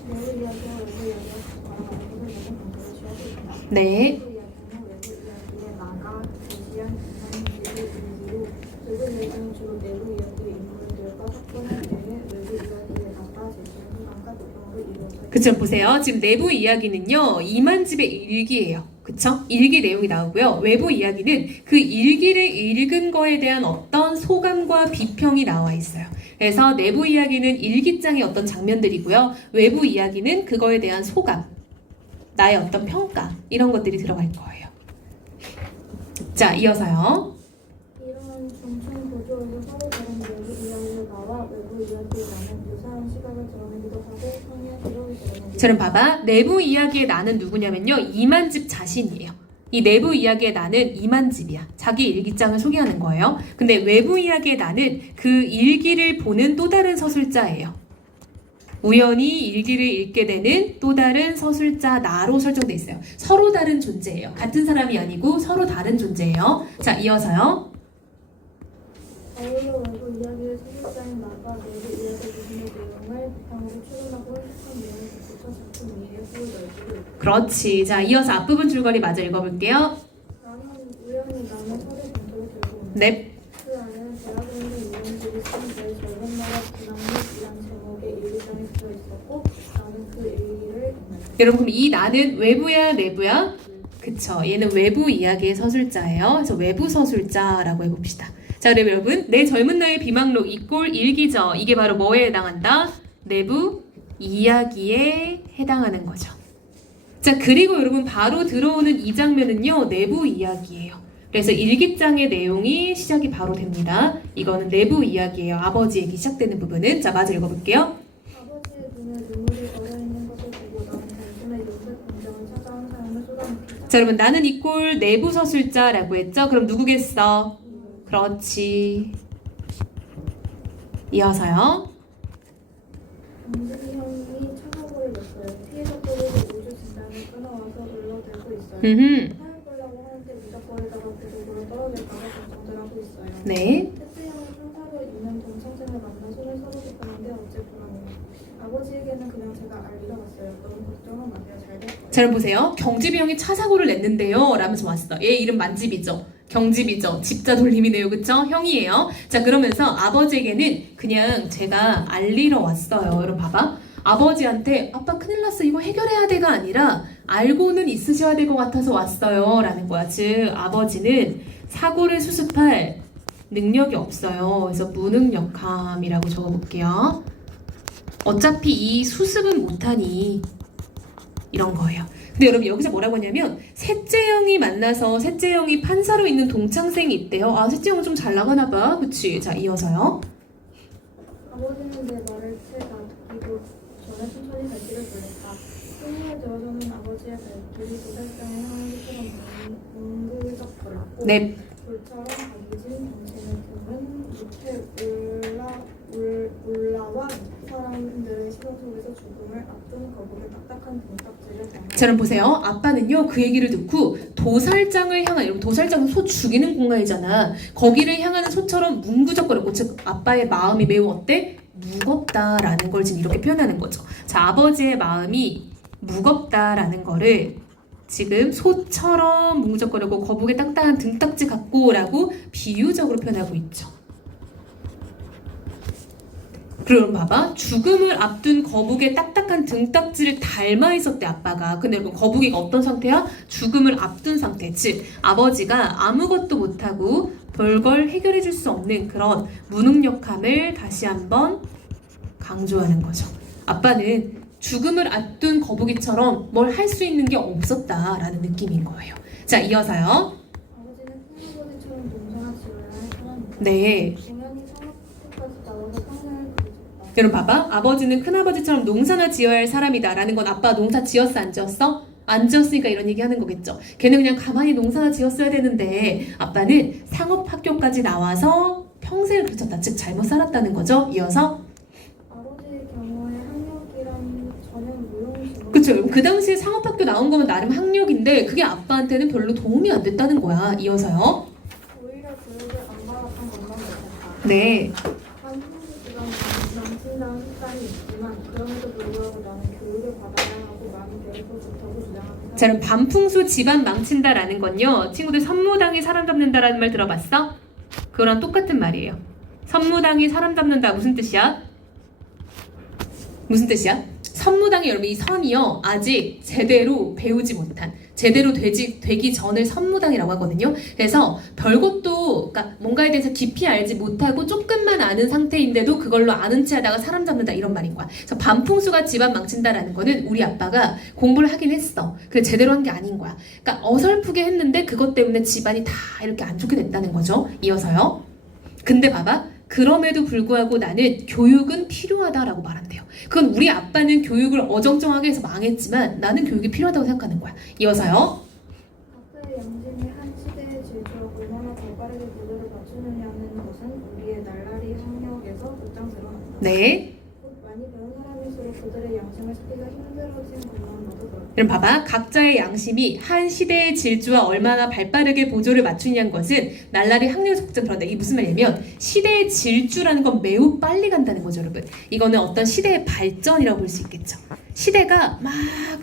내부 이야기와 외부 이야기가 바라보는 것을 모든 방법을 취하고 있다. 네. 내부 이야기는 외부 이야기에 나가 제시한 기상들을 그쵸? 보세요. 지금 내부 이야기는요, 이만집의 일기예요. 그쵸? 일기 내용이 나오고요. 외부 이야기는 그 일기를 읽은 거에 대한 어떤 소감과 비평이 나와 있어요. 그래서 내부 이야기는 일기장의 어떤 장면들이고요. 외부 이야기는 그거에 대한 소감, 나의 어떤 평가, 이런 것들이 들어갈 거예요. 자, 이어서요. 이러한 중층 구조에서 서로 다른 내부 이야기가 나와 외부 이야기에 나는 유사한 시각을 드러내기도 하고 성의 기록을 드러내기도 저는 봐봐. 내부 이야기의 나는 누구냐면요. 이만집 자신이에요. 이 내부 이야기의 나는 이만집이야. 자기 일기장을 소개하는 거예요. 근데 외부 이야기의 나는 그 일기를 보는 또 다른 서술자예요. 우연히 일기를 읽게 되는 또 다른 서술자 나로 설정돼 있어요. 서로 다른 존재예요. 같은 사람이 아니고 서로 다른 존재예요. 자, 이어서요. 아울러 외부 이야기의 소설자인 나가 내부 이야기 기준의 내용을 바탕으로 추론하고 해석한 내용을 덧붙여 작품 이해에 보여주고 있다. 그렇지. 자, 이어서 앞부분 줄거리 마저 읽어볼게요. 나는 우연히 남의 서류 봉투를 들고 온다. 네. 그 안에는 대학에 있는 유명들이 쓴 내 젊은 나라 근황이란 제목의 일기장이 들어 있었고 나는 그 일기를 여러분, 그럼 이 나는 외부야, 내부야? 그쵸. 얘는 외부 이야기의 서술자예요. 그래서 외부 서술자라고 해봅시다. 자, 그럼 여러분, 내 젊은 나의 비망록 이꼴 일기죠. 이게 바로 뭐에 해당한다? 내부 이야기에 해당하는 거죠. 자, 그리고 여러분 바로 들어오는 이 장면은요, 내부 이야기예요. 그래서 일기장의 내용이 시작이 바로 됩니다. 이거는 내부 이야기예요. 아버지 얘기 시작되는 부분은. 자, 마저 읽어볼게요. 아버지의 눈에 눈물이 어려있는 것을 보고 나는 단숨에 요셉 공장을 찾아온 사람을 쏟아붓겠다. 자, 여러분, 나는 이꼴 내부 서술자라고 했죠? 그럼 누구겠어? 그렇지. 이어서요. 강진이 형이 차가고를 냈어요. 피해자들에게 우주 진단을 끊어와서 눌러대고 있어요. 음흠. 화를 보려고 하는데 무적거리다가 고속으로 떨어질까봐 걱정들 하고 있어요. 네. 셋째 형은 상사로 있는 동창생을 만나 손을 서로잡았는데 어째 불안해요. 아버지에게는 그냥 제가 알 리가 왔어요. 너무 걱정은 마세요. 잘 될 거예요. 자, 여러분 보세요. 경집이 형이 차 사고를 냈는데요. 라면서 왔어. 얘 이름 만집이죠. 경집이죠. 집자 돌림이네요. 그쵸? 형이에요. 자, 그러면서 아버지에게는 그냥 제가 알리러 왔어요. 여러분 봐봐. 아버지한테 아빠 큰일 났어. 이거 해결해야 돼가 아니라 알고는 있으셔야 될 것 같아서 왔어요. 라는 거야. 즉 아버지는 사고를 수습할 능력이 없어요. 그래서 무능력함이라고 적어볼게요. 어차피 이 수습은 못하니 이런 거예요. 근데 여러분 여기서 뭐라고 하냐면 셋째 형이 만나서 셋째 형이 판사로 있는 동창생이 있대요. 아, 셋째 형은 좀 잘 나가나 봐. 그치? 자, 이어서요. 아버지는 내 말을 채 놔두기도 전에 천천히 발길을 돌렸다. 승리에 들어서는 아버지의 발길이 도살장에 향한 것처럼 뭉그적거렸고 네. 돌처럼 각진 정신을 틈은 밑에 올라와 사람들의 시선 속에서 죽음을 앞둔 거북의 딱딱한 등딱지를 당한 자, 그럼 보세요. 아빠는요 그 얘기를 듣고 도살장을 향한, 여러분 도살장은 소 죽이는 공간이잖아. 거기를 향하는 소처럼 뭉구적거렸고, 즉 아빠의 마음이 매우 어때? 무겁다라는 걸 지금 이렇게 표현하는 거죠. 자, 아버지의 마음이 무겁다라는 거를 지금 소처럼 뭉구적거리고 거북의 딱딱한 등딱지 같고라고 비유적으로 표현하고 있죠. 그럼 봐봐. 죽음을 앞둔 거북의 딱딱한 등딱지를 닮아 있었대, 아빠가. 근데 여러분 거북이가 어떤 상태야? 죽음을 앞둔 상태. 즉 아버지가 아무것도 못하고 별걸 해결해 줄 수 없는 그런 무능력함을 다시 한번 강조하는 거죠. 아빠는 죽음을 앞둔 거북이처럼 뭘 할 수 있는 게 없었다라는 느낌인 거예요. 자, 이어서요. 아버지는 큰아버지처럼 농사나 지어야 할 사람이다. 네. 공연히 성악까지 나와서 평생을 그리셨다. 여러분 봐봐. 아버지는 큰아버지처럼 농사나 지어야 할 사람이다 라는 건 아빠 농사 지었어 안 지었어? 안 지었으니까 이런 얘기 하는 거겠죠. 걔는 그냥 가만히 농사나 지었어야 되는데 아빠는 상업학교까지 나와서 평생을 그르쳤다. 즉 잘못 살았다는 거죠. 이어서 아버지의 경우에 학력이란 전혀 무용지물. 그쵸. 그 당시에 상업학교 나온 거면 나름 학력인데 그게 아빠한테는 별로 도움이 안 됐다는 거야. 이어서요. 오히려 교육을 안 받았던 것만 같았다. 네. 한국이란 남친다운 습관이 있지만 그럼에도 불구하고 나는 교육을 받아야 하고 많은 배울 것 좋다고 주장합니다. 자, 그럼 반풍수 집안 망친다라는 건요. 친구들 선무당이 사람 잡는다라는 말 들어봤어? 그거랑 똑같은 말이에요. 선무당이 사람 잡는다 무슨 뜻이야? 무슨 뜻이야? 선무당의 여러분 이 선이요 아직 제대로 배우지 못한 제대로 되기 전을 선무당이라고 하거든요. 그래서 별것도 그러니까 뭔가에 대해서 깊이 알지 못하고 조금만 아는 상태인데도 그걸로 아는 체 하다가 사람 잡는다 이런 말인 거야. 그래서 반풍수가 집안 망친다라는 거는 우리 아빠가 공부를 하긴 했어. 그래 제대로 한 게 아닌 거야. 그러니까 어설프게 했는데 그것 때문에 집안이 다 이렇게 안 좋게 됐다는 거죠. 이어서요. 근데 봐봐. 그럼에도 불구하고 나는 교육은 필요하다라고 말한대요. 그건 우리 아빠는 교육을 어정쩡하게 해서 망했지만 나는 교육이 필요하다고 생각하는 거야. 이어서요. 각자의 양심이 한 시대의 질주와 얼마나 더 빠르게 보도를 맞추느냐는 것은 우리의 날라리 학력에서 곧장 드러난다. 네. 곧 많이 배운 사람일수록 그들의 양심을 찾기가 힘들어진 것만으로도 그렇다. 그럼 봐봐. 각자의 양심이 한 시대의 질주와 얼마나 발빠르게 보조를 맞추냐는 것은 날라리 학력을 적정 그런다. 이게 무슨 말이냐면 시대의 질주라는 건 매우 빨리 간다는 거죠, 여러분. 이거는 어떤 시대의 발전이라고 볼 수 있겠죠. 시대가 막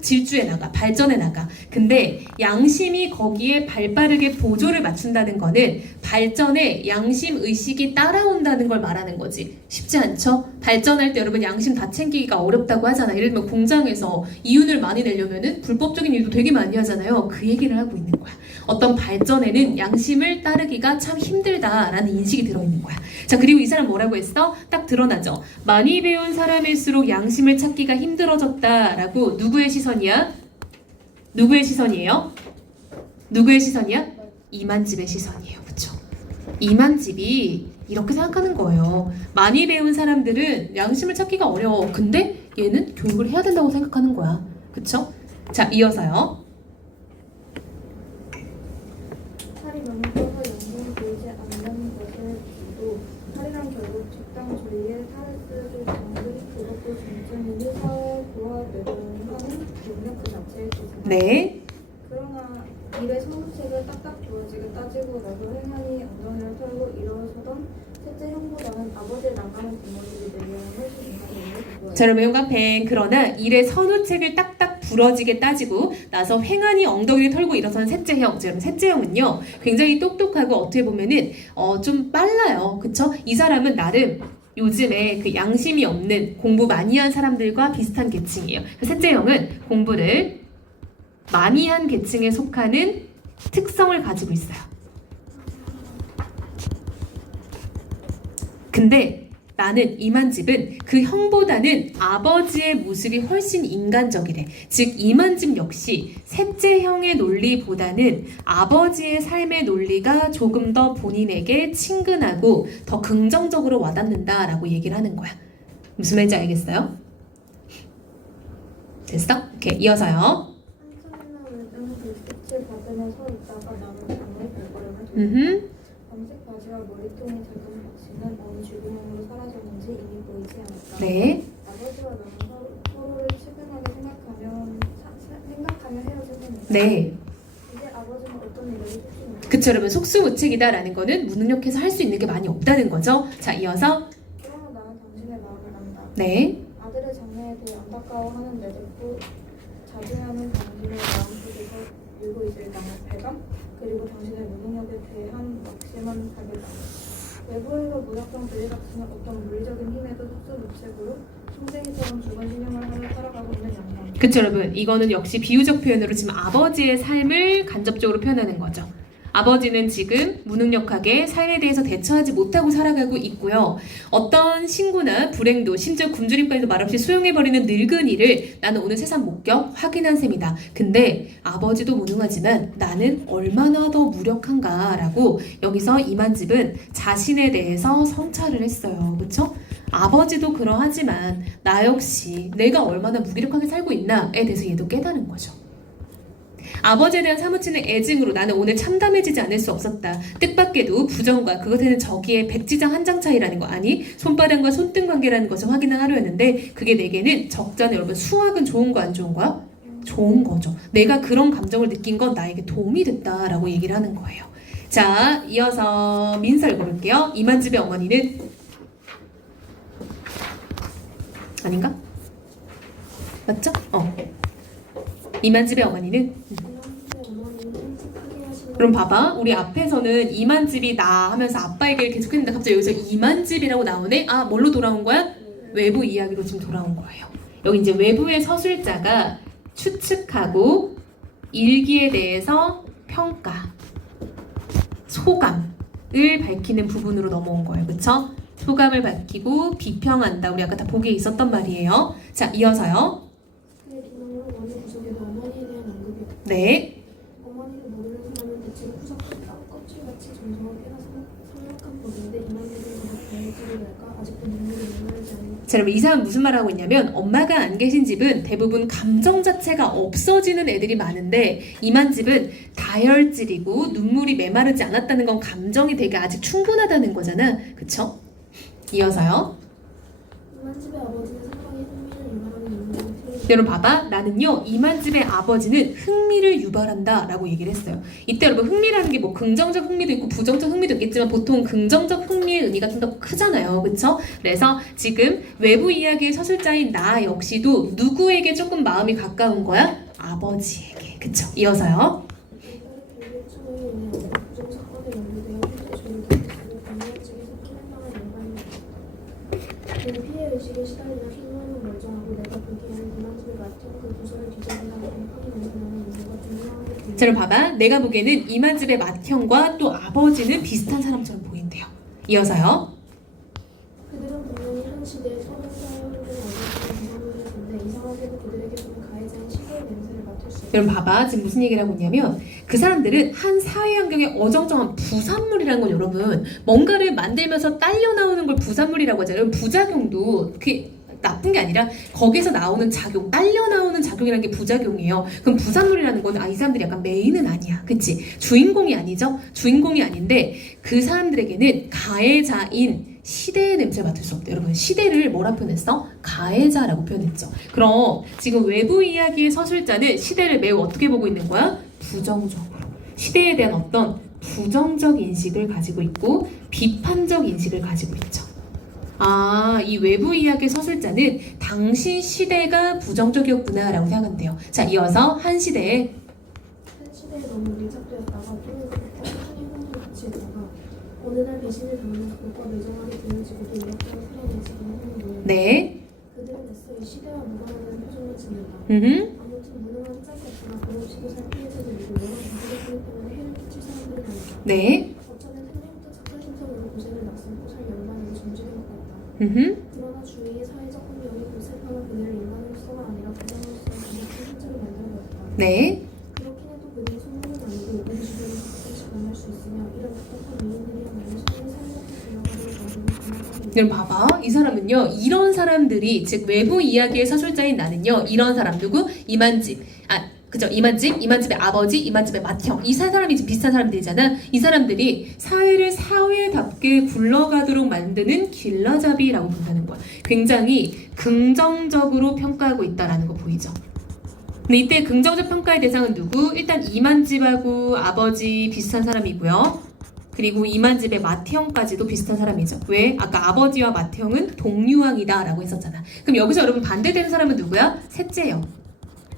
질주해 나가, 발전해 나가. 근데 양심이 거기에 발빠르게 보조를 맞춘다는 거는 발전에 양심 의식이 따라온다는 걸 말하는 거지. 쉽지 않죠? 발전할 때 여러분 양심 다 챙기기가 어렵다고 하잖아. 예를 들면 공장에서 이윤을 많이 내려면은 불법적인 일도 되게 많이 하잖아요. 그 얘기를 하고 있는 거야. 어떤 발전에는 양심을 따르기가 참 힘들다라는 인식이 들어있는 거야. 자, 그리고 이 사람 뭐라고 했어? 딱 드러나죠. 많이 배운 사람일수록 양심을 찾기가 힘들어졌다라고. 누구의 시선이야? 누구의 시선이에요? 누구의 시선이야? 이만집의 시선이에요. 그쵸? 이만집이 이렇게 생각하는 거예요. 많이 배운 사람들은 양심을 찾기가 어려워. 근데 얘는 교육을 해야 된다고 생각하는 거야. 그쵸? 자, 이어서요. 살이 너무 쪄서 연봉이 보이지 않는 것을 봐도 살이란 결국 적당주의에 살을 쓰기 정도 그것도 중증인이 사회와 매동하는 능력 그 자체의 기준. 네. 그러나 일의 성급책을 딱딱 부러지게 따지고 나서 행한이 엉덩이를 털고 일어서던 셋째 형보다는 아버지의 나가는 부모들이 내려는 훨씬 인간적으로 자, 여러분 용감팽. 그러나 일의 선우책을 딱딱 부러지게 따지고 나서 횡하니 엉덩이를 털고 일어서는 셋째 형. 자, 여러분 셋째 형은요 굉장히 똑똑하고 어떻게 보면은 좀 빨라요. 그쵸? 이 사람은 나름 요즘에 그 양심이 없는 공부 많이 한 사람들과 비슷한 계층이에요. 셋째 형은 공부를 많이 한 계층에 속하는 특성을 가지고 있어요. 근데 나는 이만집은 그 형보다는 아버지의 모습이 훨씬 인간적이래. 즉 이만집 역시 셋째 형의 논리보다는 아버지의 삶의 논리가 조금 더 본인에게 친근하고 더 긍정적으로 와닿는다라고 얘기를 하는 거야. 무슨 말인지 알겠어요? 됐어? 오케이, 이어서요. 한참이나 외주는 불빛을 받으며 서 있다가 나는 장내 발걸음을 돌렸다. 검색 바지와 머리통이 작은 박씨는 어느 쥐구멍으로 사라졌는지 이미 보이지 않았다. 네. 아버지와 나는 서로를 측은하게 생각하며 헤어지고 네. 이제 아버지는 어떤 일을 속수무책. 그쵸, 여러분. 속수무책이다라는 거는 무능력해서 할 수 있는 게 많이 없다는 거죠. 자, 이어서. 그러나 나는 당신의 마음을 안다. 네. 아들의 장래에 대해 안타까워하는 내뱉고 자제하는 당신의 마음속에서 밀고 있을 나의 패감 그리고 당신의 무능력에 대한 막심한 자괴감. 외부에서 무작정 들이닥치는 어떤 물리적인 힘에도 속수무책으로 송생이처럼 죽은 신용을 하며 살아가고 있는 양반. 그쵸, 여러분. 이거는 역시 비유적 표현으로 지금 아버지의 삶을 간접적으로 표현하는 거죠. 아버지는 지금 무능력하게 삶에 대해서 대처하지 못하고 살아가고 있고요. 어떤 신고나 불행도 심지어 굶주림까지도 말없이 수용해버리는 늙은이를 나는 오늘 세상 목격 확인한 셈이다. 근데 아버지도 무능하지만 나는 얼마나 더 무력한가라고 여기서 이만집은 자신에 대해서 성찰을 했어요. 그쵸? 아버지도 그러하지만 나 역시 내가 얼마나 무기력하게 살고 있나에 대해서 얘도 깨달은 거죠. 아버지에 대한 사무치는 애증으로 나는 오늘 참담해지지 않을 수 없었다. 뜻밖에도 부정과 그것에는 저기에 백지장 한 장 차이라는 거 아니 손바닥과 손등 관계라는 것을 확인을 하려했는데 그게 내게는 적잖아요. 여러분 수학은 좋은 거 안 좋은 거야? 좋은 거죠. 내가 그런 감정을 느낀 건 나에게 도움이 됐다라고 얘기를 하는 거예요. 자, 이어서 민설 고를게요. 이만집의 어머니는 아닌가? 맞죠? 이만집의 어머니는 그럼 봐봐. 우리 앞에서는 이만집이 나 하면서 아빠 얘기를 계속 했는데 갑자기 여기서 이만집이라고 나오네? 아, 뭘로 돌아온 거야? 외부 이야기로 지금 돌아온 거예요. 여기 이제 외부의 서술자가 추측하고 일기에 대해서 평가, 소감을 밝히는 부분으로 넘어온 거예요. 그쵸? 소감을 밝히고 비평한다. 우리 아까 다 보기에 있었던 말이에요. 자, 이어서요. 그의 비난으로 원의 구속에도 어머니에 대한 언급이 없다. 네. 어머니를 모르는 사람은 대체로 푸석한 껍질같이 정성을 삭막한 법인데 이만희는 그가 다혈질을 할까 아직도 눈물이 메마르지 않은 자, 여러분 이 사람 무슨 말 하고 있냐면 엄마가 안 계신 집은 대부분 감정 자체가 없어지는 애들이 많은데 이만 집은 다혈질이고 눈물이 메마르지 않았다는 건 감정이 되게 아직 충분하다는 거잖아. 그쵸? 이어서요. 이만 집의 아버지는 상당히 흥미를 유발하는 인물이 틀린 여러분 봐봐. 나는요 이만 집의 아버지는 흥미를 유발한다 라고 얘기를 했어요. 이때 여러분 흥미라는 게 뭐 긍정적 흥미도 있고 부정적 흥미도 있겠지만 보통 긍정적 흥미의 의미가 좀 더 크잖아요. 그쵸? 그래서 지금 외부 이야기의 서술자인 나 역시도 누구에게 조금 마음이 가까운 거야? 아버지에게. 그쵸? 이어서요. 딸의 빌리의 총으로 인해 부정 사건에 연루되어 현재 조를 겪고 반면 측에서 피해당한 일반입니다. 그는 피해 의식에 시달리며 흰눈은 멀쩡하고 내가 보기에는 그만 집에 맡은 그 부서를 뒤져본다고 하기 너무나는 이유가 분명하게 보입니다. 자, 여러분 봐봐. 내가 보기에는 이만 집의 맏형과 또 아버지는 비슷한 사람처럼 보인대요. 이어서요. 그들은 분명히 한 시대에 서른 살을 된 어린이를 경험을 했는데 이상하게도 그들에게서는 가해자인 시대의 냄새를 맡을 수 없다. 여러분 봐봐. 지금 무슨 얘기를 하고 있냐면 그 사람들은 한 사회 환경에 어정쩡한 부산물이라는 건 여러분 뭔가를 만들면서 딸려 나오는 걸 부산물이라고 하잖아요. 여러분, 부작용도 그게 나쁜 게 아니라 거기서 나오는 작용, 딸려 나오는 작용이라는 게 부작용이에요. 그럼 부산물이라는 건 이 사람들이 약간 메인은 아니야. 그치? 주인공이 아니죠? 주인공이 아닌데 그 사람들에게는 가해자인 시대의 냄새를 맡을 수 없대요. 여러분 시대를 뭐라 표현했어? 가해자라고 표현했죠. 그럼 지금 외부 이야기의 서술자는 시대를 매우 어떻게 보고 있는 거야? 부정적으로. 시대에 대한 어떤 부정적 인식을 가지고 있고 비판적 인식을 가지고 있죠. 아, 이 외부 이야기 서술자는 당시 시대가 부정적이었구나 라고 생각한대요. 자, 이어서 한 시대에 한 시대에 너무 밀착되었다가 또는 극과 수준이 혼자 같이 있다가 어느 날 배신을 당하면서 극과 매정하게 들려지고도 이렇게는 살아내지는 하는 모양. 네, 그들은 애써 이 시대와 무관하다는 표정을 짓는다. 아무튼 무능한 짝 같으나 버릇이고 살 피해자들이고 여러 가지의 소리 때문에 해를 끼칠 사람들은 아니다. 네, 어쩌면 생명부터 착한 심성으로 고생을 낯설고 살 연반에게 존재된 것 같다. 그러나 주위의 사회적 환경이 불세파가 그들을 인간으로서가 아니라 부장으로서의 강력한 현재로 만들어버렸다. 네. 그렇긴 해도 그들이 성공은 아니고 우리 주변에서 가끔씩 만날 수 있으며 이런 답답한 미인들이야말로 삶의 삶부터 들어가는 과정을 강력하게 여러분 봐봐. 이 사람은요. 이런 사람들이 즉 외부 이야기의 서술자인 나는요. 이런 사람 누구? 이만집. 그죠? 이만집의 아버지, 이만집의 맏형. 이 사람이 지금 비슷한 사람들이잖아. 이 사람들이 사회를 사회답게 굴러가도록 만드는 길라잡이라고 본다는 거야. 굉장히 긍정적으로 평가하고 있다라는 거 보이죠? 근데 이때 긍정적 평가의 대상은 누구? 일단 이만집하고 아버지 비슷한 사람이고요. 그리고 이만집의 맏형까지도 비슷한 사람이죠. 왜? 아까 아버지와 맏형은 동류왕이다 라고 했었잖아. 그럼 여기서 여러분 반대되는 사람은 누구야? 셋째형.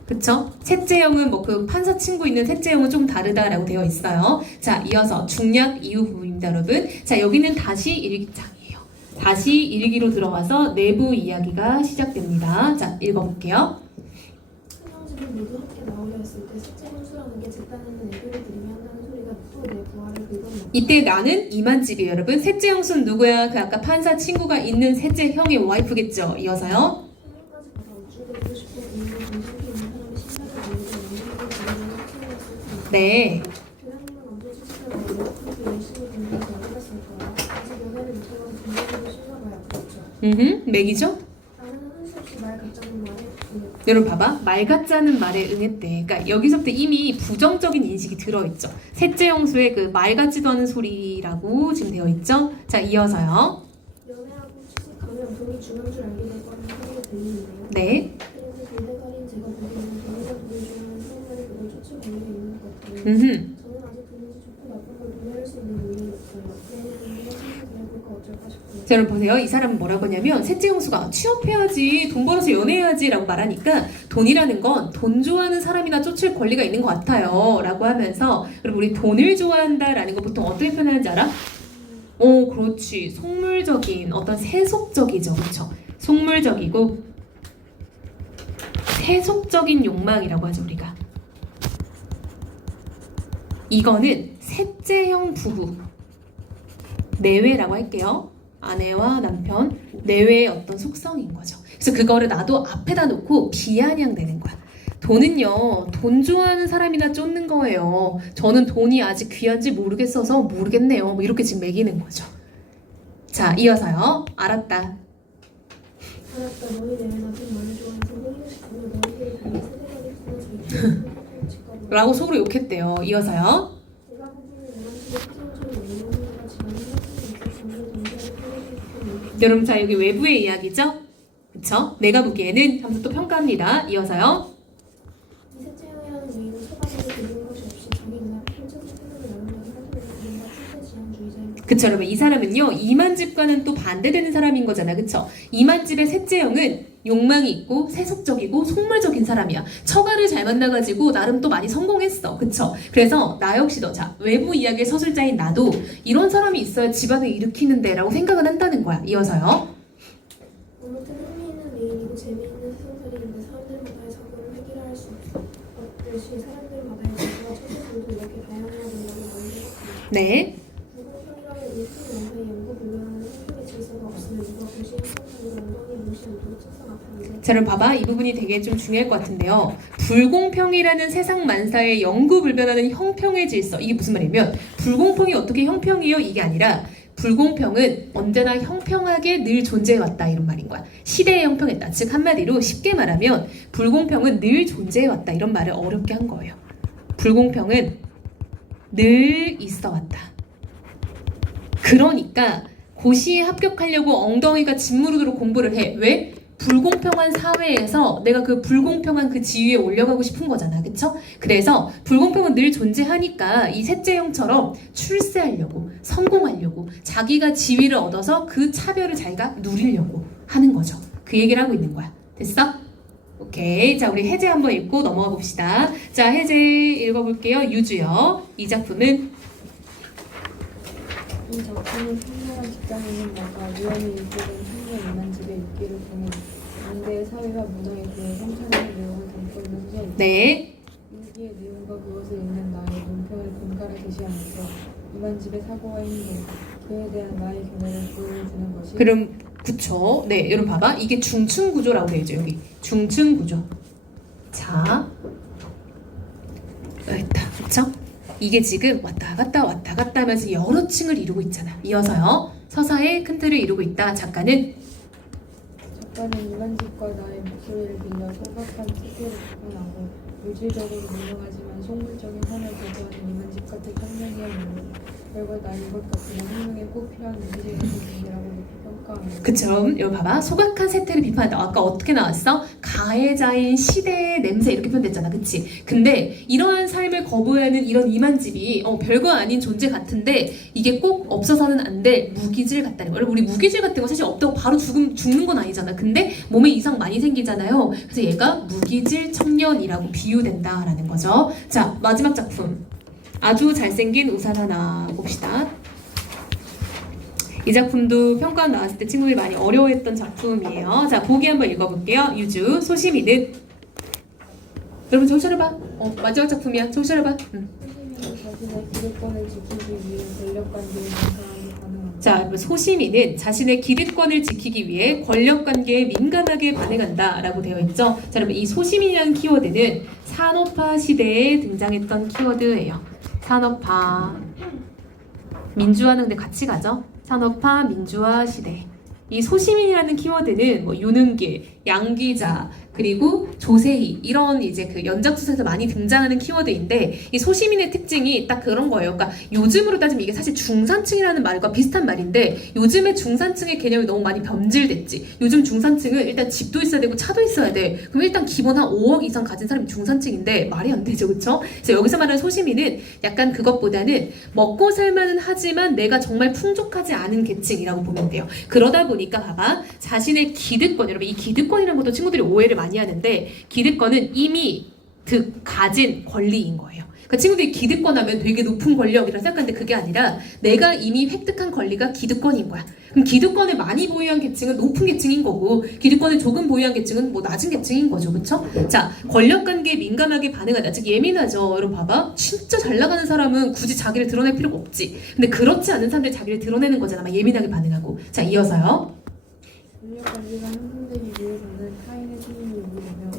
그쵸? 셋째형은 뭐 그 판사 친구 있는 셋째형은 좀 다르다라고 되어 있어요. 자, 이어서 중략 이후 부분입니다, 여러분. 자, 여기는 다시 일기장이에요. 다시 일기로 들어가서 내부 이야기가 시작됩니다. 자, 읽어볼게요. 큰형집을 모두 함께 나오려 했을 때 셋째 형수라는 게 제 딴에는 애교를 들이며 한다는 소리가 또 내 부하를 긁어냈다. 이때 나는 이만집이에요, 여러분. 셋째 형수는 누구야? 그 아까 판사 친구가 있는 셋째 형의 와이프겠죠. 이어서요. 하늘까지 가서 우쭐대고 싶고 있는 정신기 있는 사람의 신사를 보내고 영웅을 보내는 학생이었을 텐데 네. 교장님은 언제 수식을 먹으려 그렇게 열심히 공부해서 어디 갔을 거야. 아직 연애를 못해가서 공부하고 쉬나 봐요. 그렇죠. 맥이죠? 나는 하는 수 없이 말 같자는 말에 응했다. 여러분 봐봐. 말 같자는 말에 응했대. 그러니까 여기서부터 이미 부정적인 인식이 들어있죠. 셋째 형수의 그 말 같지도 않은 소리라고 지금 되어 있죠. 자, 이어서요. 연애하고 취직하면 돈이 중요한 줄 알게 될 거라는 소리가 들리는데요. 네. 그래서 돌대가리인 제가 보기에는 돈이나 돈을 좋아하는 사람들이 그걸 쫓을 권리가 있는 것 같아요. 저는 아직 돈인지 좋고 나쁜 걸 구별할 수 있는 논리는 없어요. 그러니 돈으로 생각을 해볼까 어쩔까 싶어요. 자, 여러분 보세요. 이 사람은 뭐라고 하냐면 셋째 형수가 취업해야지, 돈 벌어서 연애해야지 라고 말하니까 돈이라는 건 돈 좋아하는 사람이나 쫓을 권리가 있는 것 같아요 라고 하면서 여러분 우리 돈을 좋아한다 라는 거 보통 어떻게 표현하는지 알아? 오, 그렇지. 속물적인 어떤 세속적이죠. 그렇죠? 속물적이고 세속적인 욕망이라고 하죠, 우리가. 이거는 셋째형 부부 내외라고 할게요. 아내와 남편 내외의 어떤 속성인 거죠. 그래서 그거를 나도 앞에다 놓고 비아냥대는 거야. 돈은요, 돈 좋아하는 사람이나 쫓는 거예요. 저는 돈이 아직 귀한지 모르겠어서 모르겠네요. 뭐 이렇게 지금 매기는 거죠. 자, 이어서요. 알았다. 알았다. 너희 내외 남편 많이 좋아해서 호의를 시키며 너희들이 달리 세대가 됐으나 저희 라고 속으로 욕했대요. 이어서요. 내가 부부는 이만식의 세상처럼 유명한 지만 생각하는 있었으면 동생을 편하게 여러분, 자, 여기 외부의 이야기죠? 그쵸? 내가 보기에는 하면서 또 평가합니다. 이어서요. 이 셋째형이라는 얘기는 소가적으로 들리는 것이 없이 자기 그냥 혼자서 생각을 나눈다는 사실을 그린다 출세 지향주의자입니다. 그쵸, 여러분. 이 사람은요, 이만집과는 또 반대되는 사람인 거잖아. 그쵸? 이만집의 셋째형은 욕망이 있고 세속적이고 속물적인 사람이야. 처가를 잘 만나가지고 나름 또 많이 성공했어. 그쵸? 그래서 나 역시도, 자, 외부 이야기의 서술자인 나도 이런 사람이 있어야 집안을 일으키는데 라고 생각을 한다는 거야. 이어서요. 아무튼 흥미있는 메인이고 재미있는 세상살이인데 사람들마다의 사고를 해결할 수 없듯이 사람들마다의 사고와 처세들도 이렇게 다양해야 된다고 나는 생각합니다. 네. 불공평이라는 일품 원사의 연구 불가능한 형평의 질서가 없으면 누가 고시의 성사를 엉덩이 무시하도록 책상 앞에 앉아 자, 그럼 봐봐. 이 부분이 되게 좀 중요할 것 같은데요. 불공평이라는 세상 만사의 영구불변하는 형평의 질서. 이게 무슨 말이냐면 불공평이 어떻게 형평이요? 이게 아니라 불공평은 언제나 형평하게 늘 존재해왔다 이런 말인 거야. 시대에 형평했다. 즉 한마디로 쉽게 말하면 불공평은 늘 존재해왔다 이런 말을 어렵게 한 거예요. 불공평은 늘 있어왔다. 그러니까 고시에 합격하려고 엉덩이가 짓무르도록 공부를 해. 왜? 불공평한 사회에서 내가 그 불공평한 그 지위에 올려가고 싶은 거잖아. 그쵸? 그래서 불공평은 늘 존재하니까 이 셋째형처럼 출세하려고, 성공하려고, 자기가 지위를 얻어서 그 차별을 자기가 누리려고 하는 거죠. 그 얘기를 하고 있는 거야. 됐어? 오케이. 자, 우리 해제 한번 읽고 넘어가 봅시다. 자, 해제 읽어볼게요. 유주요. 이 작품은 이 작품은 평범한 직장인인 나가 위험이 일조된 청년 이만집의 있기를 보는 당대의 사회와 문화에 대해 성찰하는 내용을 담고 있는 소설입니다. 네. 일기의 내용과 그것을 읽는 나의 논평을 분갈아 제시하면서 이만집의 사고와 행동, 그에 대한 나의 견해를 보여주는 것이 그럼 그쵸. 네, 여러분 봐봐. 이게 중층 구조라고 되어 있죠. 여기 중층 구조. 자, 여기 있다. 그쵸? 이게 지금 왔다 갔다 하면서 여러 층을 이루고 있잖아. 이어서요. 서사의 큰 틀을 이루고 있다. 작가는 이만집과 나의 목소리를 빌려 소박한 세계를 비판하고 물질적으로 무능하지만 속물적인 삶을 거부하는 이만집 같은 청년이야말로 결과 나인 것 같으나 생명에 꼭 필요한 무기적인 존재라고 높이 평가합니다. 그처럼 여기 봐봐. 소박한 세태를 비판한다. 아까 어떻게 나왔어? 가해자인 시대의 냄새 이렇게 표현됐잖아. 그치? 근데 이러한 삶을 거부하는 이런 이만집이 별거 아닌 존재 같은데 이게 꼭 없어서는 안 될 무기질 같다는 거예요. 우리 무기질 같은 거 사실 없다고 바로 죽는 건 아니잖아. 근데 몸에 이상 많이 생기잖아요. 그래서 얘가 무기질 청년이라고 비유된다라는 거죠. 자, 마지막 작품. 아주 잘생긴 우산 하나 봅시다. 이 작품도 평가 나왔을 때 친구들이 많이 어려워했던 작품이에요. 자, 보기 한번 읽어볼게요. 유주, 소심이는 여러분 정신 차려봐. 마지막 작품이야. 정신 차려봐. 소심이는 자신의 기득권을 지키기 위해 권력관계에 민감하게 반응합니다. 자, 여러분 소심이는 자신의 기득권을 지키기 위해 권력관계에 민감하게 반응한다 라고 되어 있죠. 자, 여러분 이 소심이라는 키워드는 산업화 시대에 등장했던 키워드예요. 산업화, 민주화는 근데 같이 가죠. 산업화, 민주화 시대. 이 소시민이라는 키워드는 뭐 유능길, 양기자, 그리고 조세희 이런 이제 그 연작수에서 많이 등장하는 키워드인데 이 소시민의 특징이 딱 그런 거예요. 그러니까 요즘으로 따지면 이게 사실 중산층이라는 말과 비슷한 말인데 요즘에 중산층의 개념이 너무 많이 변질됐지. 요즘 중산층은 일단 집도 있어야 되고 차도 있어야 돼. 그럼 일단 기본 한 5억 이상 가진 사람이 중산층인데 말이 안 되죠, 그렇죠? 그래서 여기서 말하는 소시민은 약간 그것보다는 먹고 살만은 하지만 내가 정말 풍족하지 않은 계층이라고 보면 돼요. 그러다 보니까 봐봐, 자신의 기득권, 여러분 이 기득권이라는 것도 친구들이 오해를 많이 하는데 기득권은 이미 가진 권리인 거예요. 그러니까 친구들이 기득권 하면 되게 높은 권력이라 생각하는데 그게 아니라 내가 이미 획득한 권리가 기득권인 거야. 그럼 기득권을 많이 보유한 계층은 높은 계층인 거고 기득권을 조금 보유한 계층은 뭐 낮은 계층인 거죠. 그쵸? 자, 권력 관계에 민감하게 반응하다. 즉 예민하죠. 여러분 봐봐. 진짜 잘 나가는 사람은 굳이 자기를 드러낼 필요가 없지. 근데 그렇지 않은 사람들이 자기를 드러내는 거잖아. 막 예민하게 반응하고. 자, 이어서요. 권력 관계가 형성되기 위해서는 타인의 승인이 요구되며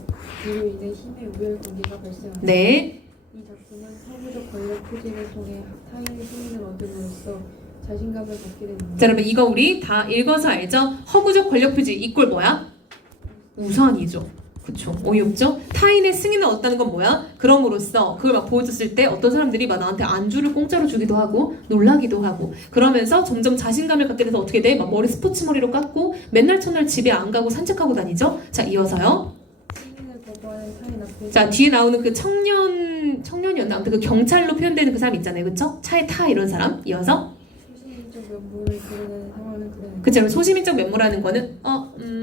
이로 인해 힘의 우열 관계가 발생한다. 네. 이 작품은 서구적 권력 표지를 통해 타인의 승인을 얻음으로써 자신감을 갖게 됩니다. 자, 여러분 이거 우리 다 읽어서 알죠? 허구적 권력 표지 이꼴 뭐야? 우선이죠. 그쵸? 어이없죠? 타인의 승인을 얻다는 건 뭐야? 그럼으로써 그걸 막 보여줬을 때 어떤 사람들이 막 나한테 안주를 공짜로 주기도 하고 놀라기도 하고 그러면서 점점 자신감을 갖게 돼서 어떻게 돼? 막 머리 스포츠 머리로 깎고 맨날 첫날 집에 안 가고 산책하고 다니죠? 자, 이어서요. 승인을 거부하는 타인 앞에서 자, 뒤에 나오는 그 청년이었나? 아무튼 그 경찰로 표현되는 그 사람 있잖아요. 그쵸? 차에 타 이런 사람. 이어서 소신인적 면모를 드러내는 상황을 그려낸다. 그쵸? 소시민적 면모라는 거는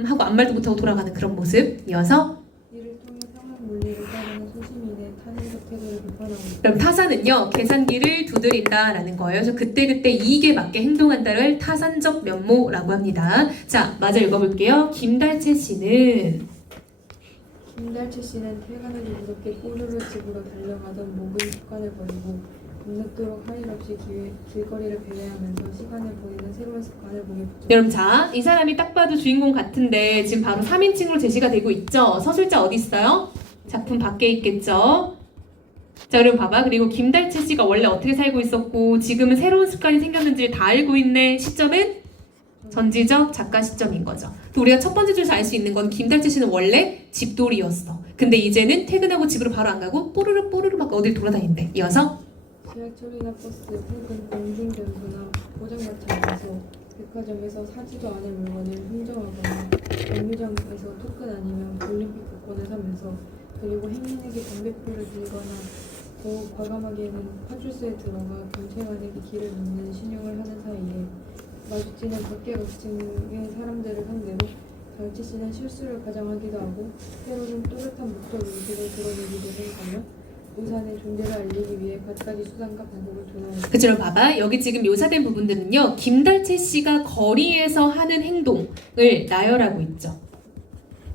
하고 아무 말도 못하고 돌아가는 그런 모습. 이어서 이를 통해 상황 논리를 따르는 소시민의 탄핵적 태도를 비판하고 있다. 그럼 타산은요 계산기를 두드린다라는 거예요. 그래서 그때그때 이익에 맞게 행동한다를 타산적 면모라고 합니다. 자, 마저 읽어볼게요. 김달채 씨는 김달채 씨는 퇴근하기 무섭게 꼬르르 집으로 달려가던 모든 습관을 버리고 밤늦도록 할 일 없이 길거리를 배회하면서 시간을 보내는 새로운 습관을 보게 붙였다. 여러분 자, 이 사람이 딱 봐도 주인공 같은데 지금 바로 3인칭으로 제시가 되고 있죠. 서술자 어디 있어요? 작품 밖에 있겠죠. 자, 그럼 봐봐. 그리고 김달채 씨가 원래 어떻게 살고 있었고 지금은 새로운 습관이 생겼는지를 다 알고 있네. 시점은 전지적 작가 시점인 거죠. 또 우리가 첫 번째 줄에서 알 수 있는 건 김달채 씨는 원래 집돌이였어. 근데 이제는 퇴근하고 집으로 바로 안 가고 뽀르르 막 어딜 돌아다닌대. 이어서 지하철이나 버스 혹은 공중전소나 포장마차에서 백화점에서 사지도 않을 물건을 흥정하거나 정류장에서 토큰 아니면 올림픽 복권을 사면서 그리고 행인에게 담배표를 들거나 더욱 과감하게는 파출소에 들어가 경찰관에게 길을 묻는 신용을 하는 사이에 마주치는 각계각층의 사람들을 상대로 달치 씨는 실수를 가장하기도 하고 때로는 또렷한 목적 의지를 드러내기도 생각하며 우산의 존재를 알리기 위해 갖가지 수단과 방법을 도전한다. 그처럼 봐봐. 여기 지금 묘사된 부분들은요. 김달채 씨가 거리에서 하는 행동을 나열하고 있죠.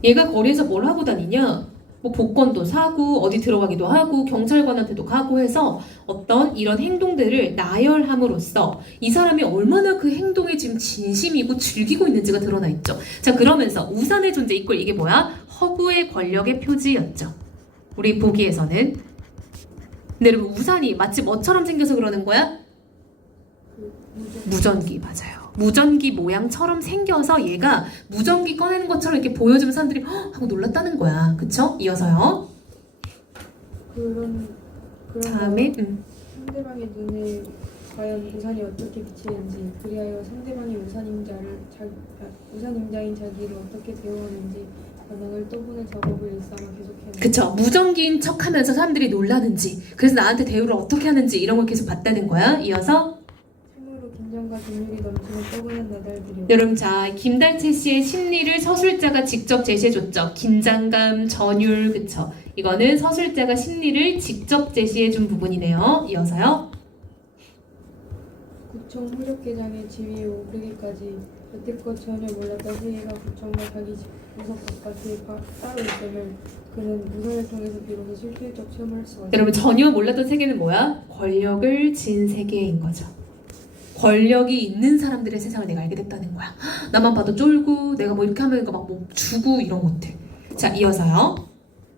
얘가 거리에서 뭘 하고 다니냐? 뭐 복권도 사고 어디 들어가기도 하고 경찰관한테도 가고 해서 어떤 이런 행동들을 나열함으로써 이 사람이 얼마나 그 행동에 지금 진심이고 즐기고 있는지가 드러나 있죠. 자, 그러면서 우산의 존재 이꼴 이게 뭐야? 허구의 권력의 표지였죠. 우리 보기에서는. 근데 여러분 우산이 마치 뭐처럼 생겨서 그러는 거야? 무전기 맞아요. 무전기 모양처럼 생겨서 얘가 무전기 꺼내는 것처럼 이렇게 보여주면 사람들이 헉! 하고 놀랐다는 거야. 그쵸? 이어서요. 그런 다음에 상대방의 눈에 과연 우산이 어떻게 비치는지 그리하여 상대방이 우산임자인 자기를 어떻게 대우하는지 반응을 떠보는 작업을 일삼아 계속해요. 그쵸. 무전기인 척 하면서 사람들이 놀라는지 그래서 나한테 대우를 어떻게 하는지 이런 걸 계속 봤다는 거야. 이어서 참으로 긴장과 전율이 넘치는 떠보는 나달들이요. 여러분 자 김달채 씨의 심리를 서술자가 직접 제시해줬죠. 긴장감, 전율 그쵸. 이거는 서술자가 심리를 직접 제시해준 부분이네요. 이어서요. 구청 후력계장의 지위에 오르기까지 여태껏 전혀 몰랐던 세계가 구청과 자기 구석 바깥에 따로 있음을 그는 무선을 통해서 비로소 실질적 체험을 할 수가 있습니다. 여러분 전혀 몰랐던 세계는 뭐야? 권력을 진 세계인 거죠. 권력이 있는 사람들의 세상을 내가 알게 됐다는 거야. 나만 봐도 쫄고 내가 뭐 이렇게 하면 막 뭐 주고 이런 것들. 자, 이어서요.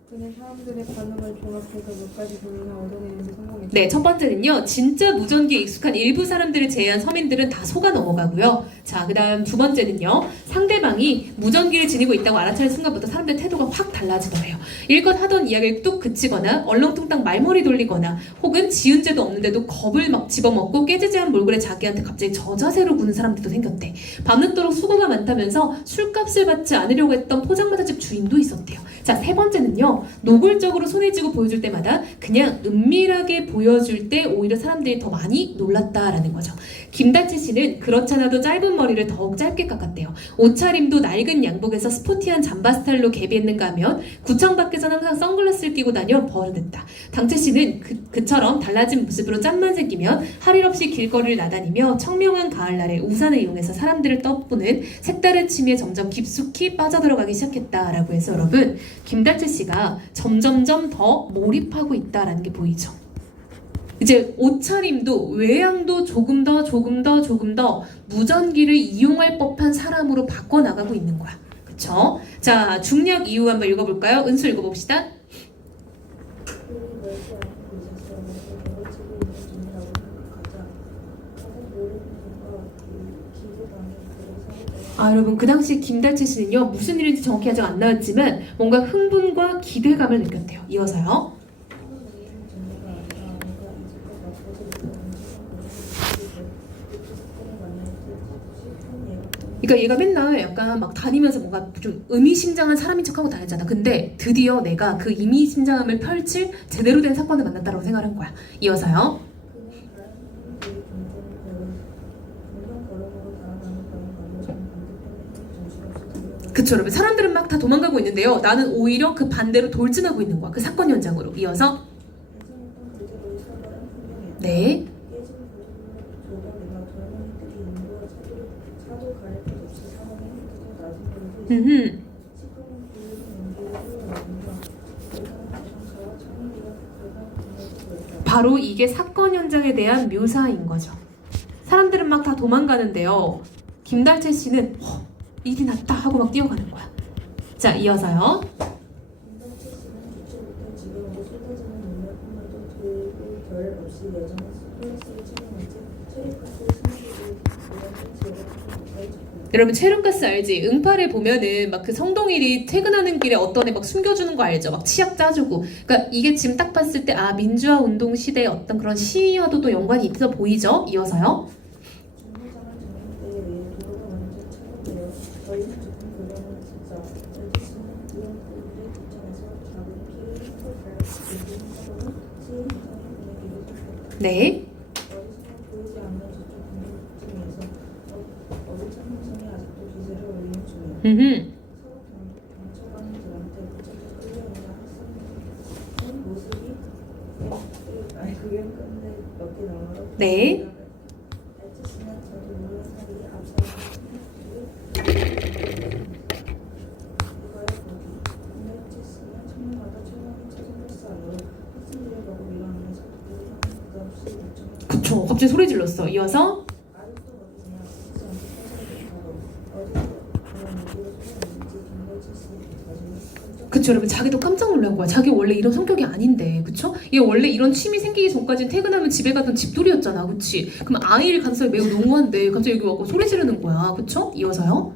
그는 사람들의 반응을 종합해서 몇 가지 결론을 얻어내는 데 성공했다. 네, 첫 번째는요. 진짜 무전기에 익숙한 일부 사람들을 제외한 서민들은 다 속아 넘어가고요. 자, 그 다음 두 번째는요. 상대방이 무전기를 지니고 있다고 알아차린 순간부터 사람들의 태도가 확 달라지더래요. 일껏 하던 이야기를 뚝 그치거나 얼렁뚱땅 말머리 돌리거나 혹은 지은 죄도 없는데도 겁을 막 집어먹고 깨지지한 몰골에 자기한테 갑자기 저자세로 구는 사람들도 생겼대. 밤늦도록 수고가 많다면서 술값을 받지 않으려고 했던 포장마차집 주인도 있었대요. 자, 세 번째는요. 노골적으로 손에 쥐고 보여줄 때마다 그냥 은밀하게 보여줄 때 오히려 사람들이 더 많이 놀랐다라는 거죠. 김다채 씨는 그렇잖아도 짧은 머리를 더욱 짧게 깎았대요. 옷차림도 낡은 양복에서 스포티한 잠바 스타일로 개비했는가 하면 구청 밖에서는 항상 선글라스를 끼고 다녀 버릇했다. 당채 씨는 그처럼 달라진 모습으로 짬만 생기면 할 일 없이 길거리를 나다니며 청명한 가을날에 우산을 이용해서 사람들을 떠보는 색다른 취미에 점점 깊숙이 빠져들어가기 시작했다라고 해서 여러분 김다채 씨가 점점점 더 몰입하고 있다라는 게 보이죠. 이제 옷차림도 외양도 조금 더 무전기를 이용할 법한 사람으로 바꿔나가고 있는 거야. 그쵸? 자, 중력 이유 한번 읽어볼까요? 은수 읽어봅시다. 아, 여러분 그 당시 김다채 씨는요 무슨 일인지 정확히 아직 안 나왔지만 뭔가 흥분과 기대감을 느꼈대요. 이어서요. 그러니까 얘가 맨날 약간 막 다니면서 뭔가 좀 의미심장한 사람인 척하고 다녔잖아. 근데 드디어 내가 그 의미심장함을 펼칠 제대로 된 사건을 만났다고 생각한 거야. 이어서요. 그쵸, 여러분. 사람들은 막 다 도망가고 있는데요. 나는 오히려 그 반대로 돌진하고 있는 거야. 그 사건 현장으로. 이어서. 네. 바로 이게 사건 현장에 대한 묘사인 거죠. 사람들은 막 다 도망가는데요. 김다채 씨는 일이 났다 하고 막 뛰어가는 거야. 자, 이어서요. 여러분 체류가스 알지? 응팔에 보면은 막 그 성동일이 퇴근하는 길에 어떤 애 막 숨겨주는 거 알죠? 막 치약 짜주고. 그러니까 이게 지금 딱 봤을 때 아 민주화 운동 시대의 어떤 그런 시위와도 또 연관이 있어 보이죠? 이어서요. 네. 네. 그쵸. 갑자기 소리 질렀어. 이어서. 그쵸, 여러분. 자기도 깜짝 놀란 거야. 자기 원래 이런 성격이 아닌데, 그쵸? 얘 원래 이런 취미 생기기 전까지는 퇴근하면 집에 가던 집돌이였잖아, 그치? 그럼 아이를 가능성이 매우 농후한데 갑자기 여기 와서 소리 지르는 거야, 그쵸? 이어서요.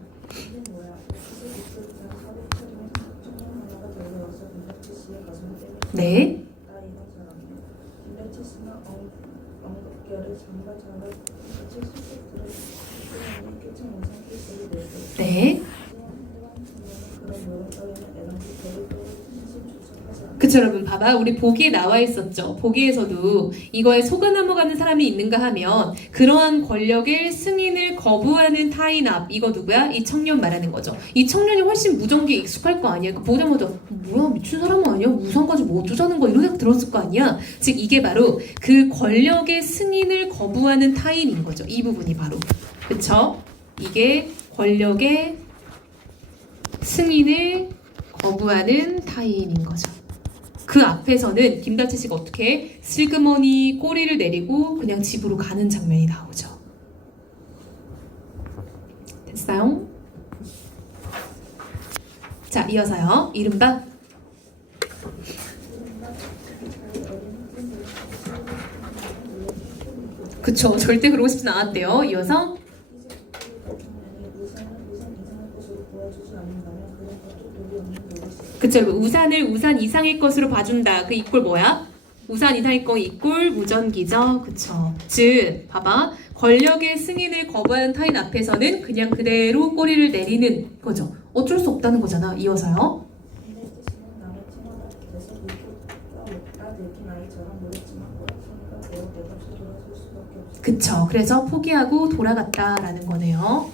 네. 네. 그쵸, 여러분 봐봐. 우리 보기에 나와 있었죠. 보기에서도 이거에 속아 넘어가는 사람이 있는가 하면 그러한 권력의 승인을 거부하는 타인 앞. 이거 누구야? 이 청년 말하는 거죠. 이 청년이 훨씬 무전기에 익숙할 거 아니야. 보자마자 뭐야 미친 사람 아니야? 우산 가지고 뭐 어쩌자는 거야? 이런 생각 들었을 거 아니야. 즉 이게 바로 그 권력의 승인을 거부하는 타인인 거죠. 이 부분이 바로. 그쵸? 이게 권력의 승인을 거부하는 타인인 거죠. 그 앞에서는 김다채 씨가 어떻게 슬그머니 꼬리를 내리고 그냥 집으로 가는 장면이 나오죠. 됐어요? 자, 이어서요. 이른바 그쵸. 절대 그러고 싶진 않았대요. 이어서 그쵸. 우산 이상의 것으로 봐준다. 그 이꼴 뭐야? 우산 이상의 거 이꼴 무전기죠. 그쵸. 즉 봐봐. 권력의 승인을 거부하는 타인 앞에서는 그냥 그대로 꼬리를 내리는 거죠. 어쩔 수 없다는 거잖아. 이어서요. 내가 들킨 아이처럼 노렸지만 꼬였으니까 내가 없이 돌아설 수밖에 없어. 그쵸. 그래서 포기하고 돌아갔다라는 거네요.